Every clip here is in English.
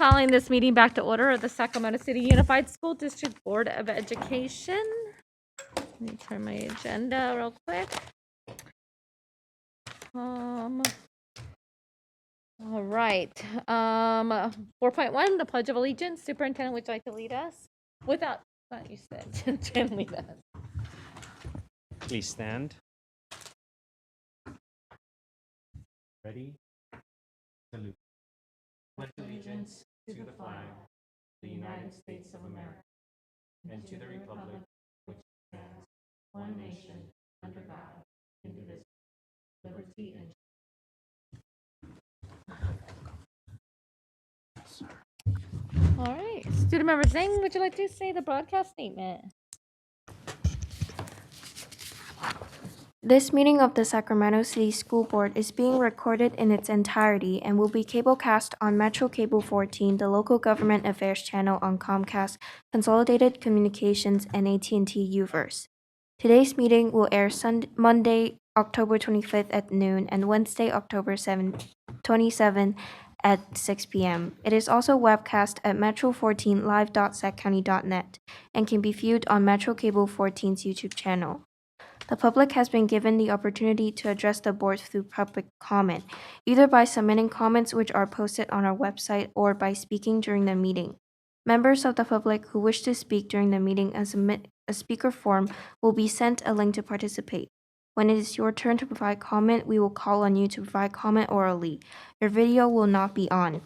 Calling this meeting back to order of the Sacramento City Unified School District Board of Education. Let me turn my agenda real quick. All right. 4.1, the Pledge of Allegiance. Superintendent, would you like to lead us? Without, you said, Jen, lead us. Please stand. Ready? Salute. Pledge allegiance to the flag of the United States of America and to the republic which stands one nation under God, indivisible, liberty and All right. Student member Zhang, would you like to say the broadcast statement? This meeting of the Sacramento City School Board is being recorded in its entirety and will be cablecast on Metro Cable 14, the local government affairs channel on Comcast, Consolidated Communications, and AT&T Uverse. Today's meeting will air Monday, October 25th at noon and Wednesday, October 27th at 6 p.m. It is also webcast at metro14live.saccounty.net and can be viewed on Metro Cable 14's YouTube channel. The public has been given the opportunity to address the board through public comment, either by submitting comments which are posted on our website or by speaking during the meeting. Members of the public who wish to speak during the meeting and submit a speaker form will be sent a link to participate. When it is your turn to provide comment, we will call on you to provide comment orally. Your video will not be on.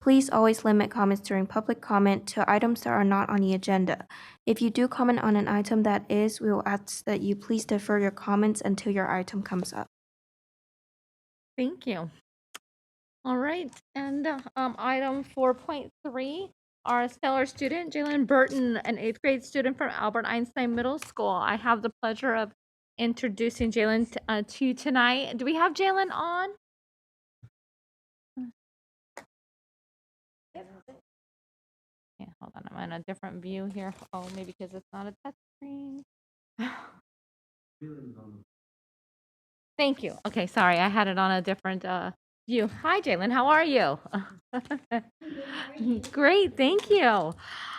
Please always limit comments during public comment to items that are not on the agenda. If you do comment on an item that is, we will ask that you please defer your comments until your item comes up. Thank you. All right. And item 4.3, our stellar student, Jaylen Burton, an 8th grade student from Albert Einstein Middle School. I have the pleasure of introducing Jaylen to you tonight. Do we have Jaylen on? Yeah, hold on. I'm in a different view here. Oh, maybe because it's not a touch screen. Thank you. Okay, sorry. I had it on a different view. Hi, Jaylen. How are you? Great. Thank you.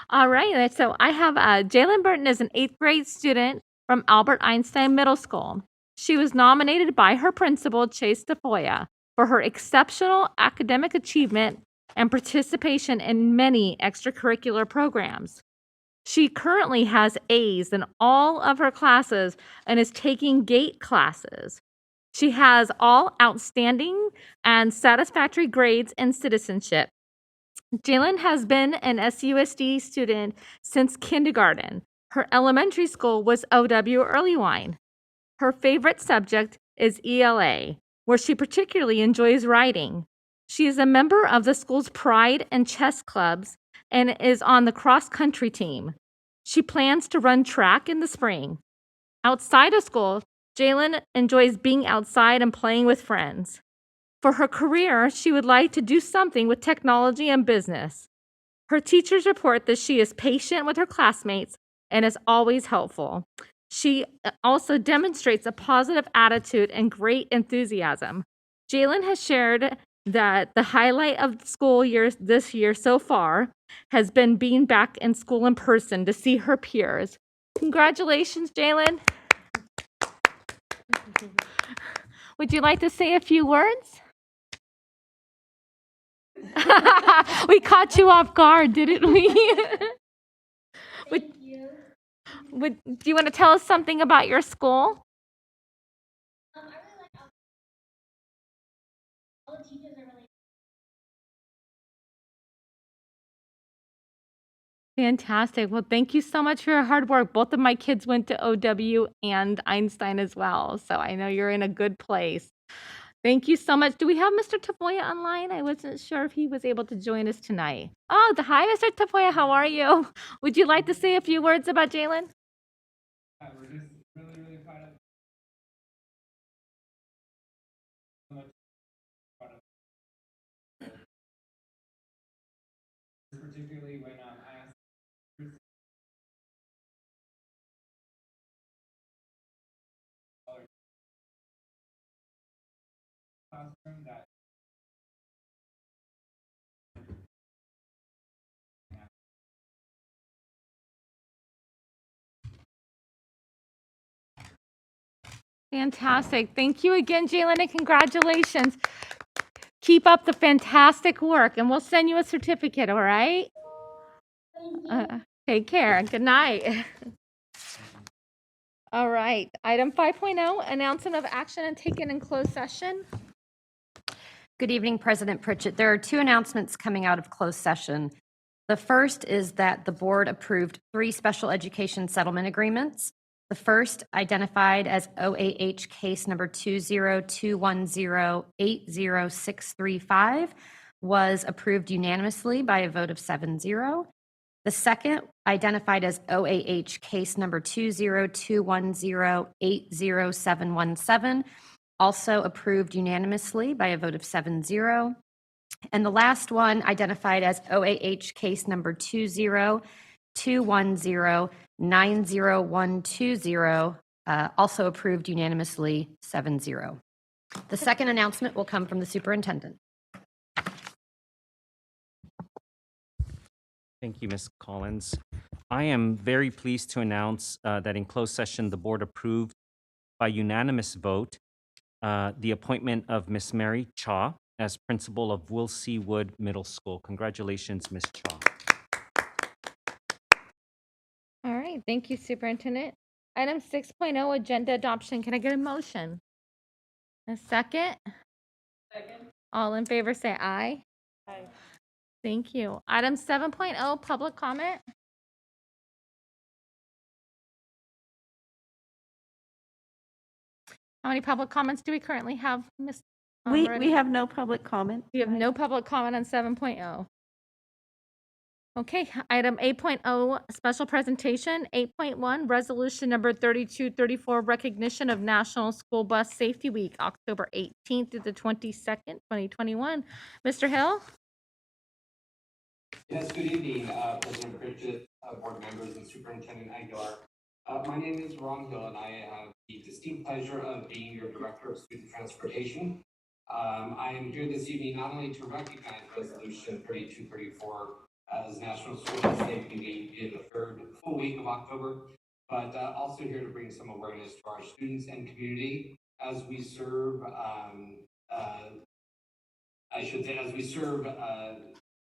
All right. So I have Jaylen Burton is an 8th grade student from Albert Einstein Middle School. She was nominated by her principal, Chase Tafoya, for her exceptional academic achievement and participation in many extracurricular programs. She currently has A's in all of her classes and is taking GATE classes. She has all outstanding and satisfactory grades in citizenship. Jaylen has been an SUSD student since kindergarten. Her elementary school was OW Earlywine. Her favorite subject is ELA, where she particularly enjoys writing. She is a member of the school's Pride and Chess clubs and is on the cross-country team. She plans to run track in the spring. Outside of school, Jaylen enjoys being outside and playing with friends. For her career, she would like to do something with technology and business. Her teachers report that she is patient with her classmates and is always helpful. She also demonstrates a positive attitude and great enthusiasm. Jaylen has shared that the highlight of the school year this year so far has been being back in school in person to see her peers. Congratulations, Jaylen. Would you like to say a few words? We caught you off guard, didn't we? Thank you. Do you want to tell us something about your school? I really like all the teachers are really Fantastic. Well, thank you so much for your hard work. Both of my kids went to OW and Einstein as well, so I know you're in a good place. Thank you so much. Do we have Mr. Tafoya online? I wasn't sure if he was able to join us tonight. Oh, hi, Mr. Tafoya. How are you? Would you like to say a few words about Jaylen? We're just really proud of so much proud of particularly when I asked classroom that Fantastic. Thank you again, Jaylen, and congratulations. Keep up the fantastic work, and we'll send you a certificate, all right? Thank you. Take care. Good night. All right. Item 5.0, announcement of action taken in closed session. Good evening, President Pritchett. There are two announcements coming out of closed session. The first is that the board approved 3 special education settlement agreements. The first, identified as OAH case number 202108065, was approved unanimously by a vote of 7-0. The second, identified as OAH case number 202108077, also approved unanimously by a vote of 7-0. And the last one, identified as OAH case number 20210902120, also approved unanimously 7-0. The second announcement will come from the superintendent. Thank you, Ms. Collins. I am very pleased to announce that in closed session, the board approved by unanimous vote the appointment of Ms. Mary Cha as principal of Will C. Wood Middle School. Congratulations, Ms. Cha. All right. Thank you, Superintendent. Item 6.0, agenda adoption. Can I get a motion? A second? Second. All in favor say aye. Aye. Thank you. Item 7.0, public comment. How many public comments do we currently have, Ms. We have no public comment. We have no public comment on 7.0. Okay, item 8.0, special presentation. 8.1, resolution number 3234, recognition of National School Bus Safety Week, October 18th through the 22nd, 2021. Mr. Hill? Yes, good evening, President Pritchett, board members, and Superintendent Aguilar. My name is Ron Hill, and I have the distinct pleasure of being your Director of Student Transportation. I am here this evening not only to recognize Resolution 3234 as National School Bus Safety Week in the 3rd full week of October, but also here to bring some awareness to our students and community as we serve,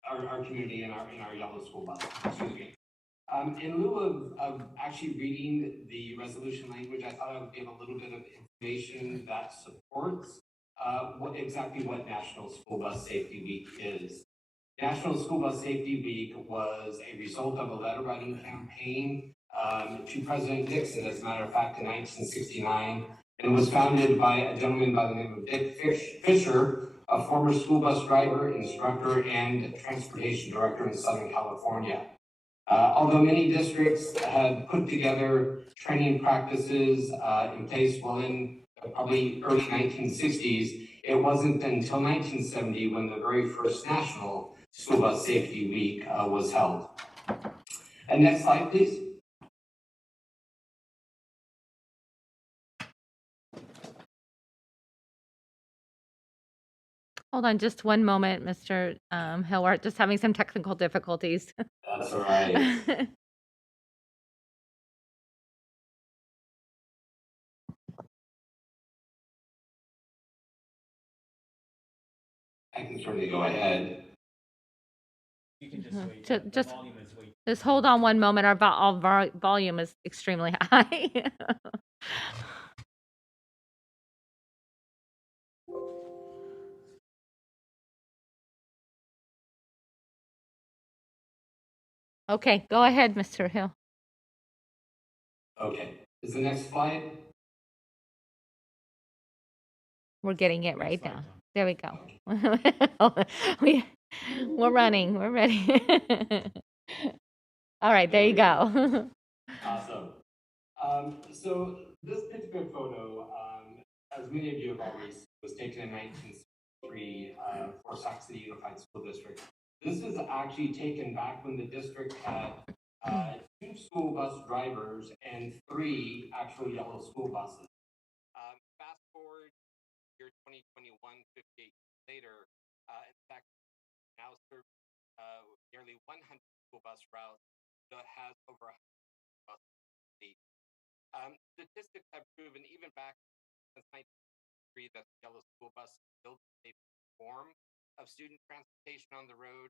our community in our yellow school bus. Excuse me. In lieu of actually reading the resolution language, I thought I would give a little bit of information that supports exactly what National School Bus Safety Week is. National School Bus Safety Week was a result of a letter writing campaign to President Nixon, as a matter of fact, in 1969, and was founded by a gentleman by the name of Dick Fisher, a former school bus driver, instructor, and transportation director in Southern California. Although many districts had put together training practices in place well in probably early 1960s, it wasn't until 1970 when the very first National School Bus Safety Week was held. And next slide, please. Hold on just one moment, Mr. Hill. We're just having some technical difficulties. That's all right. I can certainly go ahead. You can just wait. Ju- The just- volume is way. Just hold on one moment. Our volume is extremely high. Okay, go ahead, Mr. Hill. Okay, is the next slide? We're getting it right slide, now. John. There we go. We're running. We're ready. All right, there you go. Awesome. So this particular photo, as many of you have already seen, was taken in 1963 for Sac City Unified School District. This is actually taken back when the district had 2 school bus drivers and 3 actual yellow school buses. Fast forward year 2021, 58 years later, in fact, now serves nearly 100 school bus routes that has over 100 buses. Statistics have proven even back since 1993 that the yellow school bus built a form of student transportation on the road.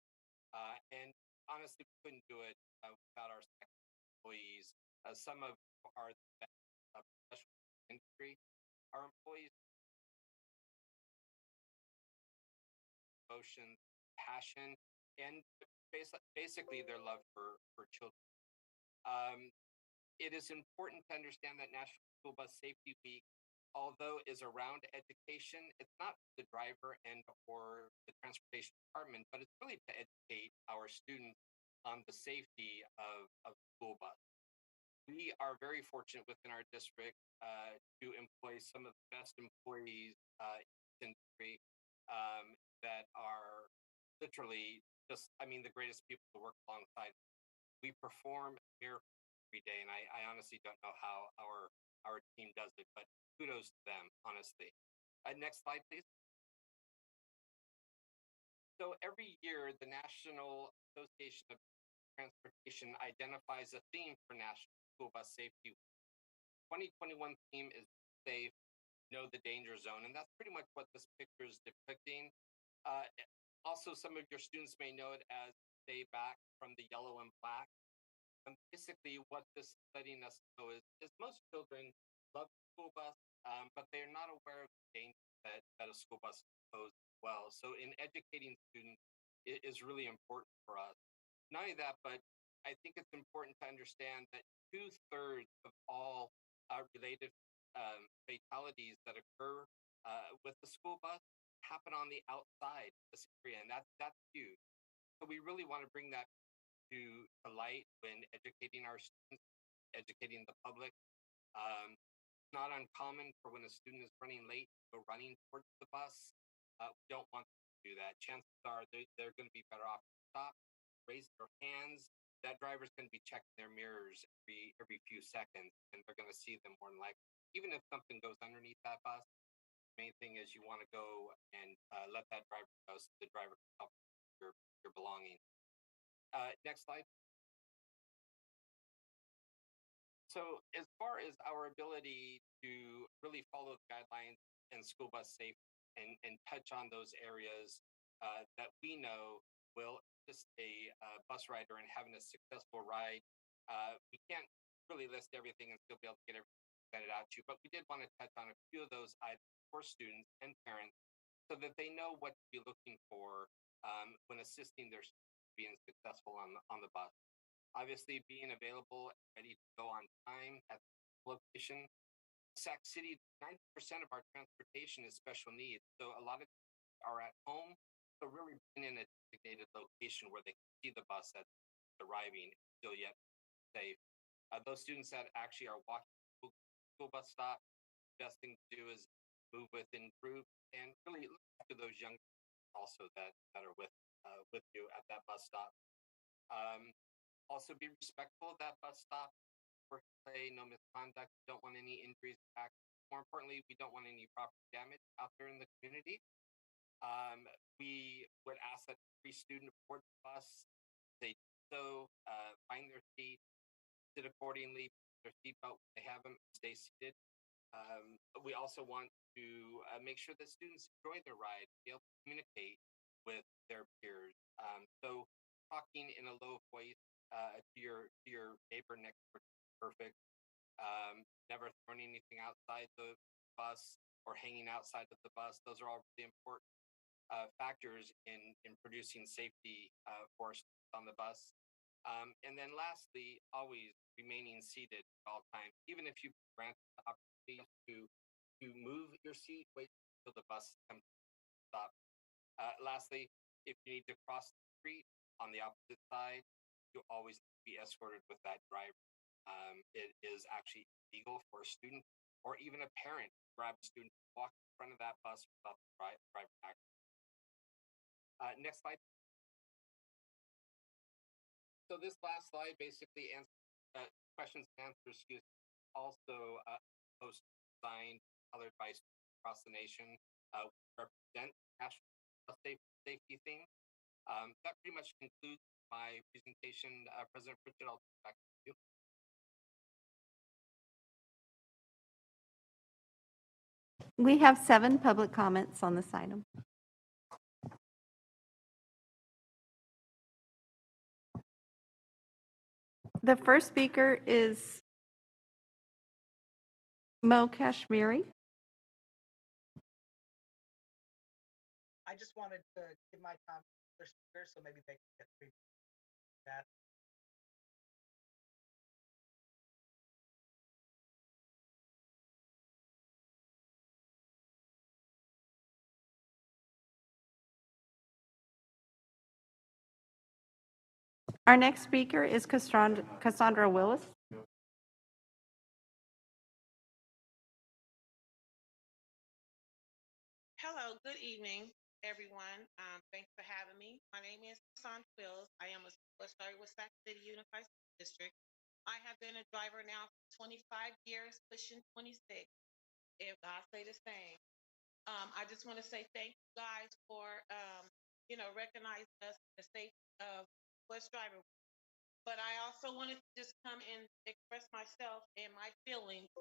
And honestly, we couldn't do it without our employees. Some of you are the best professionals in the industry. Our employees, emotion, passion, and basically their love for children. It is important to understand that National School Bus Safety Week, although is around education, it's not the driver and or the transportation department, but it's really to educate our students on the safety of school bus. We are very fortunate within our district to employ some of the best employees in the industry that are literally just, I mean, the greatest people to work alongside. We perform here every day, and I honestly don't know how our team does it, but kudos to them, honestly. Next slide, please. So every year, the National Association of Transportation identifies a theme for National School Bus Safety. 2021 theme is safe, know the danger zone, and that's pretty much what this picture is depicting. Also, some of your students may know it as Stay Back from the Yellow and Black. And basically, what this is letting us know is most children love the school bus, but they're not aware of the danger that a school bus poses as well. So, in educating students, it is really important for us. Not only that, but I think it's important to understand that 2/3 of all related fatalities that occur with the school bus happen on the outside of this area, and that's huge. So we really want to bring that to light when educating our students, educating the public. It's not uncommon for when a student is running late to go running towards the bus. We don't want them to do that. Chances are they're going to be better off to stop, raise their hands. That driver's going to be checking their mirrors every few seconds, and they're going to see them more than likely. Even if something goes underneath that bus, the main thing is you want to go and let that driver know so the driver can help your belongings. Next slide. So as far as our ability to really follow the guidelines and school bus safety and touch on those areas that we know will assist a bus rider in having a successful ride, we can't really list everything and still be able to get everything presented out to you, but we did want to touch on a few of those items for students and parents so that they know what to be looking for when assisting their students being successful on the bus. Obviously, being available and ready to go on time at the location. Sac City, 90% of our transportation is special needs. So a lot of are at home, so really being in a designated location where they can see the bus that's arriving, still yet safe. Those students that actually are walking to school bus stop, the best thing to do is move within groups and really look after those young also that are with you at that bus stop. Also be respectful of that bus stop, work play, no misconduct, don't want any injuries back. More importantly, we don't want any property damage out there in the community. We would ask that every student board the bus, they do so, find their seat, sit accordingly, their seatbelt when they have them, stay seated. We also want to make sure that students enjoy their ride, be able to communicate with their peers. So talking in a low voice to your neighbor next door is perfect. Never throwing anything outside the bus or hanging outside of the bus. Those are all really important factors in producing safety for us on the bus. And then lastly, always remaining seated at all times, even if you grant the opportunity to move your seat, wait until the bus comes to stop. Lastly, if you need to cross the street on the opposite side, you always be escorted with that driver. It is actually illegal for a student or even a parent to grab a student, walk in front of that bus without the driver back. Next slide. So this last slide basically answers questions and answers. Also post signed, colored by students across the nation represent national safety theme. That pretty much concludes my presentation. President Pritchett, I'll turn it back to you. We have 7 public comments on this item. The first speaker is Mo Kashmiri. I just wanted to give my time to other speakers, so maybe they can get 3 minutes. That. Our next speaker is Cassandra Willis. Hello, good evening, everyone. Thanks for having me. My name is Cassandra Wills. I am a bus driver with Sac City Unified School District. I have been a driver now for 25 years, pushing 26, if God say the same. I just want to say thank you guys for, recognizing us the safety of bus driver. But I also wanted to just come and express myself and my feelings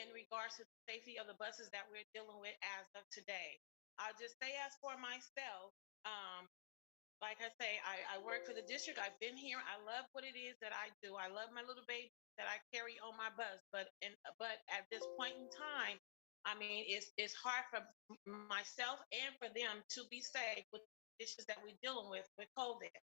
in regards to the safety of the buses that we're dealing with as of today. I'll just say as for myself, like I say, I work for the district. I've been here. I love what it is that I do. I love my little baby that I carry on my bus. But at this point in time, I mean, it's hard for myself and for them to be safe with issues that we're dealing with COVID.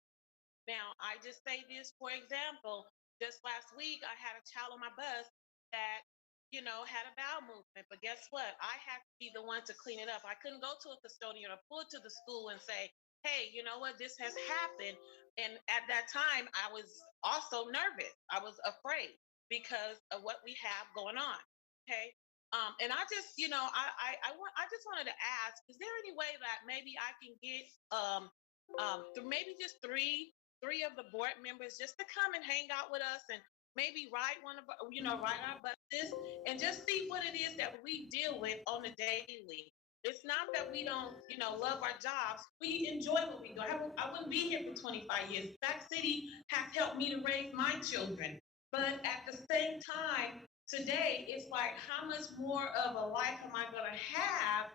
Now, I just say this, for example, just last week, I had a child on my bus that, had a bowel movement. But guess what? I had to be the one to clean it up. I couldn't go to a custodian or pull it to the school and say, hey, you know what? This has happened. And at that time, I was also nervous. I was afraid because of what we have going on. Okay. And I just, I just wanted to ask, is there any way that maybe I can get maybe just three of the board members just to come and hang out with us and maybe ride ride our buses and just see what it is that we deal with on the daily. It's not that we don't, love our jobs. We enjoy what we do. I wouldn't be here for 25 years. That city has helped me to raise my children. But at the same time, today, it's like, how much more of a life am I going to have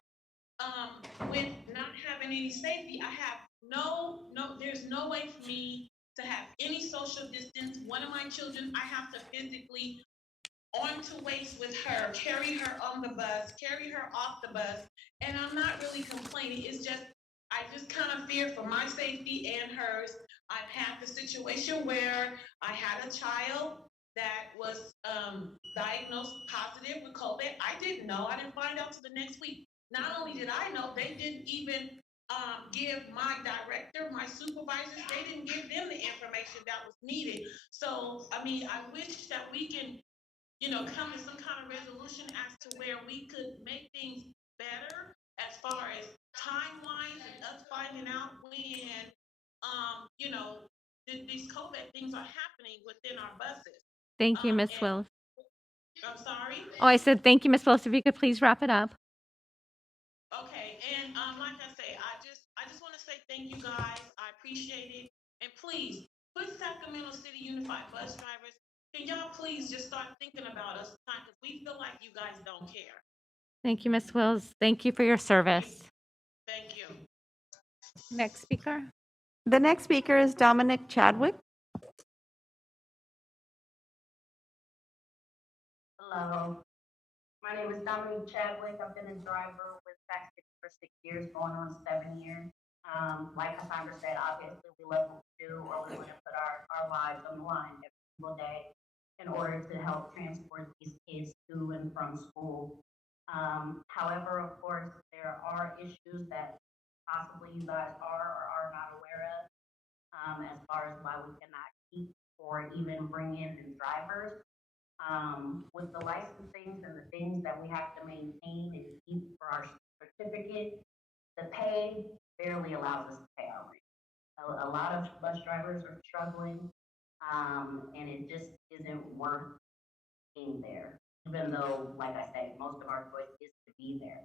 with not having any safety? I have there's no way for me to have any social distance. One of my children, I have to physically on to waist with her, carry her on the bus, carry her off the bus. And I'm not really complaining. It's just, I just kind of fear for my safety and hers. I've had the situation where I had a child that was diagnosed positive with COVID. I didn't know. I didn't find out till the next week. Not only did I know, they didn't even give my director, my supervisors, they didn't give them the information that was needed. So, I mean, I wish that we can come to some kind of resolution as to where we could make things better as far as timelines and us finding out when, these COVID things are happening within our buses. Thank you, Ms. Willis. I'm sorry. Oh, I said thank you, Ms. Willis. If you could please wrap it up. Okay, and like I say, I just want to say thank you guys. I appreciate it, and please put Sacramento City Unified Bus Drivers. Can y'all please just start thinking about us because we feel like you guys don't care. Thank you, Ms. Wills. Thank you for your service. Thank you. Next speaker. The next speaker is Dominique Chadwick. Hello, my name is Dominique Chadwick. I've been a driver with Sac City for 6 years, going on 7 years. Like Cassandra said, obviously we love what we do, or we wouldn't put our lives on the line every single day in order to help transport these kids to and from school. However, of course, there are issues that possibly you guys are or are not aware of, as far as why we cannot keep or even bring in new drivers. With the licensings and the things that we have to maintain and keep for our certificate, the pay barely allows us to pay our rent. A lot of bus drivers are struggling, and it just isn't worth being there, even though, like I say, most of our choice is to be there.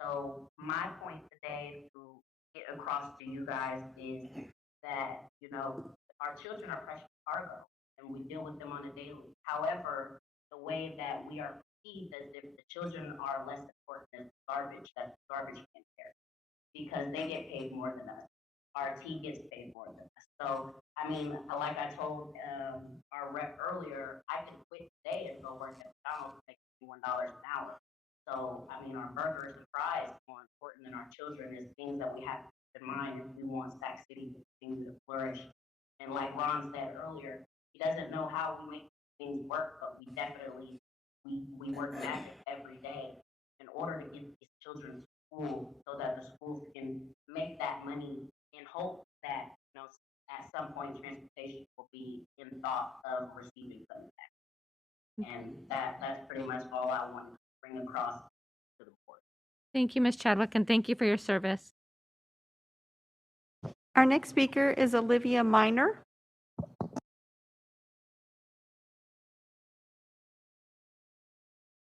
So my point today to get across to you guys is that, our children are precious cargo and we deal with them on a daily. However, the way that we are perceived as if the children are less important than garbage, that the garbage can carry, because they get paid more than us. RT gets paid more than us. So, I mean, like I told our rep earlier, I could quit today and go work at McDonald's and make $1 an hour. So, I mean, our burgers and fries more important than our children is things that we have to keep in mind if we want Sac City to continue to flourish. And like Ron said earlier, he doesn't know how we make things work, but we definitely we work magic every day in order to get these children to school so that the schools can make that money in hope that, you know, at some point transportation will be in thought of receiving some of that. And that's pretty much all I wanted to bring across to the board. Thank you, Ms. Chadwick, and thank you for your service. Our next speaker is Olivia Minor.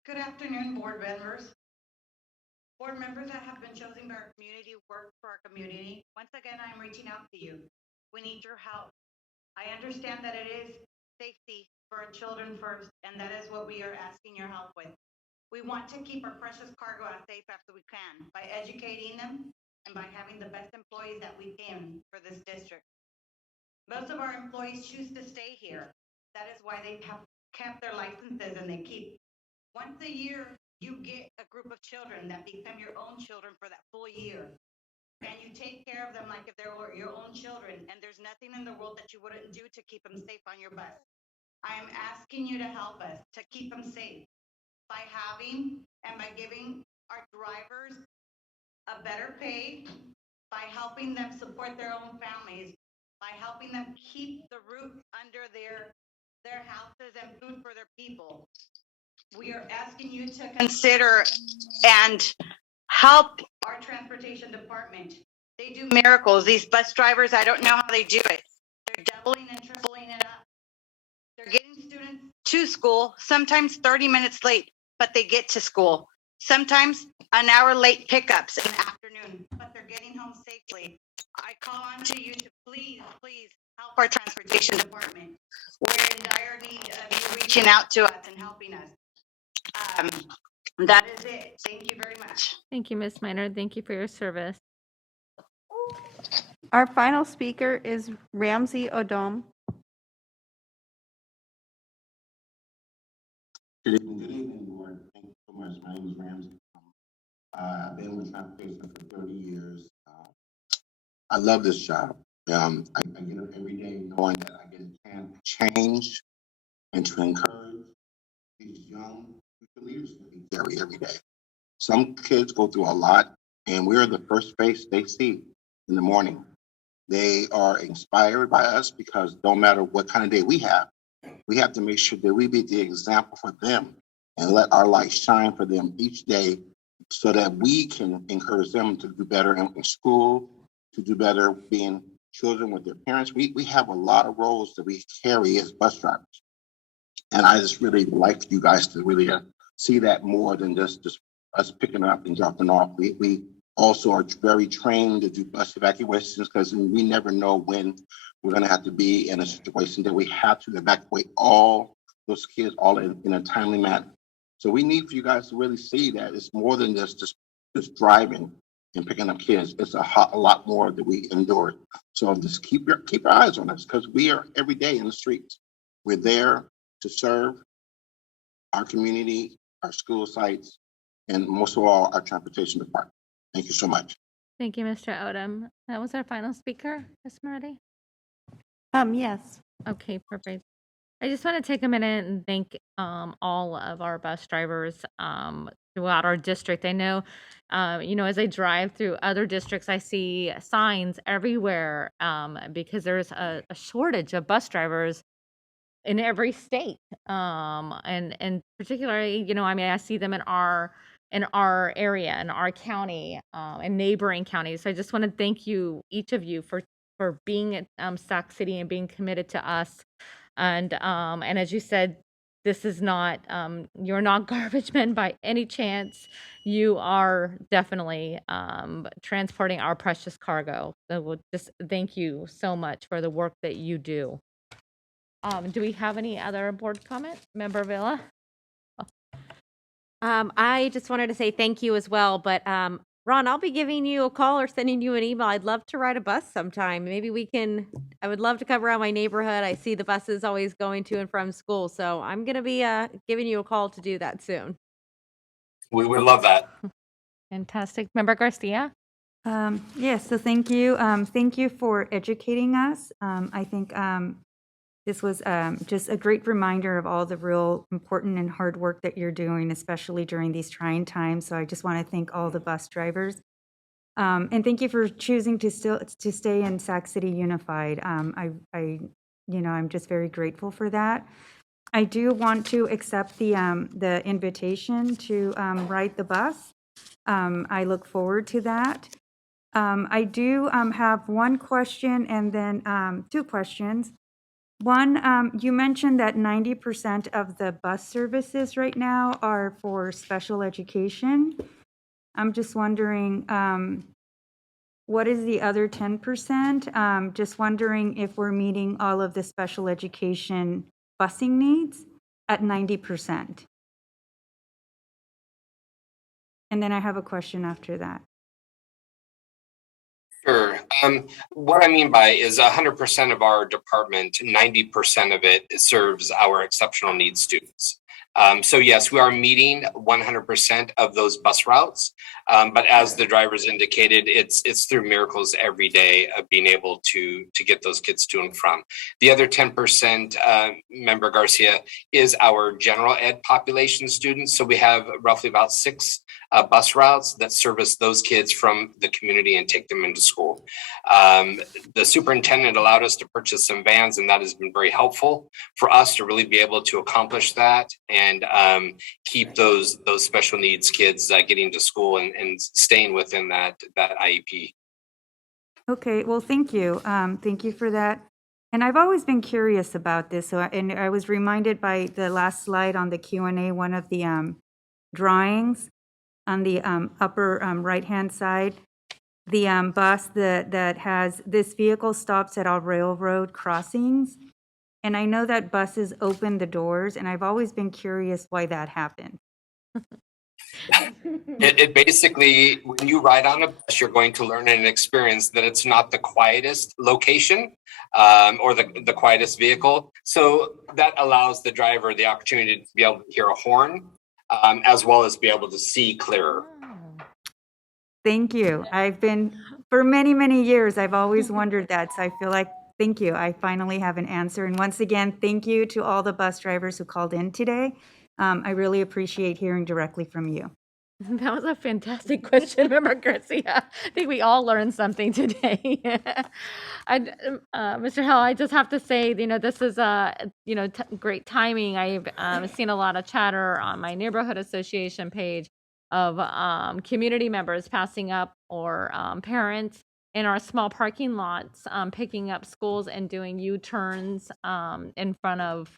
Good afternoon, board members. Board members that have been chosen by our community, work for our community. Once again, I'm reaching out to you. We need your help. I understand that it is safety for our children first, and that is what we are asking your help with. We want to keep our precious cargo as safe as we can by educating them and by having the best employees that we can for this district. Most of our employees choose to stay here. That is why they have kept their licenses and they keep. Once a year, you get a group of children that become your own children for that full year. And you take care of them like if they were your own children, and there's nothing in the world that you wouldn't do to keep them safe on your bus. I am asking you to help us to keep them safe by having and by giving our drivers a better pay, by helping them support their own families, by helping them keep the roof under their houses and food for their people. We are asking you to consider and help our transportation department. They do miracles. These bus drivers, I don't know how they do it. They're doubling and tripling it up. They're getting students to school, sometimes 30 minutes late, but they get to school. Sometimes an hour late pickups in the afternoon, but they're getting home safely. I call on to you to please help our transportation department. We're in dire need of you reaching out to us and helping us. That is it. Thank you very much. Thank you, Ms. Minor. Thank you for your service. Our final speaker is Ramsey Odom. Good evening, board. Thank you so much. My name is Ramsey. I've been with transportation for 30 years. I love this job. I get up every day knowing that I get a chance to change and to encourage these young future leaders that we carry every day. Some kids go through a lot, and we're the first face they see in the morning. They are inspired by us because no matter what kind of day we have to make sure that we be the example for them and let our light shine for them each day so that we can encourage them to do better in school, to do better being children with their parents. We have a lot of roles that we carry as bus drivers. And I just really like you guys to really see that more than just us picking up and dropping off. We also are very trained to do bus evacuations because we never know when we're going to have to be in a situation that we have to evacuate all those kids all in a timely manner. So we need for you guys to really see that it's more than just driving and picking up kids. It's a lot more that we endure. So just keep your eyes on us because we are every day in the streets. We're there to serve our community, our school sites, and most of all, our transportation department. Thank you so much. Thank you, Mr. Odom. That was our final speaker, Ms. Moretti. Yes. Okay, perfect. I just want to take a minute and thank all of our bus drivers throughout our district. I know, as I drive through other districts, I see signs everywhere because there's a shortage of bus drivers in every state. And particularly, I see them in our area, in our county, and neighboring counties. So I just want to thank you, each of you, for being at Sac City and being committed to us. And as you said, this is not, you're not garbage men by any chance. You are definitely transporting our precious cargo. So we'll just thank you so much for the work that you do. Do we have any other board comment? Member Villa? I just wanted to say thank you as well, but Ron, I'll be giving you a call or sending you an email. I'd love to ride a bus sometime. Maybe we can. I would love to cover around my neighborhood. I see the buses always going to and from school, so I'm gonna be giving you a call to do that soon. We would love that. Fantastic. Member Garcia? Yes, so thank you. Thank you for educating us. I think this was just a great reminder of all the real important and hard work that you're doing, especially during these trying times. So I just want to thank all the bus drivers. And thank you for choosing to stay in Sac City Unified. I'm just very grateful for that. I do want to accept the invitation to ride the bus. I look forward to that. I do have one question and then two questions. One, you mentioned that 90% of the bus services right now are for special education. I'm just wondering, what is the other 10%? Just wondering if we're meeting all of the special education busing needs at 90%. And then I have a question after that. Sure. What I mean by is 100% of our department, 90% of it serves our exceptional needs students. So yes, we are meeting 100% of those bus routes, but as the drivers indicated, it's through miracles every day of being able to get those kids to and from. The other 10%, Member Garcia, is our general ed population students. So we have roughly about 6 bus routes that service those kids from the community and take them into school. The superintendent allowed us to purchase some vans, and that has been very helpful for us to really be able to accomplish that and keep those special needs kids getting to school and staying within that IEP. Okay, well, thank you. Thank you for that. And I've always been curious about this. And I was reminded by the last slide on the Q&A, one of the drawings on the upper right-hand side, the bus that has, this vehicle stops at all railroad crossings. And I know that buses open the doors, and I've always been curious why that happened. It basically, when you ride on a bus, you're going to learn and experience that it's not the quietest location or the quietest vehicle. So that allows the driver the opportunity to be able to hear a horn as well as be able to see clearer. Thank you. I've been, for many, many years, I've always wondered that. So I feel like, thank you. I finally have an answer. And once again, thank you to all the bus drivers who called in today. I really appreciate hearing directly from you. That was a fantastic question, Member Garcia. I think we all learned something today. Mr. Hill, I just have to say, this is great timing. I've seen a lot of chatter on my neighborhood association page of community members passing up or parents in our small parking lots, picking up schools and doing U-turns in front of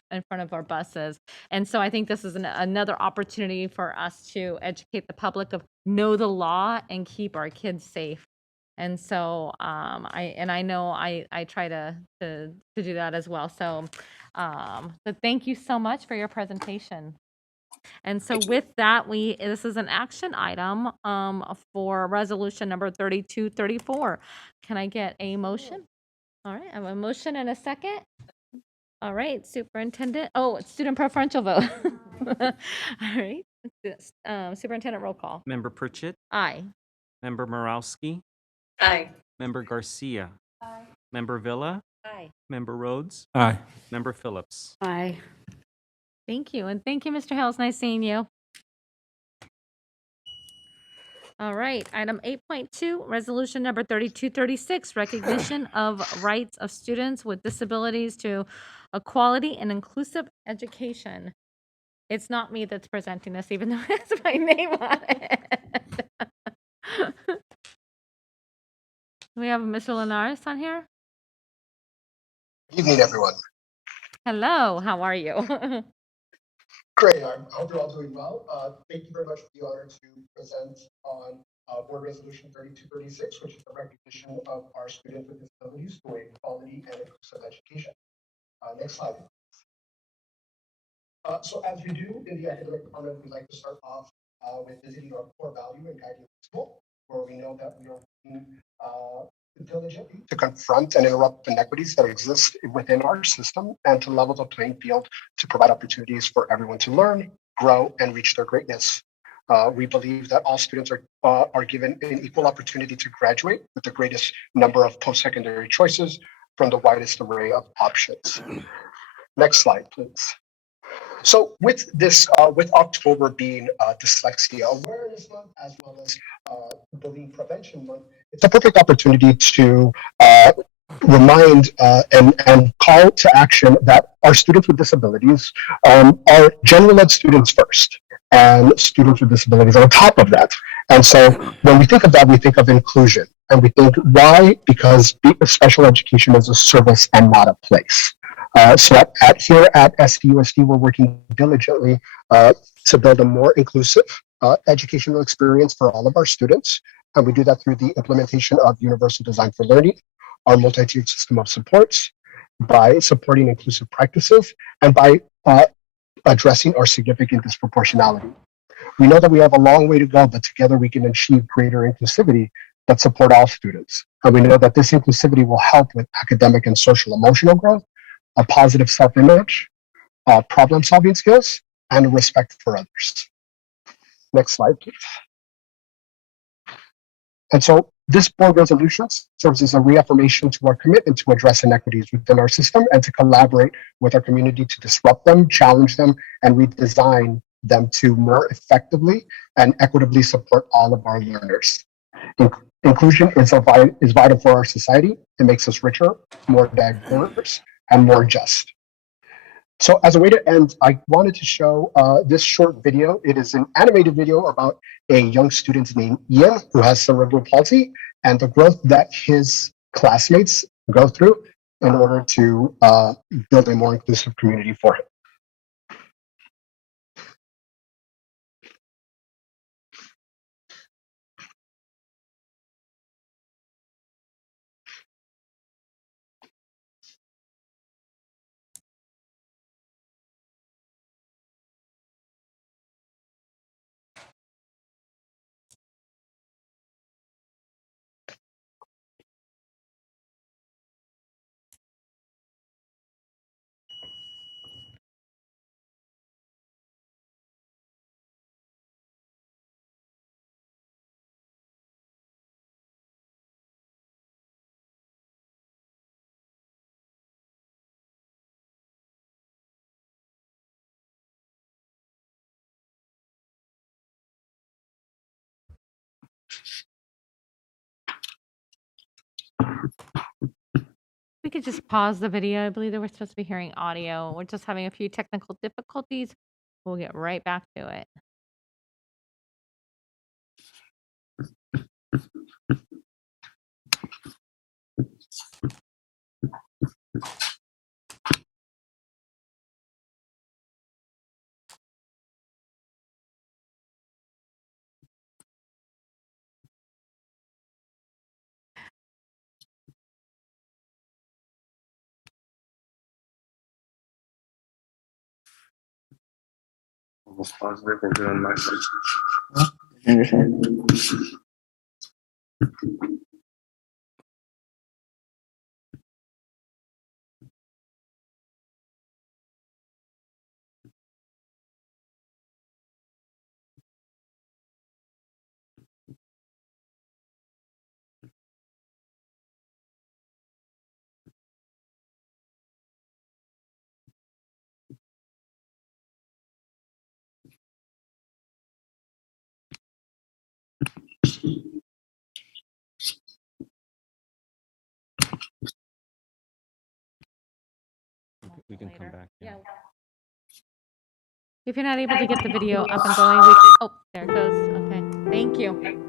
our buses. And so I think this is another opportunity for us to educate the public of know the law and keep our kids safe. And so I know I try to do that as well. So thank you so much for your presentation. And so with that, this is an action item for resolution number 3234. Can I get a motion? All right, I have a motion and a second. All right, Superintendent. Oh, it's student preferential vote. All right, Superintendent roll call. Member Pritchett? Aye. Member Morowski? Aye. Member Garcia? Aye. Member Villa? Aye. Member Rhodes? Aye. Member Phillips? Aye. Thank you. And thank you, Mr. Hill. It's nice seeing you. All right. Item 8.2, resolution number 3236, recognition of rights of students with disabilities to a quality and inclusive education. It's not me that's presenting this, even though it has my name on it. We have Mr. Linares on here. Good evening, everyone. Hello. How are you? Great. I hope you're all doing well. Thank you very much for the honor to present on Board Resolution 3236, which is the recognition of our students with disabilities to a quality and inclusive education. Next slide. So as we do in the academic comment, we'd like to start off with visiting our core value and guiding principle, where we know that we are working diligently to confront and interrupt inequities that exist within our system and to level the playing field to provide opportunities for everyone to learn, grow, and reach their greatness. We believe that all students are given an equal opportunity to graduate with the greatest number of post-secondary choices from the widest array of options. Next slide, please. So with this, with October being Dyslexia Awareness Month, as well as Bullying Prevention Month, it's a perfect opportunity to remind and call to action that our students with disabilities are general ed students first, and students with disabilities are on top of that. And so when we think of that, we think of inclusion. And we think, why? Because special education is a service and not a place. So here at SUSD, we're working diligently to build a more inclusive educational experience for all of our students. And we do that through the implementation of Universal Design for Learning, our multi-tiered system of supports, by supporting inclusive practices, and by addressing our significant disproportionality. We know that we have a long way to go, but together we can achieve greater inclusivity that support all students. And we know that this inclusivity will help with academic and social emotional growth, a positive self-image, problem-solving skills, and respect for others. Next slide, please. And so this board resolution serves as a reaffirmation to our commitment to address inequities within our system and to collaborate with our community to disrupt them, challenge them, and redesign them to more effectively and equitably support all of our learners. Inclusion is vital for our society. It makes us richer, more diverse, and more just. So as a way to end, I wanted to show this short video. It is an animated video about a young student named Ian who has cerebral palsy and the growth that his classmates go through in order to build a more inclusive community for him. We could just pause the video. I believe that we're supposed to be hearing audio. We're just having a few technical difficulties. We'll get right back to it. Almost positive we're doing my We can come back. Yeah. If you're not able to get the video up and going, oh, there it goes. Okay. Thank you.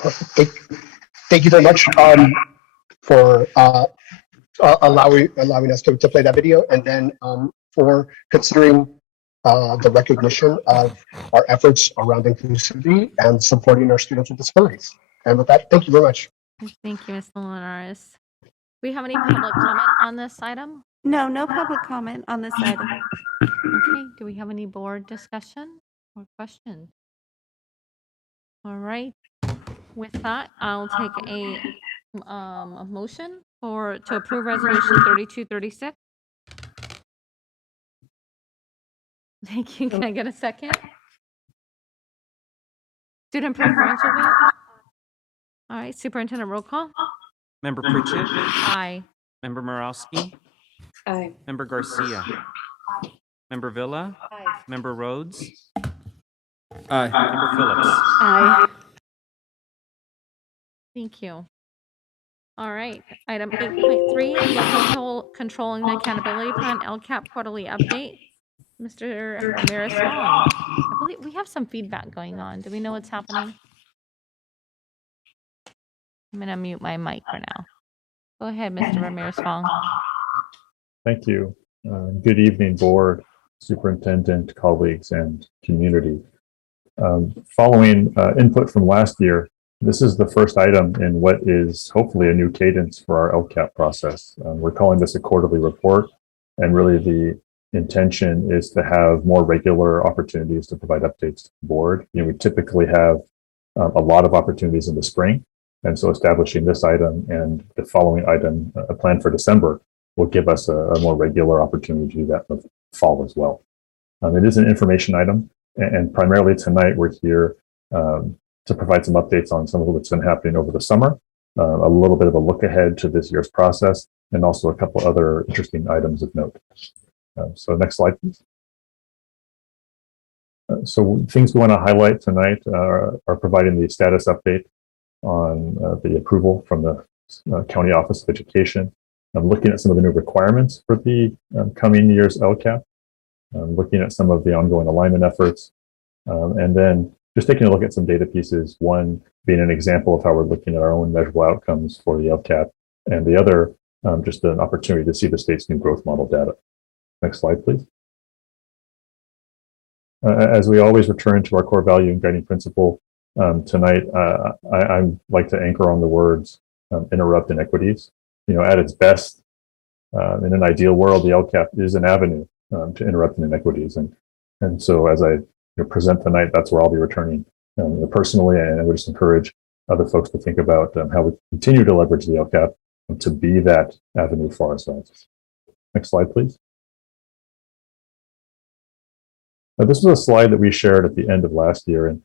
Thank, thank you very much for allowing us to play that video, and then for considering the recognition of our efforts around inclusivity and supporting our students with disabilities. And with that, thank you very much. Thank you, Ms. Linares. Do we have any public comment on this item? No, no public comment on this item. Okay, do we have any board discussion or questions? All right, with that, I'll take a motion to approve resolution 3236. Thank you. Can I get a second? Student preferential vote? All right, superintendent roll call? Member Pritchett, Aye. Member Morowski, Aye. Member Garcia, Member Villa, Aye. Member Rhodes, Aye. Member Phillips. Aye. Thank you. All right, item 8.3, local control and accountability plan, Lcap quarterly update. Mr. Ramirez Wong, I believe we have some feedback going on. Do we know what's happening? I'm gonna mute my mic for now. Go ahead, Mr. Ramirez Wong. Thank you. Good evening, board, superintendent, colleagues, and community. Following input from last year, this is the first item in what is hopefully a new cadence for our LCAP process. We're calling this a quarterly report, and really the intention is to have more regular opportunities to provide updates to the board. We typically have a lot of opportunities in the spring, and so establishing this item and the following item, a plan for December, will give us a more regular opportunity to do that in the fall as well. It is an information item, and primarily tonight we're here to provide some updates on some of what's been happening over the summer, a little bit of a look ahead to this year's process, and also a couple other interesting items of note. So next slide, please. So things we want to highlight tonight are providing the status update on the approval from the County Office of Education. I'm looking at some of the new requirements for the coming year's LCAP, looking at some of the ongoing alignment efforts, and then just taking a look at some data pieces, one being an example of how we're looking at our own measurable outcomes for the LCAP, and the other just an opportunity to see the state's new growth model data. Next slide, please. As we always return to our core value and guiding principle, tonight I like to anchor on the words interrupt inequities. At its best, in an ideal world, the LCAP is an avenue to interrupt inequities, and so as I present tonight, that's where I'll be returning personally, and I would just encourage other folks to think about how we continue to leverage the LCAP to be that avenue for ourselves. Next slide, please. This was a slide that we shared at the end of last year, and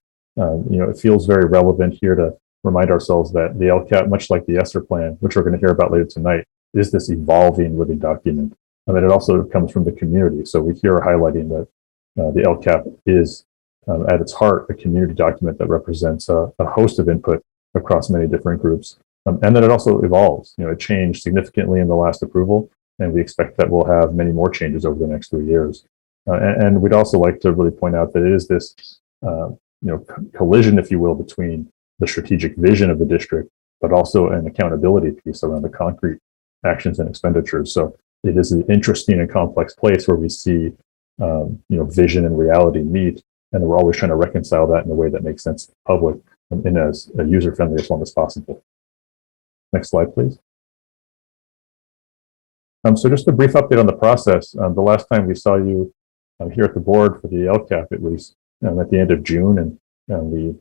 it feels very relevant here to remind ourselves that the LCAP, much like the ESSER plan, which we're going to hear about later tonight, is this evolving living document, and that it also comes from the community. So we here are highlighting that the LCAP is, at its heart, a community document that represents a host of input across many different groups, and that it also evolves. It changed significantly in the last approval, and we expect that we'll have many more changes over the next 3 years. And we'd also like to really point out that it is this collision, if you will, between the strategic vision of the district, but also an accountability piece around the concrete actions and expenditures. So it is an interesting and complex place where we see vision and reality meet, and we're always trying to reconcile that in a way that makes sense to the public in as a user-friendly form as possible. Next slide, please. So just a brief update on the process. The last time we saw you here at the board for the LCAP, it was at the end of June, and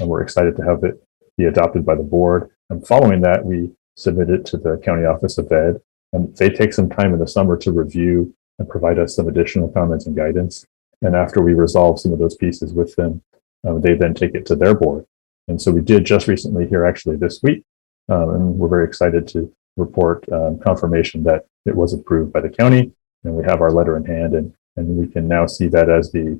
we're excited to have it be adopted by the board. And following that, we submitted it to the County Office of Ed, and they take some time in the summer to review and provide us some additional comments and guidance. And after we resolve some of those pieces with them, they then take it to their board. And so we did just recently here, actually this week, and we're very excited to report confirmation that it was approved by the county, and we have our letter in hand, and we can now see that as the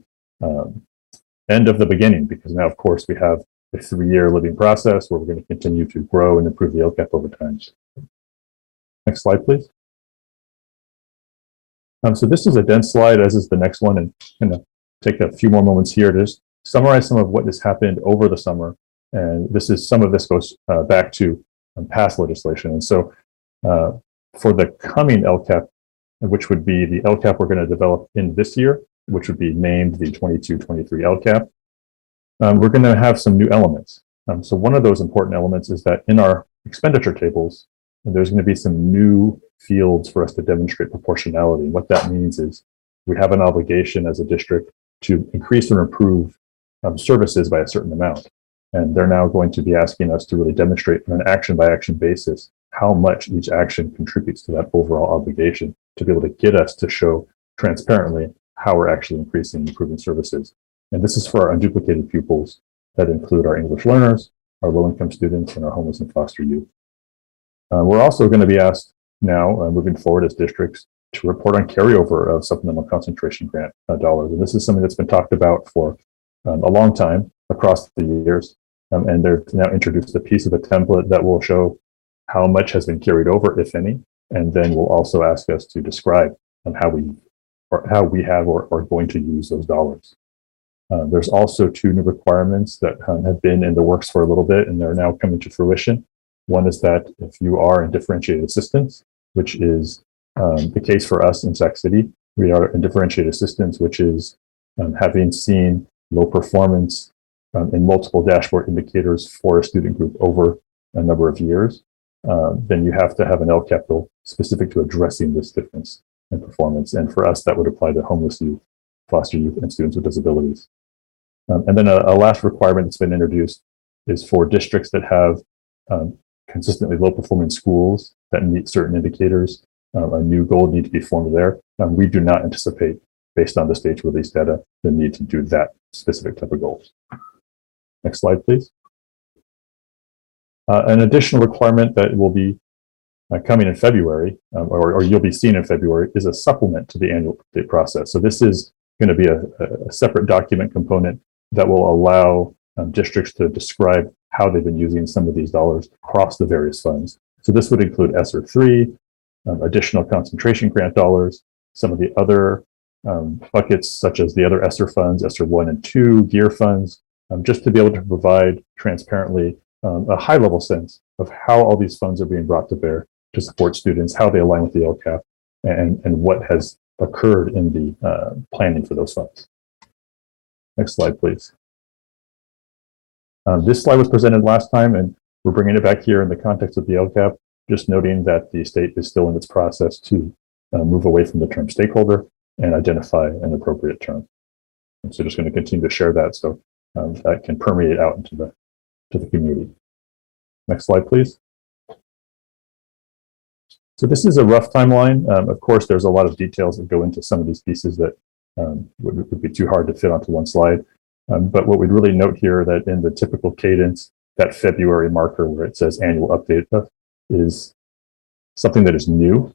end of the beginning, because now, of course, we have a 3-year living process where we're going to continue to grow and improve the LCAP over time. Next slide, please. So this is a dense slide, as is the next one, and I'm going to take a few more moments here to just summarize some of what has happened over the summer And some of this goes back to past legislation. And so for the coming LCAP, which would be the LCAP we're going to develop in this year, which would be named the 22-23 LCAP, we're going to have some new elements. So one of those important elements is that in our expenditure tables, there's going to be some new fields for us to demonstrate proportionality. What that means is we have an obligation as a district to increase or improve services by a certain amount. And they're now going to be asking us to really demonstrate on an action-by-action basis how much each action contributes to that overall obligation to be able to get us to show transparently how we're actually increasing and improving services. And this is for our unduplicated pupils that include our English learners, our low-income students, and our homeless and foster youth. We're also going to be asked now, moving forward as districts, to report on carryover of supplemental concentration grant dollars. And this is something that's been talked about for a long time across the years. And they've now introduced a piece of the template that will show how much has been carried over, if any. And then will also ask us to describe how we have or are going to use those dollars. There's also two new requirements that have been in the works for a little bit, and they're now coming to fruition. One is that if you are in differentiated assistance, which is the case for us in Sac City, we are in differentiated assistance, which is having seen low performance in multiple dashboard indicators for a student group over a number of years, then you have to have an LCAP goal specific to addressing this difference in performance. And for us, that would apply to homeless youth, foster youth, and students with disabilities. And then a last requirement that's been introduced is for districts that have consistently low performing schools that meet certain indicators, a new goal need to be formed there. We do not anticipate, based on the state's release data, the need to do that specific type of goals. Next slide, please. An additional requirement that will be coming in February, or you'll be seeing in February, is a supplement to the annual update process. So this is going to be a separate document component that will allow districts to describe how they've been using some of these dollars across the various funds. So this would include ESSER 3, additional concentration grant dollars, some of the other buckets, such as the other ESSER funds, ESSER 1 and 2, GEAR funds, just to be able to provide transparently a high-level sense of how all these funds are being brought to bear to support students, how they align with the LCAP, and what has occurred in the planning for those funds. Next slide, please. This slide was presented last time, and we're bringing it back here in the context of the LCAP, just noting that the state is still in its process to move away from the term stakeholder and identify an appropriate term. And so just going to continue to share that so that can permeate out into the community. Next slide, please. So this is a rough timeline. Of course, there's a lot of details that go into some of these pieces that would be too hard to fit onto one slide. But what we'd really note here that in the typical cadence, that February marker where it says annual update is something that is new.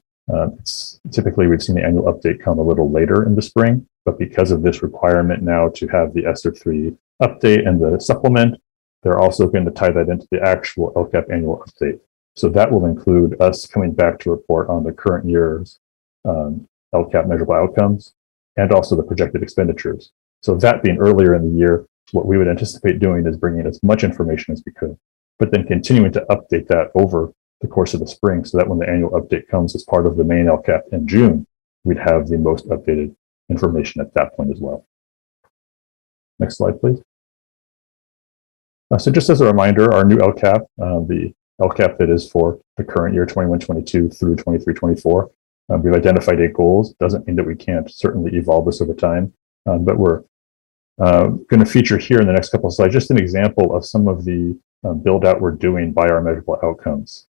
Typically, we've seen the annual update come a little later in the spring, but because of this requirement now to have the ESSER 3 update and the supplement, they're also going to tie that into the actual LCAP annual update. So that will include us coming back to report on the current year's LCAP measurable outcomes and also the projected expenditures. So that being earlier in the year, what we would anticipate doing is bringing as much information as we could, but then continuing to update that over the course of the spring so that when the annual update comes as part of the main LCAP in June, we'd have the most updated information at that point as well. Next slide, please. So just as a reminder, our new LCAP, the LCAP that is for the current year 21-22 through 23-24, we've identified 8 goals. Doesn't mean that we can't certainly evolve this over time, but we're going to feature here in the next couple of slides just an example of some of the build out we're doing by our measurable outcomes.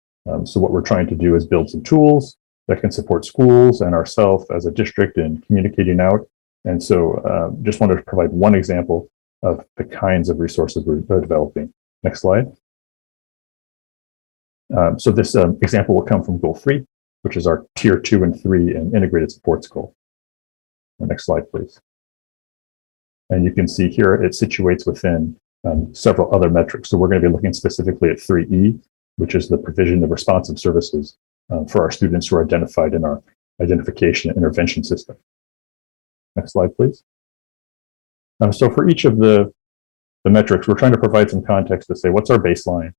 So what we're trying to do is build some tools that can support schools and ourselves as a district in communicating out. And so just wanted to provide one example of the kinds of resources we're developing. Next slide. So this example will come from goal 3, which is our tier 2 and 3 and integrated supports goal. Next slide, please. And you can see here it situates within several other metrics. So we're going to be looking specifically at 3E, which is the provision of responsive services for our students who are identified in our identification and intervention system. Next slide, please. So for each of the the metrics, we're trying to provide some context to say, what's our baseline?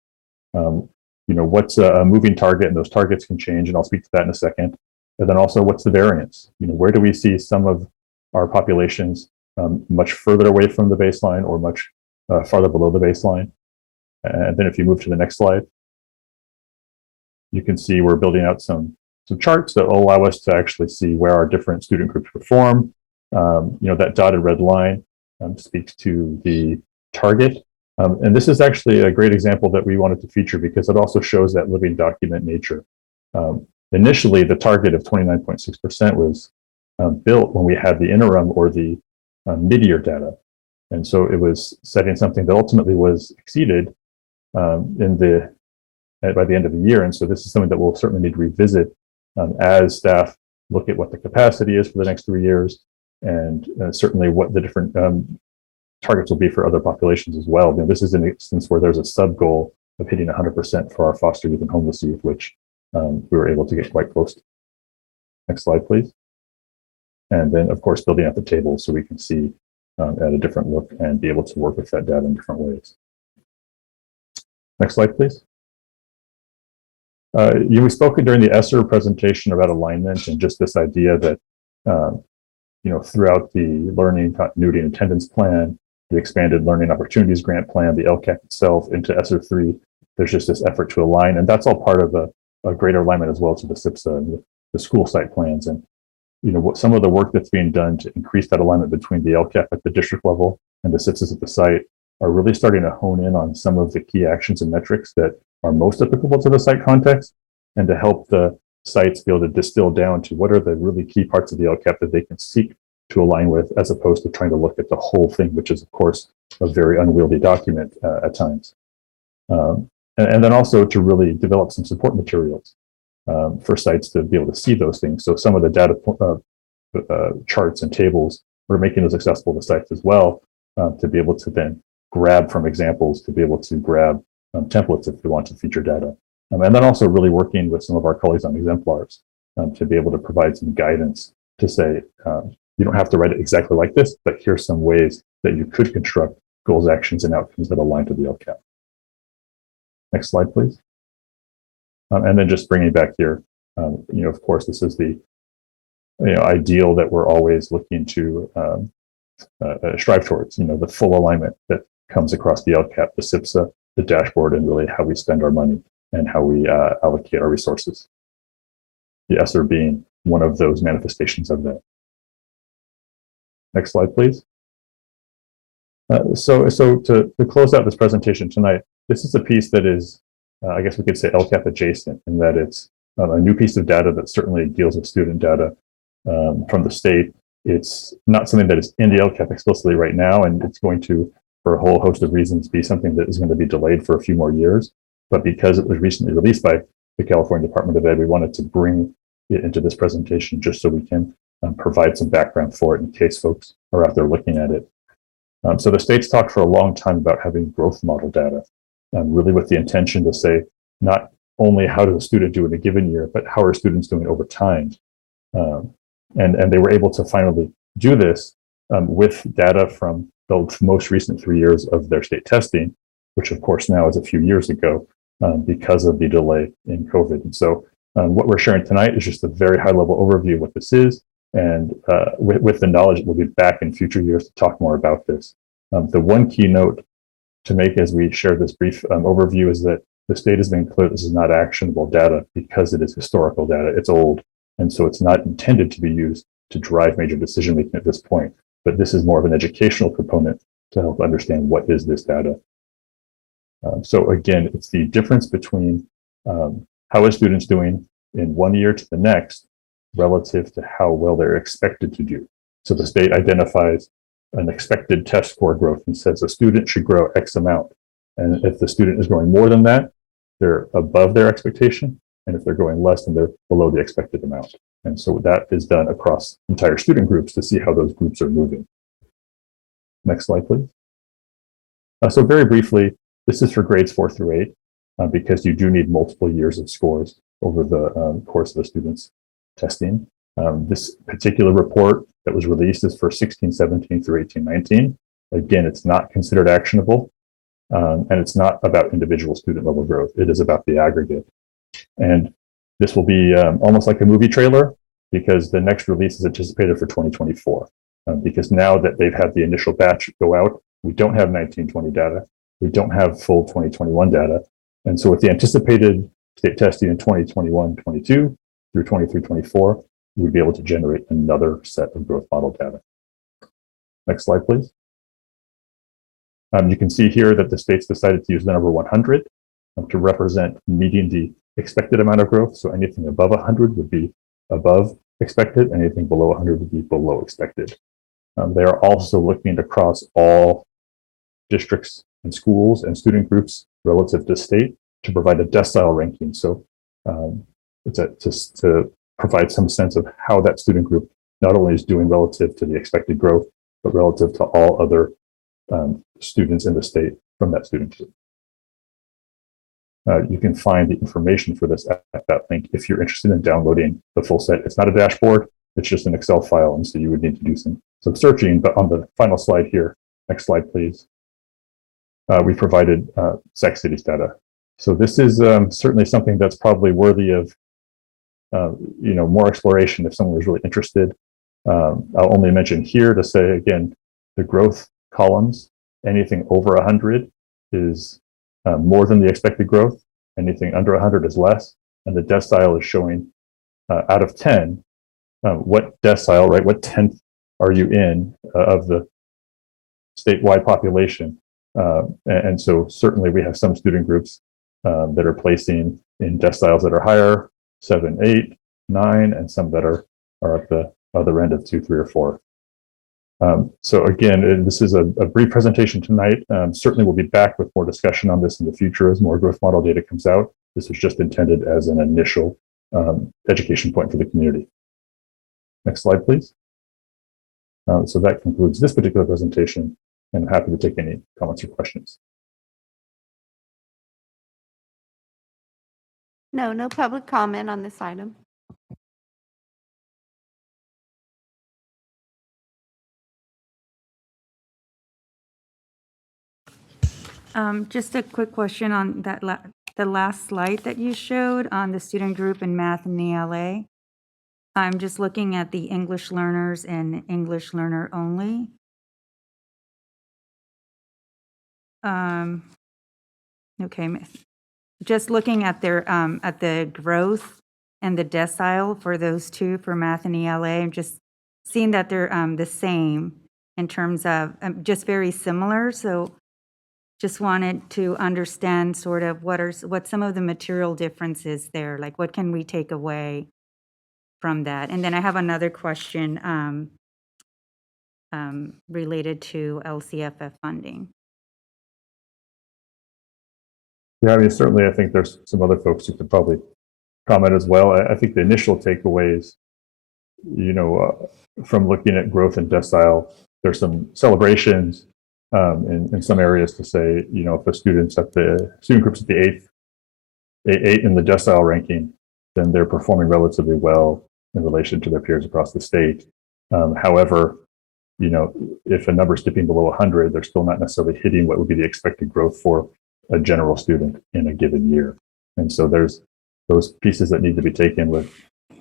What's a moving target, and those targets can change, and I'll speak to that in a second. And then also, what's the variance? Where do we see some of our populations much further away from the baseline or much farther below the baseline? And then if you move to the next slide, you can see we're building out some charts that will allow us to actually see where our different student groups perform. That dotted red line speaks to the target. And this is actually a great example that we wanted to feature because it also shows that living document nature. Initially, the target of 29.6% was built when we had the interim or the mid-year data. And so it was setting something that ultimately was exceeded by the end of the year. And so this is something that we'll certainly need to revisit as staff look at what the capacity is for the next 3 years, and certainly what the different targets will be for other populations as well. This is an instance where there's a sub-goal of hitting 100% for our foster youth and homeless youth, which we were able to get quite close to. Next slide, please. And then, of course, building out the table so we can see at a different look and be able to work with that data in different ways. Next slide, please. We spoke during the ESSER presentation about alignment and just this idea that, throughout the learning continuity and attendance plan, the expanded learning opportunities grant plan, the Lcap itself into ESSER 3, there's just this effort to align. And that's all part of a greater alignment as well to the SIPSA and the school site plans. And, some of the work that's being done to increase that alignment between the Lcap at the district level and the SIPSAs at the site are really starting to hone in on some of the key actions and metrics that are most applicable to the site context, and to help the sites be able to distill down to what are the really key parts of the Lcap that they can seek to align with, as opposed to trying to look at the whole thing, which is, of course, a very unwieldy document at times. And then also to really develop some support materials for sites to be able to see those things. So some of the data charts and tables, we're making those accessible to sites as well, to be able to then grab from examples, to be able to grab templates if we want to feature data. And then also really working with some of our colleagues on exemplars to be able to provide some guidance to say, you don't have to write it exactly like this, but here's some ways that you could construct goals, actions, and outcomes that align to the Lcap. Next slide, please. And then just bringing back here, of course, this is the ideal that we're always looking to strive towards, the full alignment that comes across the Lcap, the SIPSA, the dashboard, and really how we spend our money and how we allocate our resources. The ESSER being one of those manifestations of that. Next slide, please. So to close out this presentation tonight, this is a piece that is, I guess we could say Lcap adjacent, in that it's a new piece of data that certainly deals with student data from the state. It's not something that is in the Lcap explicitly right now, and it's going to, for a whole host of reasons, be something that is going to be delayed for a few more years. But because it was recently released by the California Department of Ed, we wanted to bring it into this presentation just so we can provide some background for it in case folks are out there looking at it. So the state's talked for a long time about having growth model data, really with the intention to say, not only how does a student do in a given year, but how are students doing over time? And they were able to finally do this with data from the most recent 3 years of their state testing, which of course now is a few years ago because of the delay in COVID. And so what we're sharing tonight is just a very high level overview of what this is. And with the knowledge, we'll be back in future years to talk more about this. The one key note to make as we share this brief overview is that the state has been clear this is not actionable data because it is historical data. It's old. And so it's not intended to be used to drive major decision making at this point. But this is more of an educational component to help understand what is this data. So again, it's the difference between how a student's doing in 1 year to the next relative to how well they're expected to do. So the state identifies an expected test score growth and says a student should grow X amount. And if the student is growing more than that, they're above their expectation. And if they're growing less, then they're below the expected amount. And so that is done across entire student groups to see how those groups are moving. Next slide, please. So very briefly, this is for grades 4 through 8, because you do need multiple years of scores over the course of the student's testing. This particular report that was released is for 16, 17 through 18, 19. Again, it's not considered actionable, and it's not about individual student level growth. It is about the aggregate. And this will be almost like a movie trailer, because the next release is anticipated for 2024. Because now that they've had the initial batch go out, we don't have 1920 data. We don't have full 2021 data. And so with the anticipated state testing in 2021-22 through 23-24, we'd be able to generate another set of growth model data. Next slide, please. You can see here that the states decided to use the number 100 to represent meeting the expected amount of growth. So anything above 100 would be above expected, anything below 100 would be below expected. They are also looking across all districts and schools and student groups relative to state to provide a decile ranking. So it's to provide some sense of how that student group not only is doing relative to the expected growth, but relative to all other students in the state from that student group. You can find the information for this at that link if you're interested in downloading the full set. It's not a dashboard, it's just an Excel file, and so you would need to do some searching. But on the final slide here, next slide, please. We provided Sac City's data. So this is certainly something that's probably worthy of more exploration if someone was really interested. I'll only mention here to say, again, the growth columns, anything over 100 is more than the expected growth. Anything under 100 is less. And the decile is showing out of 10, what decile, right? What 10th are you in of the statewide population? And so certainly we have some student groups that are placing in deciles that are higher, 7, 8, 9, and some that are at the other end of 2, 3, or 4. So again, this is a brief presentation tonight. Certainly we'll be back with more discussion on this in the future as more growth model data comes out. This was just intended as an initial education point for the community. Next slide, please. So that concludes this particular presentation, and I'm happy to take any comments or questions. No public comment on this item. Just a quick question on that the last slide that you showed on the student group in math and ELA. I'm just looking at the English learners and English learner only. Okay, just looking at their at the growth and the decile for those two for math and ELA. I'm just seeing that they're the same in terms of just very similar. So just wanted to understand sort of what some of the material differences there, like what can we take away from that? And then I have another question related to LCFF funding. Yeah, I mean, certainly I think there's some other folks who could probably comment as well. I think the initial takeaways, from looking at growth and decile, there's some celebrations in some areas to say, if a student group's at the eighth in the decile ranking, then they're performing relatively well in relation to their peers across the state. However, if a number is dipping below 100, they're still not necessarily hitting what would be the expected growth for a general student in a given year. And so there's those pieces that need to be taken with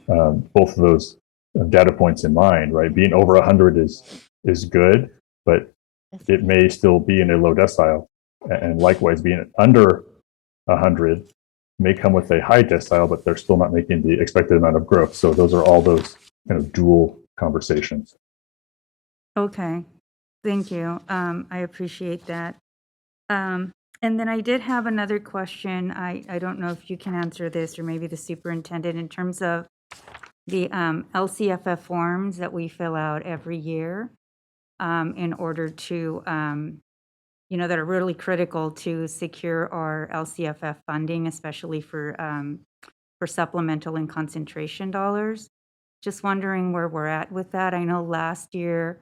both of those data points in mind, right? Being over 100 is good, but it may still be in a low decile. And likewise, being under 100 may come with a high decile, but they're still not making the expected amount of growth. So those are all those kind of dual conversations. Okay, thank you. I appreciate that. And then I did have another question. I don't know if you can answer this, or maybe the superintendent, in terms of the LCFF forms that we fill out every year in order to, that are really critical to secure our LCFF funding, especially for supplemental and concentration dollars. Just wondering where we're at with that. I know last year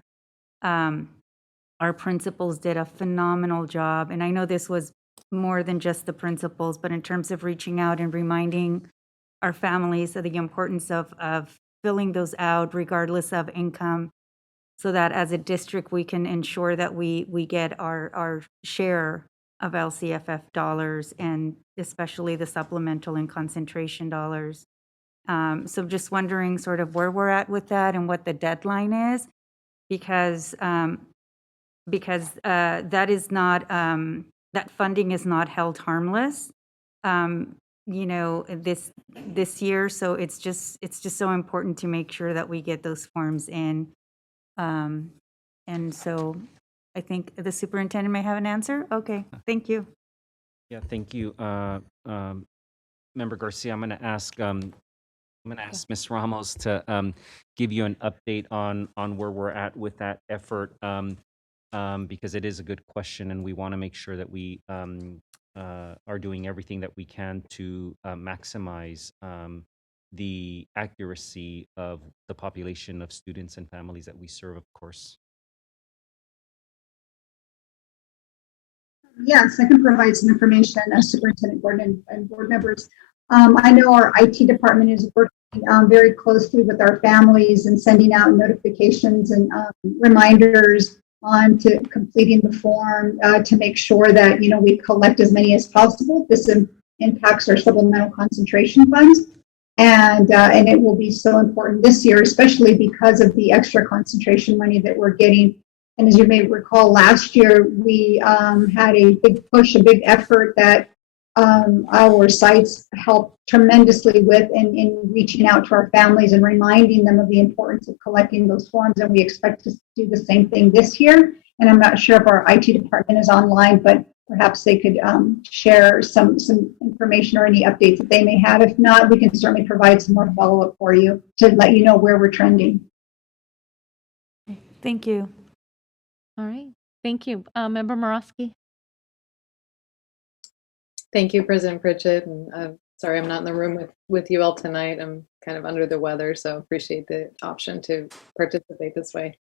our principals did a phenomenal job, and I know this was more than just the principals, but in terms of reaching out and reminding our families of the importance of filling those out regardless of income. so that as a district, we can ensure that we get our share of LCFF dollars, and especially the supplemental and concentration dollars. So just wondering sort of where we're at with that and what the deadline is, because that is not, that funding is not held harmless, this year. So it's just so important to make sure that we get those forms in. And so I think the superintendent may have an answer. Okay, thank you. Yeah, thank you, Member Garcia. I'm going to ask Ms. Ramos to give you an update on where we're at with that effort, because it is a good question, and we want to make sure that we are doing everything that we can to maximize the accuracy of the population of students and families that we serve, of course. Yes, I can provide some information as Superintendent Burton and board members. I know our IT department is working very closely with our families and sending out notifications and reminders on to completing the form to make sure that we collect as many as possible. This impacts our supplemental concentration funds, and it will be so important this year, especially because of the extra concentration money that we're getting. And as you may recall, last year we had a big push, a big effort that our sites helped tremendously with in reaching out to our families and reminding them of the importance of collecting those forms. And we expect to do the same thing this year. And I'm not sure if our IT department is online, but perhaps they could share some information or any updates that they may have. If not, we can certainly provide some more follow-up for you to let you know where we're trending. Thank you. All right. Thank you. Member Morosky. Thank you, President Pritchett. And I'm sorry I'm not in the room with you all tonight. I'm kind of under the weather, so appreciate the option to participate this way.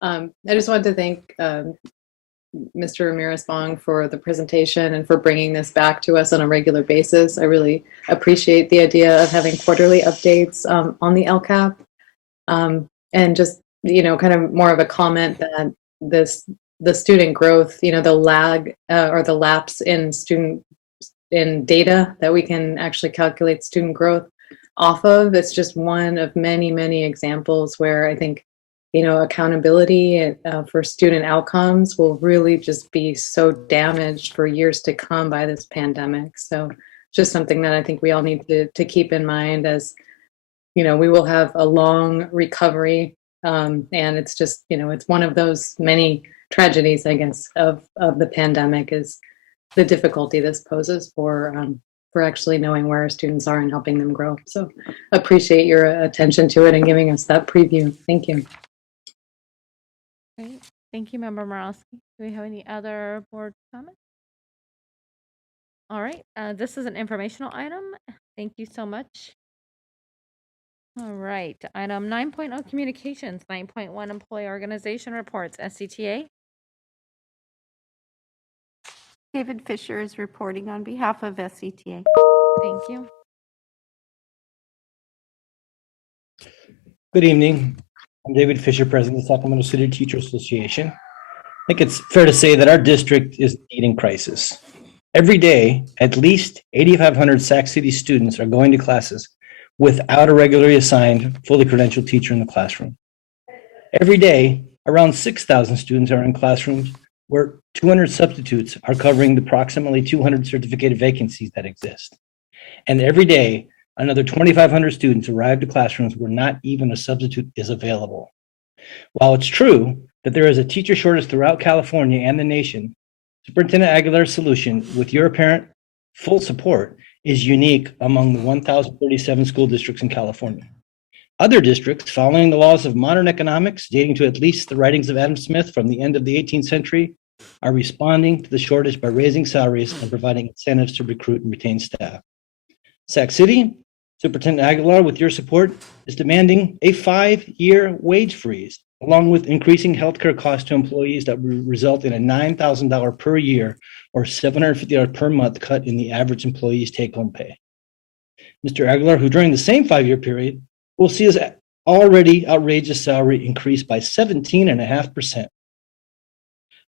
I just wanted to thank Mr. Ramirez-Bong for the presentation and for bringing this back to us on a regular basis. I really appreciate the idea of having quarterly updates on the Lcap. And just, kind of more of a comment that the student growth, the lag or the lapse in data that we can actually calculate student growth off of. It's just one of many, many examples where I think, accountability for student outcomes will really just be so damaged for years to come by this pandemic. So just something that I think we all need to keep in mind as, we will have a long recovery. And it's just, it's one of those many tragedies, I guess, of the pandemic is the difficulty this poses for actually knowing where our students are and helping them grow. So appreciate your attention to it and giving us that preview. Thank you. Great. Thank you, Member Morosky. Do we have any other board comments? All right. This is an informational item. Thank you so much. All right. Item 9.0 communications, 9.1 employee organization reports, SCTA. David Fisher is reporting on behalf of SCTA. Thank you. Good evening. I'm David Fisher, President of the Sacramento City Teachers Association. I think it's fair to say that our district is indeed in crisis. Every day, at least 8,500 Sac City students are going to classes without a regularly assigned, fully credentialed teacher in the classroom. Every day, around 6,000 students are in classrooms where 200 substitutes are covering the approximately 200 certificated vacancies that exist. And every day, another 2,500 students arrive to classrooms where not even a substitute is available. While it's true that there is a teacher shortage throughout California and the nation, Superintendent Aguilar's solution, with your apparent full support, is unique among the 1,037 school districts in California. Other districts, following the laws of modern economics dating to at least the writings of Adam Smith from the end of the 18th century, are responding to the shortage by raising salaries and providing incentives to recruit and retain staff. Sac City, Superintendent Aguilar, with your support, is demanding a 5-year wage freeze, along with increasing healthcare costs to employees that will result in a $9,000 per year or $750 per month cut in the average employee's take-home pay. Mr. Aguilar, who during the same 5-year period will see us already outrageous salary increase by 17.5%.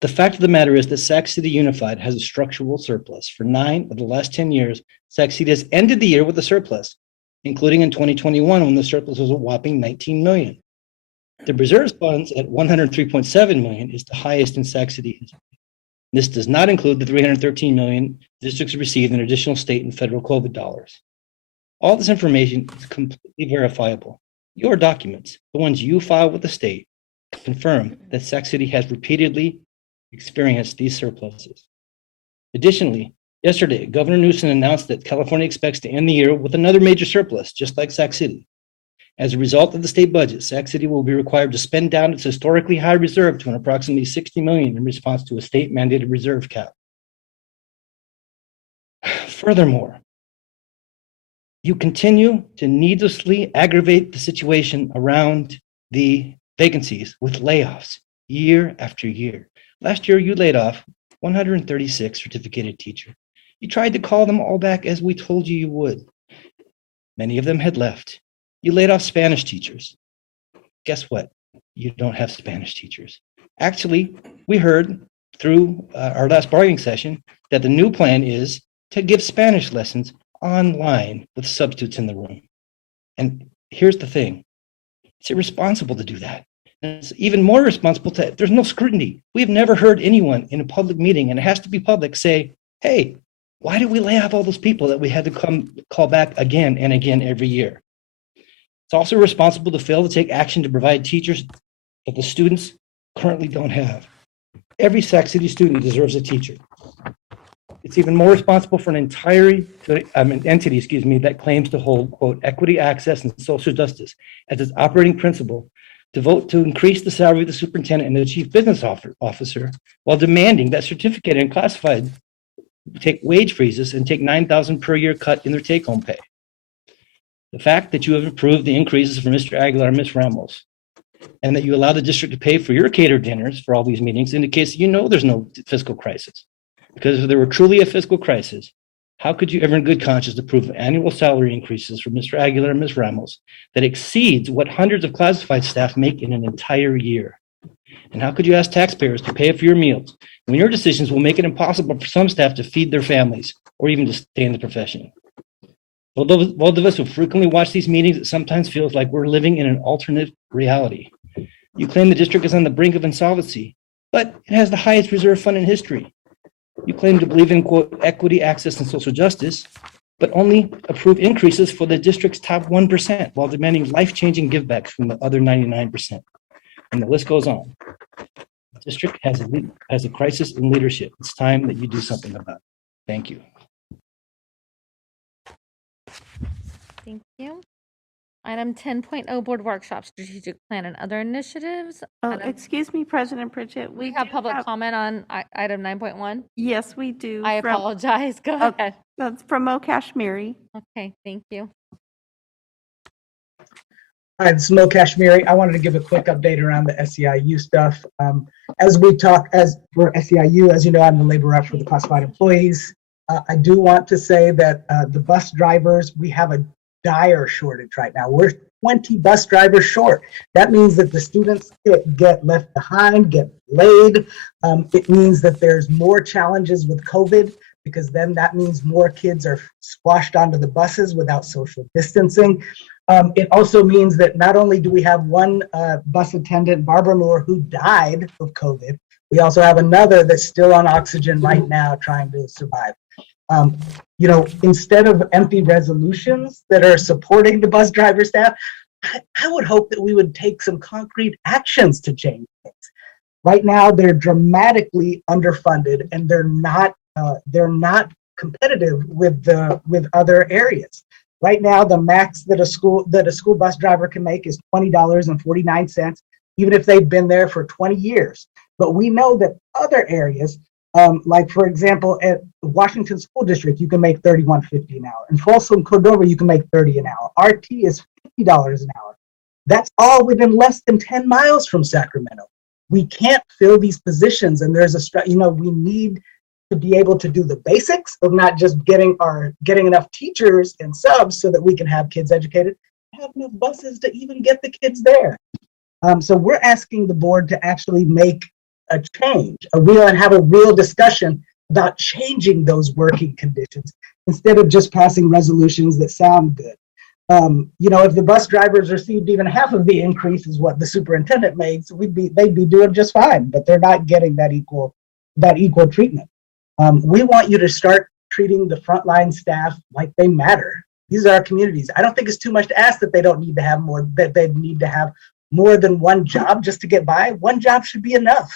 The fact of the matter is that Sac City Unified has a structural surplus. For 9 of the last 10 years, Sac City has ended the year with a surplus, including in 2021 when the surplus was a whopping $19 million. The reserves funds at $103.7 million is the highest in Sac City history. This does not include the $313 million districts received in additional state and federal COVID dollars. All this information is completely verifiable. Your documents, the ones you file with the state, confirm that Sac City has repeatedly experienced these surpluses. Additionally, yesterday, Governor Newsom announced that California expects to end the year with another major surplus, just like Sac City. As a result of the state budget, Sac City will be required to spend down its historically high reserve to an approximately $60 million in response to a state mandated reserve cap. Furthermore, you continue to needlessly aggravate the situation around the vacancies with layoffs year after year. Last year, you laid off 136 certificated teachers. You tried to call them all back as we told you you would. Many of them had left. You laid off Spanish teachers. Guess what? You don't have Spanish teachers. Actually, we heard through our last bargaining session that the new plan is to give Spanish lessons online with substitutes in the room. And here's the thing. It's irresponsible to do that. And it's even more responsible to, there's no scrutiny. We've never heard anyone in a public meeting, and it has to be public, say, hey, why did we lay off all those people that we had to call back again and again every year? It's also responsible to fail to take action to provide teachers that the students currently don't have. Every Sac City student deserves a teacher. It's even more responsible for an entity that claims to hold, quote, equity, access, and social justice as its operating principle to vote to increase the salary of the superintendent and the chief business officer while demanding that certificated and classified take wage freezes and take $9,000 per year cut in their take-home pay. The fact that you have approved the increases for Mr. Aguilar and Ms. Ramos, and that you allow the district to pay for your catered dinners for all these meetings indicates that you know there's no fiscal crisis. Because if there were truly a fiscal crisis, how could you ever in good conscience approve annual salary increases for Mr. Aguilar and Ms. Ramos that exceeds what hundreds of classified staff make in an entire year? And how could you ask taxpayers to pay for your meals when your decisions will make it impossible for some staff to feed their families or even to stay in the profession? For those of us who frequently watch these meetings, it sometimes feels like we're living in an alternate reality. You claim the district is on the brink of insolvency, but it has the highest reserve fund in history. You claim to believe in, quote, equity, access, and social justice, but only approve increases for the district's top 1% while demanding life-changing givebacks from the other 99%. And the list goes on. The district has a crisis in leadership. It's time that you do something about it. Thank you. Thank you. Item 10.0 Board Workshop, Strategic Plan and Other Initiatives. Oh, excuse me, President Pritchett. We have public comment on item 9.1. Yes, we do. I apologize. Go ahead. That's from Mo Kashmiri. Okay, thank you. Hi, this is Mo Kashmiri. I wanted to give a quick update around the SEIU stuff. As for SEIU, as you know, I'm the labor rep for the classified employees. I do want to say that the bus drivers, we have a dire shortage right now. We're 20 bus drivers short. That means that the students get left behind, get delayed. It means that there's more challenges with COVID, because then that means more kids are squashed onto the buses without social distancing. It also means that not only do we have one bus attendant, Barbara Moore, who died of COVID, we also have another that's still on oxygen right now trying to survive. Instead of empty resolutions that are supporting the bus driver staff, I would hope that we would take some concrete actions to change things. Right now, they're dramatically underfunded, and they're not competitive with other areas. Right now, the max that a school bus driver can make is $20.49, even if they've been there for 20 years. But we know that other areas, like for example, at Washington School District, you can make $31.50 an hour. In Folsom Cordova, you can make $30 an hour. RT is $50 an hour. That's all within less than 10 miles from Sacramento. We can't fill these positions, and we need to be able to do the basics of not just getting enough teachers and subs so that we can have kids educated. It have enough buses to even get the kids there. So we're asking the board to actually make a change, and have a real discussion about changing those working conditions instead of just passing resolutions that sound good. If the bus drivers received even half of the increase is what the superintendent makes, they'd be doing just fine, but they're not getting that equal treatment. We want you to start treating the frontline staff like they matter. These are our communities. I don't think it's too much to ask that they don't need to have more, that they need to have more than one job just to get by. One job should be enough.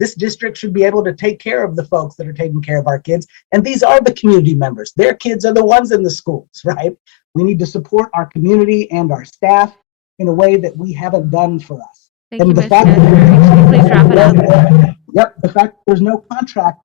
This district should be able to take care of the folks that are taking care of our kids. And these are the community members. Their kids are the ones in the schools, right? We need to support our community and our staff in a way that we haven't done for us. Thank you, Ms. Chadwick. Please wrap it up. Yep, the fact that there's no contract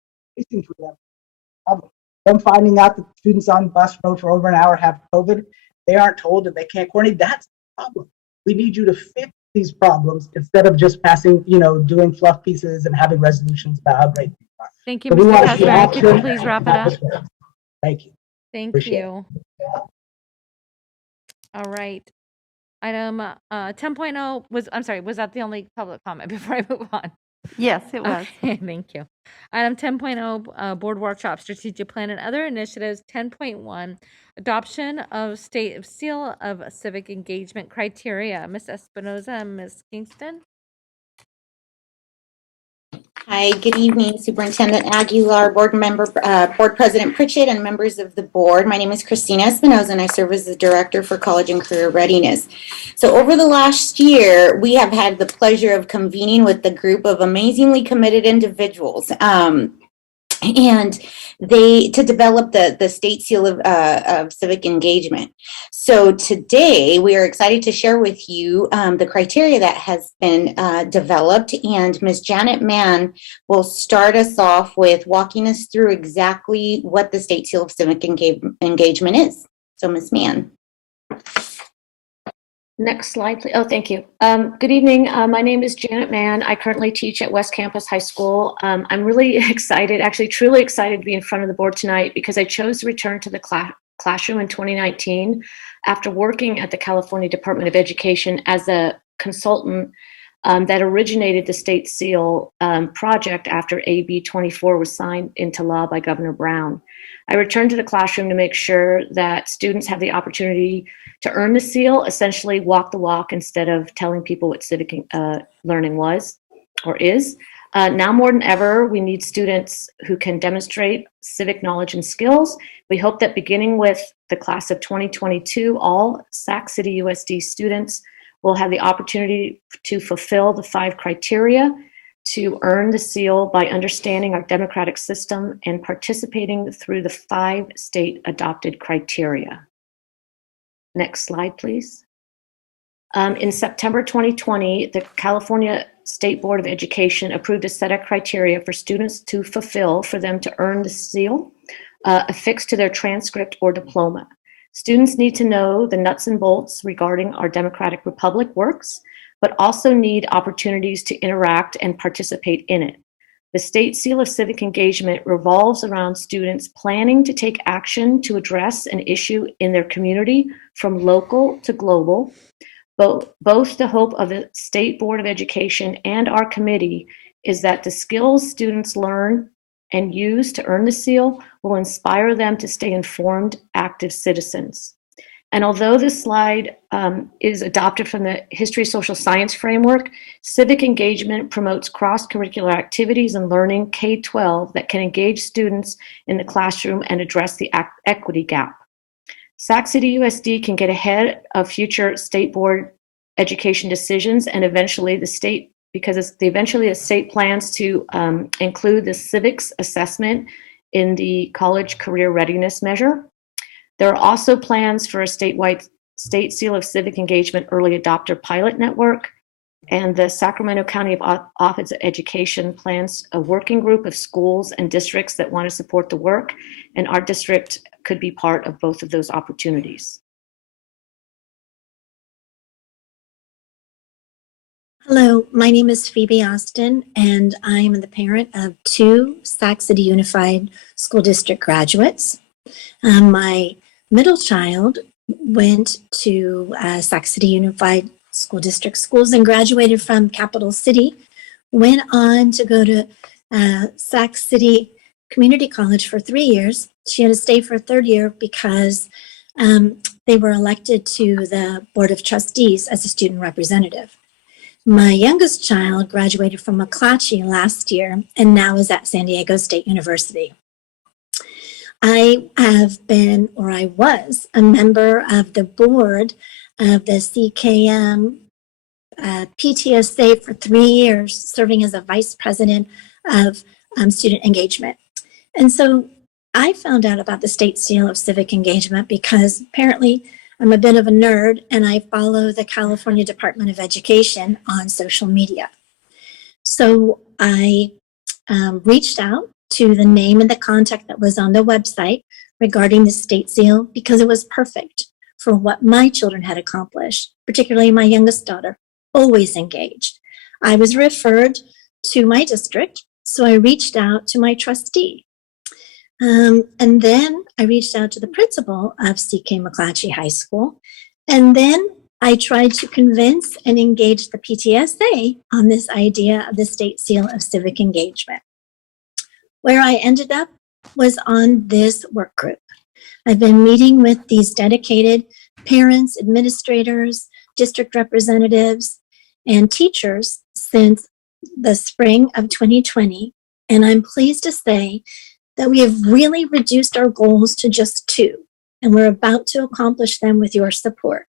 for them. Them finding out that students on bus road for over an hour have COVID, they aren't told and they can't coordinate. That's the problem. We need you to fix these problems instead of just passing, doing fluff pieces and having resolutions about how great they are. Thank you, So Mr. Chadwick. Could you please wrap it up? Thank you. Thank Appreciate you. All right. Item 10.0 was that the only public comment before I move on? Yes, it was. Okay, thank you. Item 10.0, board workshop, strategic plan and other initiatives. 10.1, adoption of state seal of civic engagement criteria. Ms. Espinoza and Ms. Kingston. Hi, good evening, Superintendent Aguilar, Board President Pritchett, and members of the board. My name is Christina Espinoza, and I serve as the Director for College and Career Readiness. So over the last year, we have had the pleasure of convening with a group of amazingly committed individuals. And to develop the state seal of civic engagement. So today we are excited to share with you the criteria that has been developed, and Ms. Janet Mann will start us off with walking us through exactly what the state seal of civic engagement is. So Ms. Mann. Next slide, please. Oh, thank you. Good evening. My name is Janet Mann. I currently teach at West Campus High School. I'm really excited, actually truly excited to be in front of the board tonight because I chose to return to the classroom in 2019 after working at the California Department of Education as a consultant that originated the State Seal project after AB 24 was signed into law by Governor Brown. I returned to the classroom to make sure that students have the opportunity to earn the seal, essentially walk the walk instead of telling people what civic learning was or is. Now more than ever, we need students who can demonstrate civic knowledge and skills. We hope that beginning with the class of 2022, all Sac City USD students will have the opportunity to fulfill the 5 criteria to earn the seal by understanding our democratic system and participating through the 5 state adopted criteria. Next slide, please. In September 2020, the California State Board of Education approved a set of criteria for students to fulfill for them to earn the seal affixed to their transcript or diploma. Students need to know the nuts and bolts regarding our democratic republic works, but also need opportunities to interact and participate in it. The State Seal of Civic Engagement revolves around students planning to take action to address an issue in their community from local to global. Both the hope of the State Board of Education and our committee is that the skills students learn and use to earn the seal will inspire them to stay informed, active citizens. And although this slide is adopted from the History Social Science framework, civic engagement promotes cross-curricular activities and learning K-12 that can engage students in the classroom and address the equity gap. Sac City USD can get ahead of future state board education decisions, and eventually the state, because eventually the state plans to include the civics assessment in the college career readiness measure. There are also plans for a statewide State Seal of Civic Engagement Early Adopter Pilot Network, and the Sacramento County Office of Education plans a working group of schools and districts that want to support the work, and our district could be part of both of those opportunities. Hello, my name is Phoebe Austin, and I am the parent of 2 Sac City Unified School District graduates. My middle child went to Sac City Unified School District schools and graduated from Capital City. Went on to go to Sac City Community College for 3 years. She had to stay for a third year because they were elected to the Board of Trustees as a student representative. My youngest child graduated from McClatchy last year and now is at San Diego State University. I have been, or I was, a member of the board of the CKM PTSA for 3 years, serving as a vice president of student engagement. And so I found out about the state seal of civic engagement because apparently I'm a bit of a nerd and I follow the California Department of Education on social media. So I reached out to the name and the contact that was on the website regarding the state seal because it was perfect for what my children had accomplished, particularly my youngest daughter, always engaged. I was referred to my district, so I reached out to my trustee. And then I reached out to the principal of CK McClatchy High School. And then I tried to convince and engage the PTSA on this idea of the state seal of civic engagement. Where I ended up was on this work group. I've been meeting with these dedicated parents, administrators, district representatives, and teachers since the spring of 2020. And I'm pleased to say that we have really reduced our goals to just 2, and we're about to accomplish them with your support.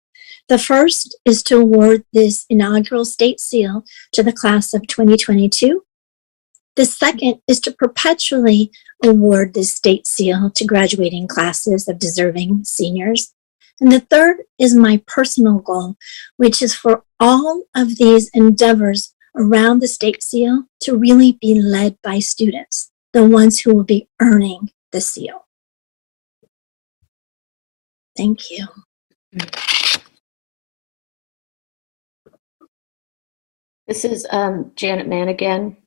The first is to award this inaugural state seal to the class of 2022. The second is to perpetually award this state seal to graduating classes of deserving seniors. And the third is my personal goal, which is for all of these endeavors around the state seal to really be led by students, the ones who will be earning the seal. Thank you. This is Janet Mann again.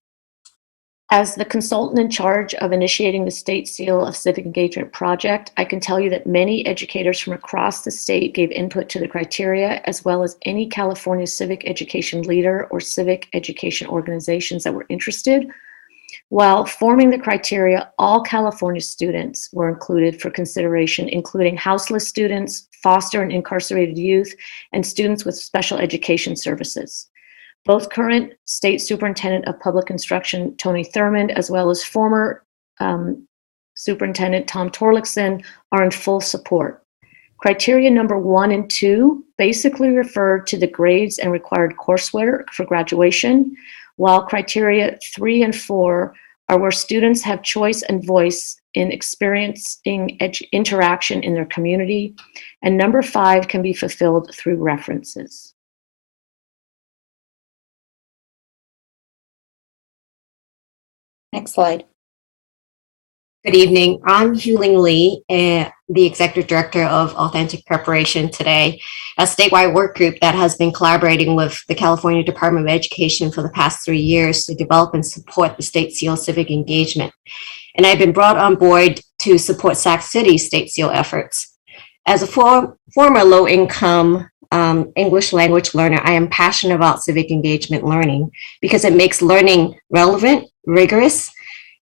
As the consultant in charge of initiating the State Seal of Civic Engagement project, I can tell you that many educators from across the state gave input to the criteria, as well as any California civic education leader or civic education organizations that were interested. While forming the criteria, all California students were included for consideration, including houseless students, foster and incarcerated youth, and students with special education services. Both current State Superintendent of Public Instruction, Tony Thurmond, as well as former Superintendent Tom Torlakson are in full support. Criteria number 1 and 2 basically refer to the grades and required coursework for graduation, while criteria 3 and 4 are where students have choice and voice in experiencing interaction in their community, and number 5 can be fulfilled through references. Next slide. Good evening. I'm Huling Lee, the Executive Director of Authentic Preparation today, a statewide work group that has been collaborating with the California Department of Education for the past 3 years to develop and support the State Seal Civic Engagement. And I've been brought on board to support Sac City's State Seal efforts. As a former low-income English language learner, I am passionate about civic engagement learning because it makes learning relevant, rigorous,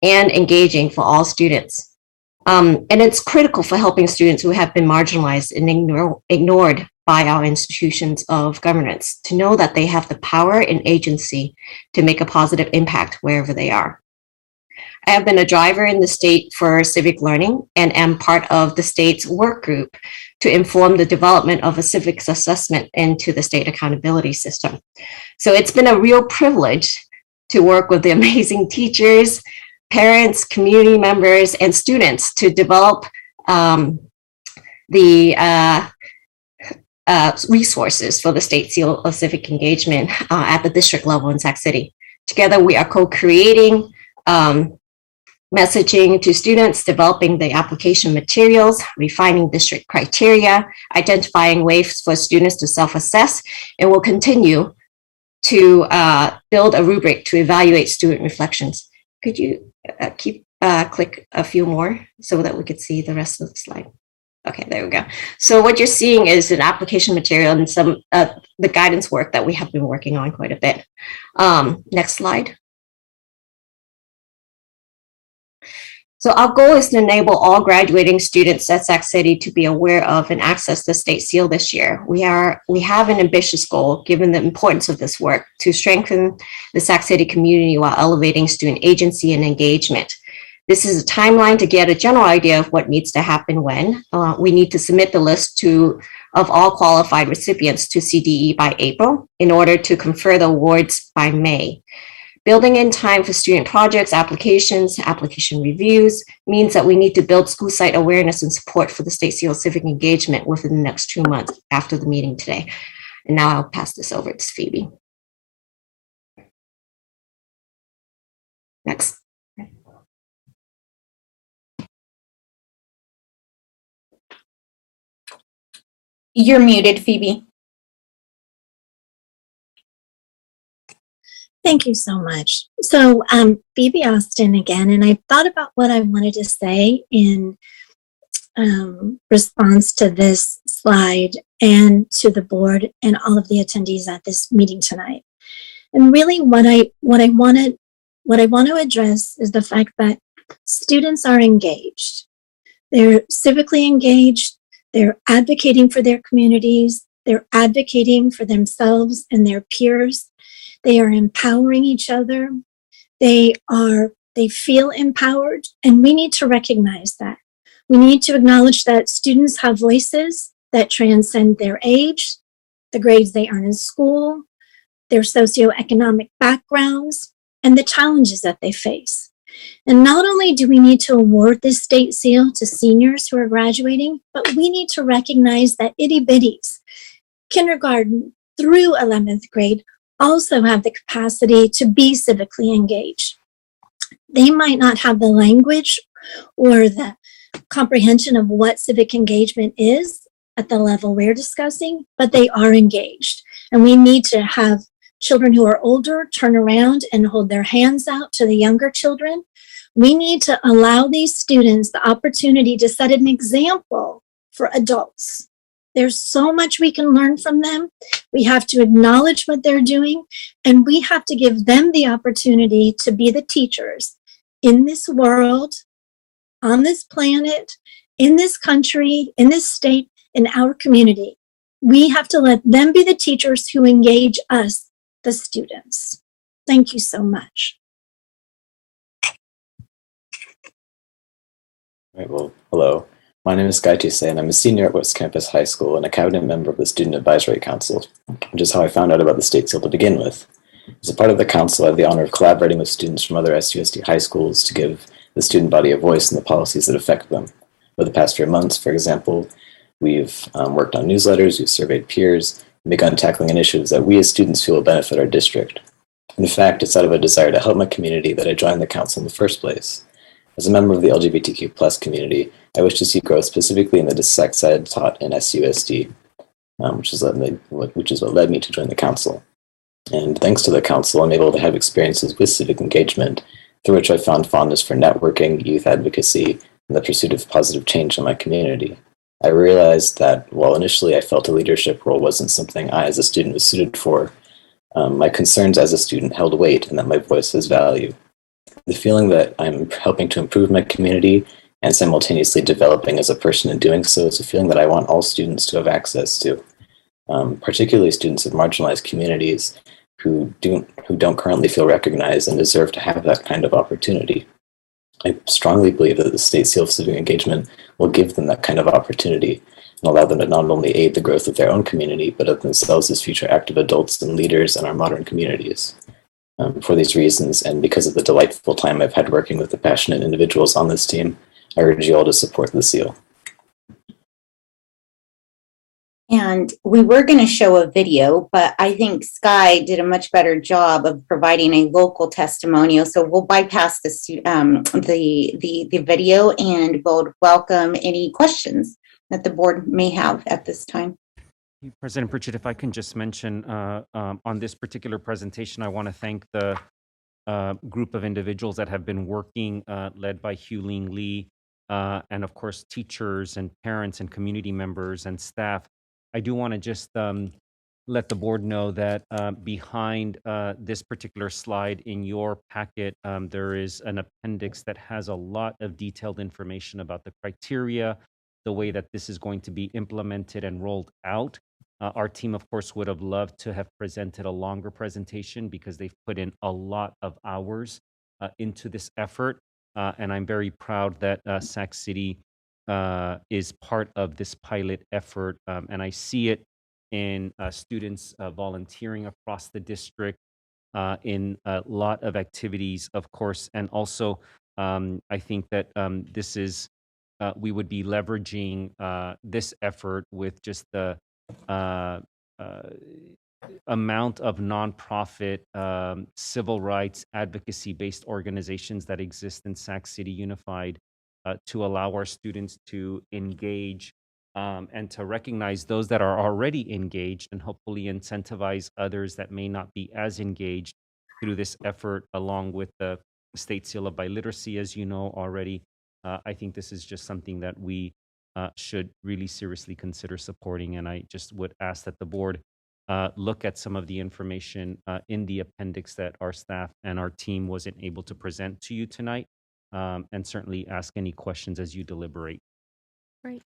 and engaging for all students. And it's critical for helping students who have been marginalized and ignored by our institutions of governance to know that they have the power and agency to make a positive impact wherever they are. I have been a driver in the state for civic learning and am part of the state's work group to inform the development of a civics assessment into the state accountability system. So it's been a real privilege to work with the amazing teachers, parents, community members, and students to develop the resources for the State Seal of Civic Engagement at the district level in Sac City. Together, we are co-creating messaging to students, developing the application materials, refining district criteria, identifying ways for students to self-assess, and will continue to build a rubric to evaluate student reflections. Could you click a few more so that we could see the rest of the slide? Okay, there we go. So what you're seeing is an application material and some the guidance work that we have been working on quite a bit. Next slide. So our goal is to enable all graduating students at Sac City to be aware of and access the state seal this year. We have an ambitious goal, given the importance of this work, to strengthen the Sac City community while elevating student agency and engagement. This is a timeline to get a general idea of what needs to happen when. We need to submit the list of all qualified recipients to CDE by April in order to confer the awards by May. Building in time for student projects, applications, application reviews means that we need to build school site awareness and support for the State Seal civic engagement within the next 2 months after the meeting today. And now I'll pass this over to Phoebe. Next. You're muted, Phoebe. Thank you so much. So, Phoebe Austin again, and I thought about what I wanted to say in response to this slide and to the board and all of the attendees at this meeting tonight. And really, what I want to address is the fact that students are engaged. They're civically engaged. They're advocating for their communities. They're advocating for themselves and their peers. They are empowering each other. They feel empowered, and we need to recognize that. We need to acknowledge that students have voices that transcend their age, the grades they earn in school, their socioeconomic backgrounds, and the challenges that they face. And not only do we need to award this state seal to seniors who are graduating, but we need to recognize that itty bitties, kindergarten through 11th grade, also have the capacity to be civically engaged. They might not have the language or the comprehension of what civic engagement is at the level we're discussing, but they are engaged. And we need to have children who are older turn around and hold their hands out to the younger children. We need to allow these students the opportunity to set an example for adults. There's so much we can learn from them. We have to acknowledge what they're doing, and we have to give them the opportunity to be the teachers in this world, on this planet, in this country, in this state, in our community. We have to let them be the teachers who engage us, the students. Thank you so much. All right, well, hello. My name is Guy Tuse, and I'm a senior at West Campus High School and a cabinet member of the Student Advisory Council, which is how I found out about the state seal to begin with. As a part of the council, I have the honor of collaborating with students from other SUSD high schools to give the student body a voice in the policies that affect them. Over the past few months, for example, we've worked on newsletters, we've surveyed peers, and begun tackling initiatives that we as students feel will benefit our district. In fact, it's out of a desire to help my community that I joined the council in the first place. As a member of the LGBTQ+ community, I wish to see growth specifically in the sex ed taught in SUSD, which is what led me to join the council. And thanks to the council, I'm able to have experiences with civic engagement, through which I found fondness for networking, youth advocacy, and the pursuit of positive change in my community. I realized that while initially I felt a leadership role wasn't something I as a student was suited for, my concerns as a student held weight and that my voice has value. The feeling that I'm helping to improve my community and simultaneously developing as a person in doing so is a feeling that I want all students to have access to, particularly students of marginalized communities who don't currently feel recognized and deserve to have that kind of opportunity. I strongly believe that the state seal of civic engagement will give them that kind of opportunity and allow them to not only aid the growth of their own community, but of themselves as future active adults and leaders in our modern communities. For these reasons, and because of the delightful time I've had working with the passionate individuals on this team, I urge you all to support the seal. And we were going to show a video, but I think Sky did a much better job of providing a local testimonial. So we'll bypass the video and we'll welcome any questions that the board may have at this time. President Pritchett, if I can just mention on this particular presentation, I want to thank the group of individuals that have been working, led by Hugh Lee, and of course, teachers and parents and community members and staff. I do want to just let the board know that behind this particular slide in your packet, there is an appendix that has a lot of detailed information about the criteria, the way that this is going to be implemented and rolled out. Our team, of course, would have loved to have presented a longer presentation because they've put in a lot of hours into this effort. And I'm very proud that Sac City is part of this pilot effort. And I see it in students volunteering across the district, in a lot of activities, of course. And also, I think that this is, we would be leveraging this effort with just the amount of nonprofit civil rights advocacy-based organizations that exist in Sac City Unified to allow our students to engage and to recognize those that are already engaged and hopefully incentivize others that may not be as engaged through this effort, along with the State Seal of Biliteracy, as you know already. I think this is just something that we should really seriously consider supporting, and I just would ask that the board look at some of the information in the appendix that our staff and our team wasn't able to present to you tonight, and certainly ask any questions as you deliberate. Great.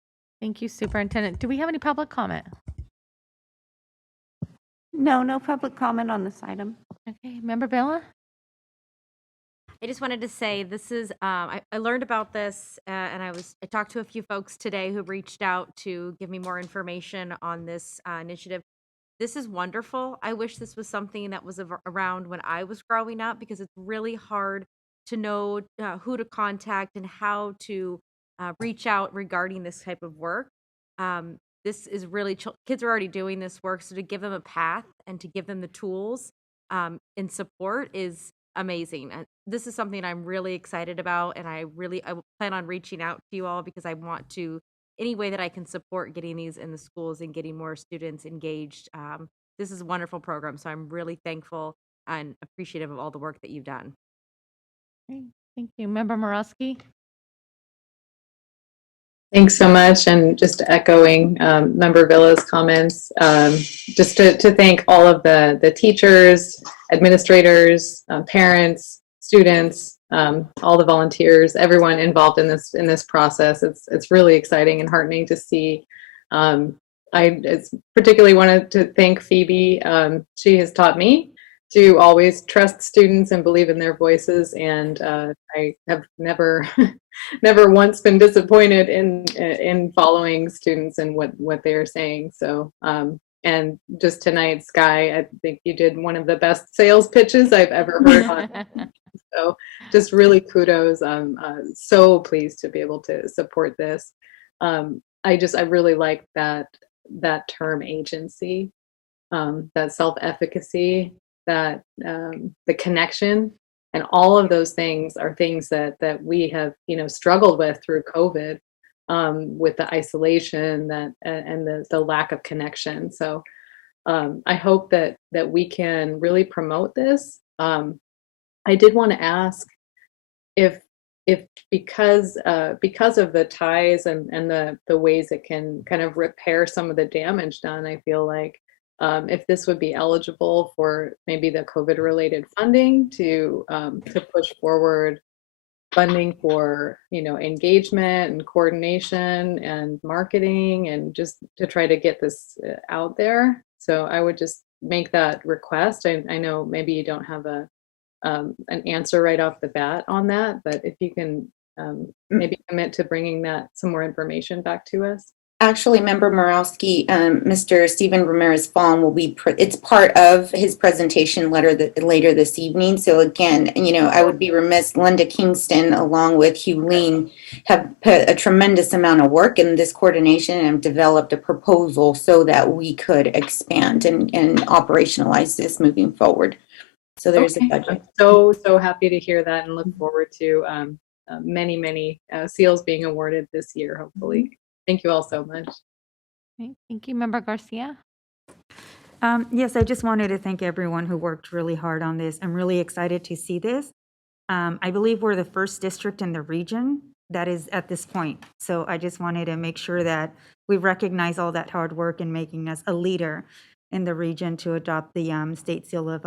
Thank you, Superintendent. Do we have any public comment? No public comment on this item. Okay, Member Bella? I just wanted to say this is, I learned about this and I talked to a few folks today who reached out to give me more information on this initiative. This is wonderful. I wish this was something that was around when I was growing up, because it's really hard to know who to contact and how to reach out regarding this type of work. This is really, kids are already doing this work, so to give them a path and to give them the tools and support is amazing. This is something I'm really excited about, and I plan on reaching out to you all because I want to, any way that I can support getting these in the schools and getting more students engaged. This is a wonderful program, so I'm really thankful and appreciative of all the work that you've done. Okay, thank you. Member Morosky? Thanks so much. And just echoing Member Villa's comments, just to thank all of the teachers, administrators, parents, students, all the volunteers, everyone involved in this process. It's really exciting and heartening to see. I particularly wanted to thank Phoebe. She has taught me to always trust students and believe in their voices, and I have never once been disappointed in following students and what they are saying. So and just tonight, Sky, I think you did one of the best sales pitches I've ever heard on. So just really kudos. I'm so pleased to be able to support this. I really like that term agency, that self-efficacy, that the connection, and all of those things are things that we have struggled with through COVID, with the isolation and the lack of connection. So I hope that we can really promote this. I did want to ask if because of the ties and the ways it can kind of repair some of the damage done, I feel like if this would be eligible for maybe the COVID related funding to push forward funding for engagement and coordination and marketing, and just to try to get this out there. So I would just make that request. I know maybe you don't have an answer right off the bat on that, but if you can maybe commit to bringing that some more information back to us. Actually, Member Morowski, Mr. Stephen Ramirez-Fong will be, it's part of his presentation letter later this evening. So again, I would be remiss, Linda Kingston, along with Hugh Lean, have put a tremendous amount of work in this coordination and developed a proposal so that we could expand and operationalize this moving forward. So there's a budget. I'm so happy to hear that, and look forward to many seals being awarded this year, hopefully. Thank you all so much. Okay, thank you, Member Garcia. Yes, I just wanted to thank everyone who worked really hard on this. I'm really excited to see this. I believe we're the first district in the region that is at this point. So I just wanted to make sure that we recognize all that hard work in making us a leader in the region to adopt the state seal of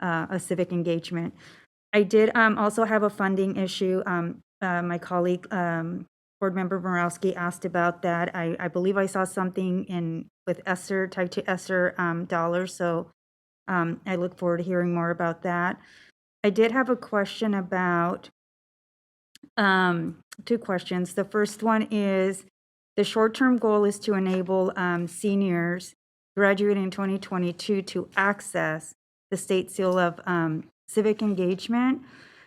a civic engagement. I did also have a funding issue. My colleague, Board Member Borowski, asked about that. I believe I saw something with ESSER, tied to ESSER dollars. So I look forward to hearing more about that. I did have a question about two questions. The first one is the short-term goal is to enable seniors graduating in 2022 to access the state seal of civic engagement.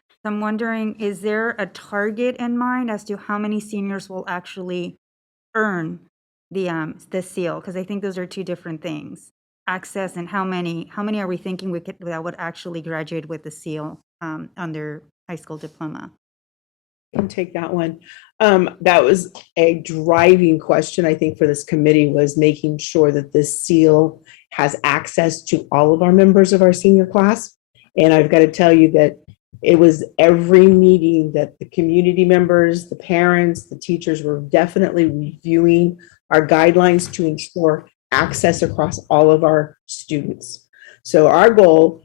So I'm wondering, is there a target in mind as to how many seniors will actually earn the seal? Because I think those are two different things. Access and how many are we thinking that would actually graduate with the seal on their high school diploma? I can take that one. That was a driving question, I think, for this committee, was making sure that this seal has access to all of our members of our senior class. And I've got to tell you that it was every meeting that the community members, the parents, the teachers were definitely reviewing our guidelines to ensure access across all of our students. So our goal,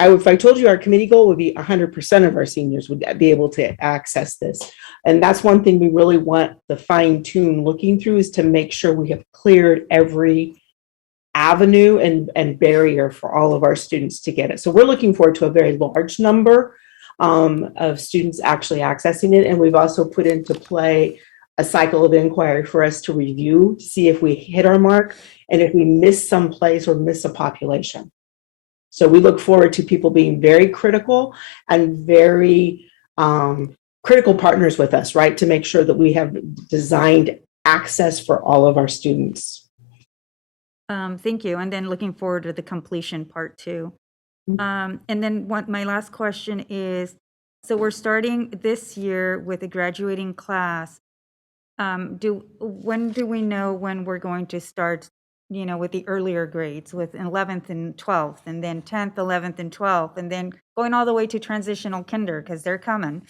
if I told you our committee goal would be 100% of our seniors would be able to access this. And that's one thing we really want the fine tune looking through, is to make sure we have cleared every avenue and barrier for all of our students to get it. So we're looking forward to a very large number of students actually accessing it. And we've also put into play a cycle of inquiry for us to review, to see if we hit our mark and if we miss some place or miss a population. So we look forward to people being very critical and very critical partners with us, right, to make sure that we have designed access for all of our students. Thank you. And then looking forward to the completion part too. And then my last question is, so we're starting this year with a graduating class. When do we know when we're going to start, with the earlier grades, with 11th and 12th, and then 10th, 11th, and 12th, and then going all the way to transitional kinder, because they're coming.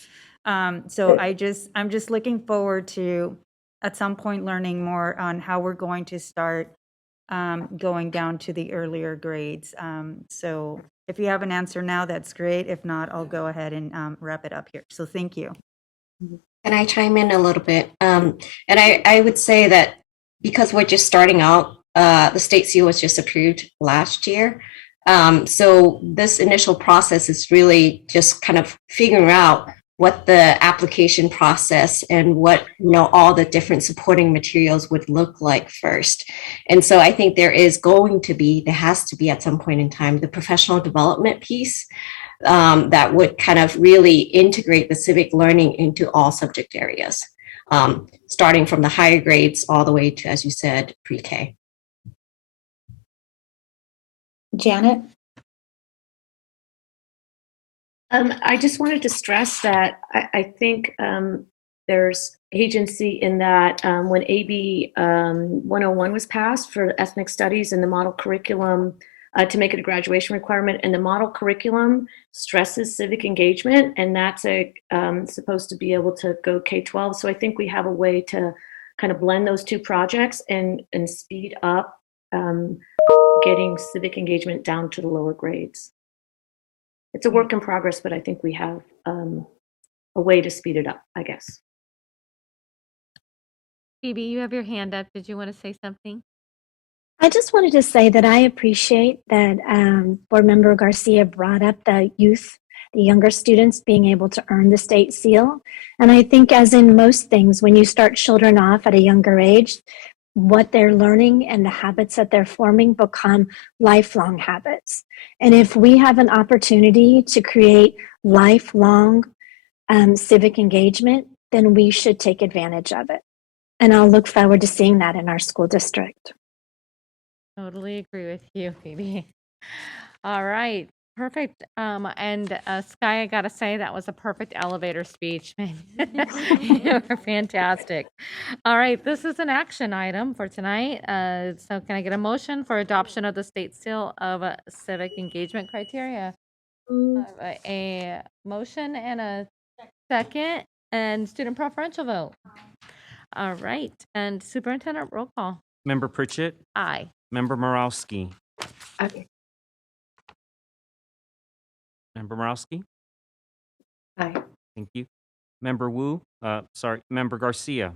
So I'm just looking forward to, at some point, learning more on how we're going to start going down to the earlier grades. So if you have an answer now, that's great. If not, I'll go ahead and wrap it up here. So thank you. Can I chime in a little bit? And I would say that because we're just starting out, the state seal was just approved last year. So this initial process is really just kind of figuring out what the application process and what, all the different supporting materials would look like first. And so I think there has to be at some point in time, the professional development piece that would kind of really integrate the civic learning into all subject areas, starting from the higher grades all the way to, as you said, pre-K. Janet? I just wanted to stress that I think there's agency in that when AB 101 was passed for ethnic studies and the model curriculum to make it a graduation requirement, and the model curriculum stresses civic engagement, and that's supposed to be able to go K-12. So I think we have a way to kind of blend those two projects and speed up getting civic engagement down to the lower grades. It's a work in progress, but I think we have a way to speed it up, I guess. Phoebe, you have your hand up. Did you want to say something? I just wanted to say that I appreciate that Board Member Garcia brought up the younger students being able to earn the state seal. And I think, as in most things, when you start children off at a younger age, what they're learning and the habits that they're forming become lifelong habits. And if we have an opportunity to create lifelong civic engagement, then we should take advantage of it. And I'll look forward to seeing that in our school district. Totally agree with you, Phoebe. All right. Perfect. And Sky, I gotta say, that was a perfect elevator speech. You were fantastic. All right, this is an action item for tonight. So can I get a motion for adoption of the state seal of civic engagement criteria? A motion and a second. and student preferential vote. All right, and superintendent roll call. Member Pritchett. Aye. Member Morowski. Aye. Member Morowski. Aye. Thank you. Member Member Garcia.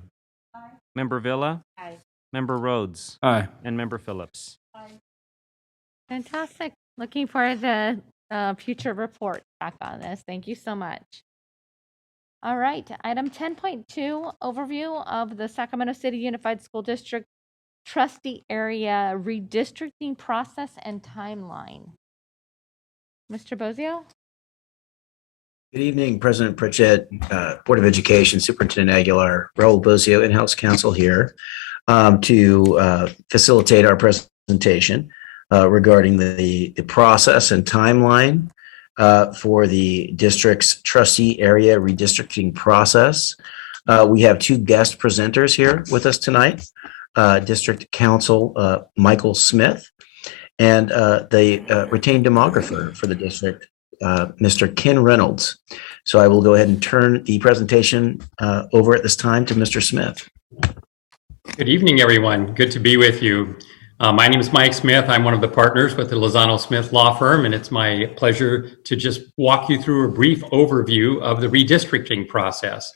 Aye. Member Villa. Aye. Member Rhodes. Aye. And Member Phillips. Fantastic. Looking for the future report back on this. Thank you so much. All right, item 10.2, overview of the Sacramento City Unified School District Trustee Area Redistricting Process and Timeline. Mr. Bozio? Good evening, President Pritchett, Board of Education, Superintendent Aguilar, Raul Bozio, in-house counsel here to facilitate our presentation regarding the process and timeline for the district's trustee area redistricting process. We have two guest presenters here with us tonight, District Counsel Michael Smith and the retained demographer for the district, Mr. Ken Reynolds. So I will go ahead and turn the presentation over at this time to Mr. Smith. Good evening, everyone. Good to be with you. My name is Mike Smith. I'm one of the partners with the Lozano Smith Law Firm, and it's my pleasure to just walk you through a brief overview of the redistricting process.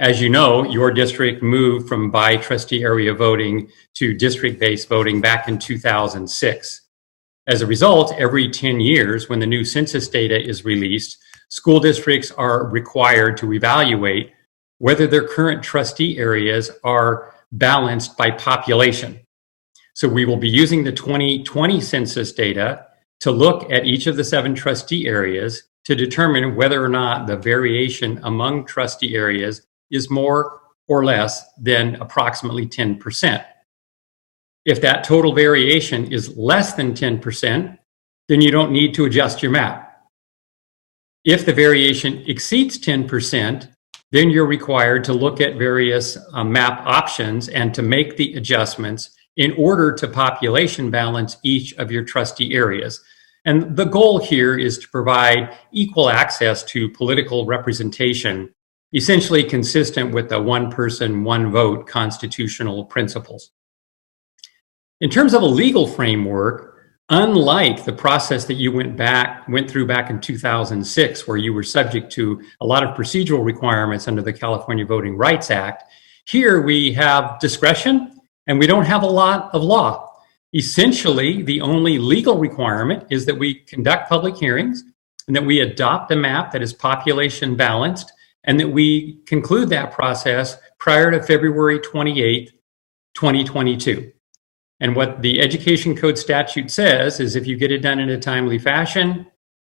As you know, your district moved from by trustee area voting to district-based voting back in 2006. As a result, every 10 years, when the new census data is released, school districts are required to evaluate whether their current trustee areas are balanced by population. So we will be using the 2020 census data to look at each of the 7 trustee areas to determine whether or not the variation among trustee areas is more or less than approximately 10%. If that total variation is less than 10%, then you don't need to adjust your map. If the variation exceeds 10%, then you're required to look at various map options and to make the adjustments in order to population balance each of your trustee areas. And the goal here is to provide equal access to political representation, essentially consistent with the one person, one vote constitutional principles. In terms of a legal framework, unlike the process that you went through back in 2006, where you were subject to a lot of procedural requirements under the California Voting Rights Act, here we have discretion and we don't have a lot of law. Essentially, the only legal requirement is that we conduct public hearings and that we adopt a map that is population balanced and that we conclude that process prior to February 28th, 2022. And what the Education Code statute says is if you get it done in a timely fashion,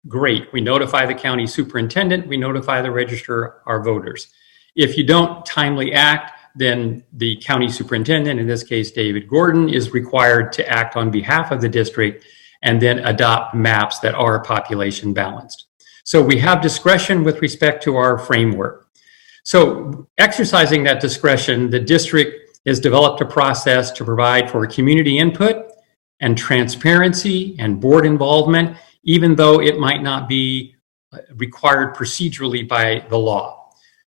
great. We notify the county superintendent, we notify the register our voters. If you don't timely act, then the county superintendent, in this case David Gordon, is required to act on behalf of the district and then adopt maps that are population balanced. So we have discretion with respect to our framework. So exercising that discretion, the district has developed a process to provide for community input and transparency and board involvement, even though it might not be required procedurally by the law.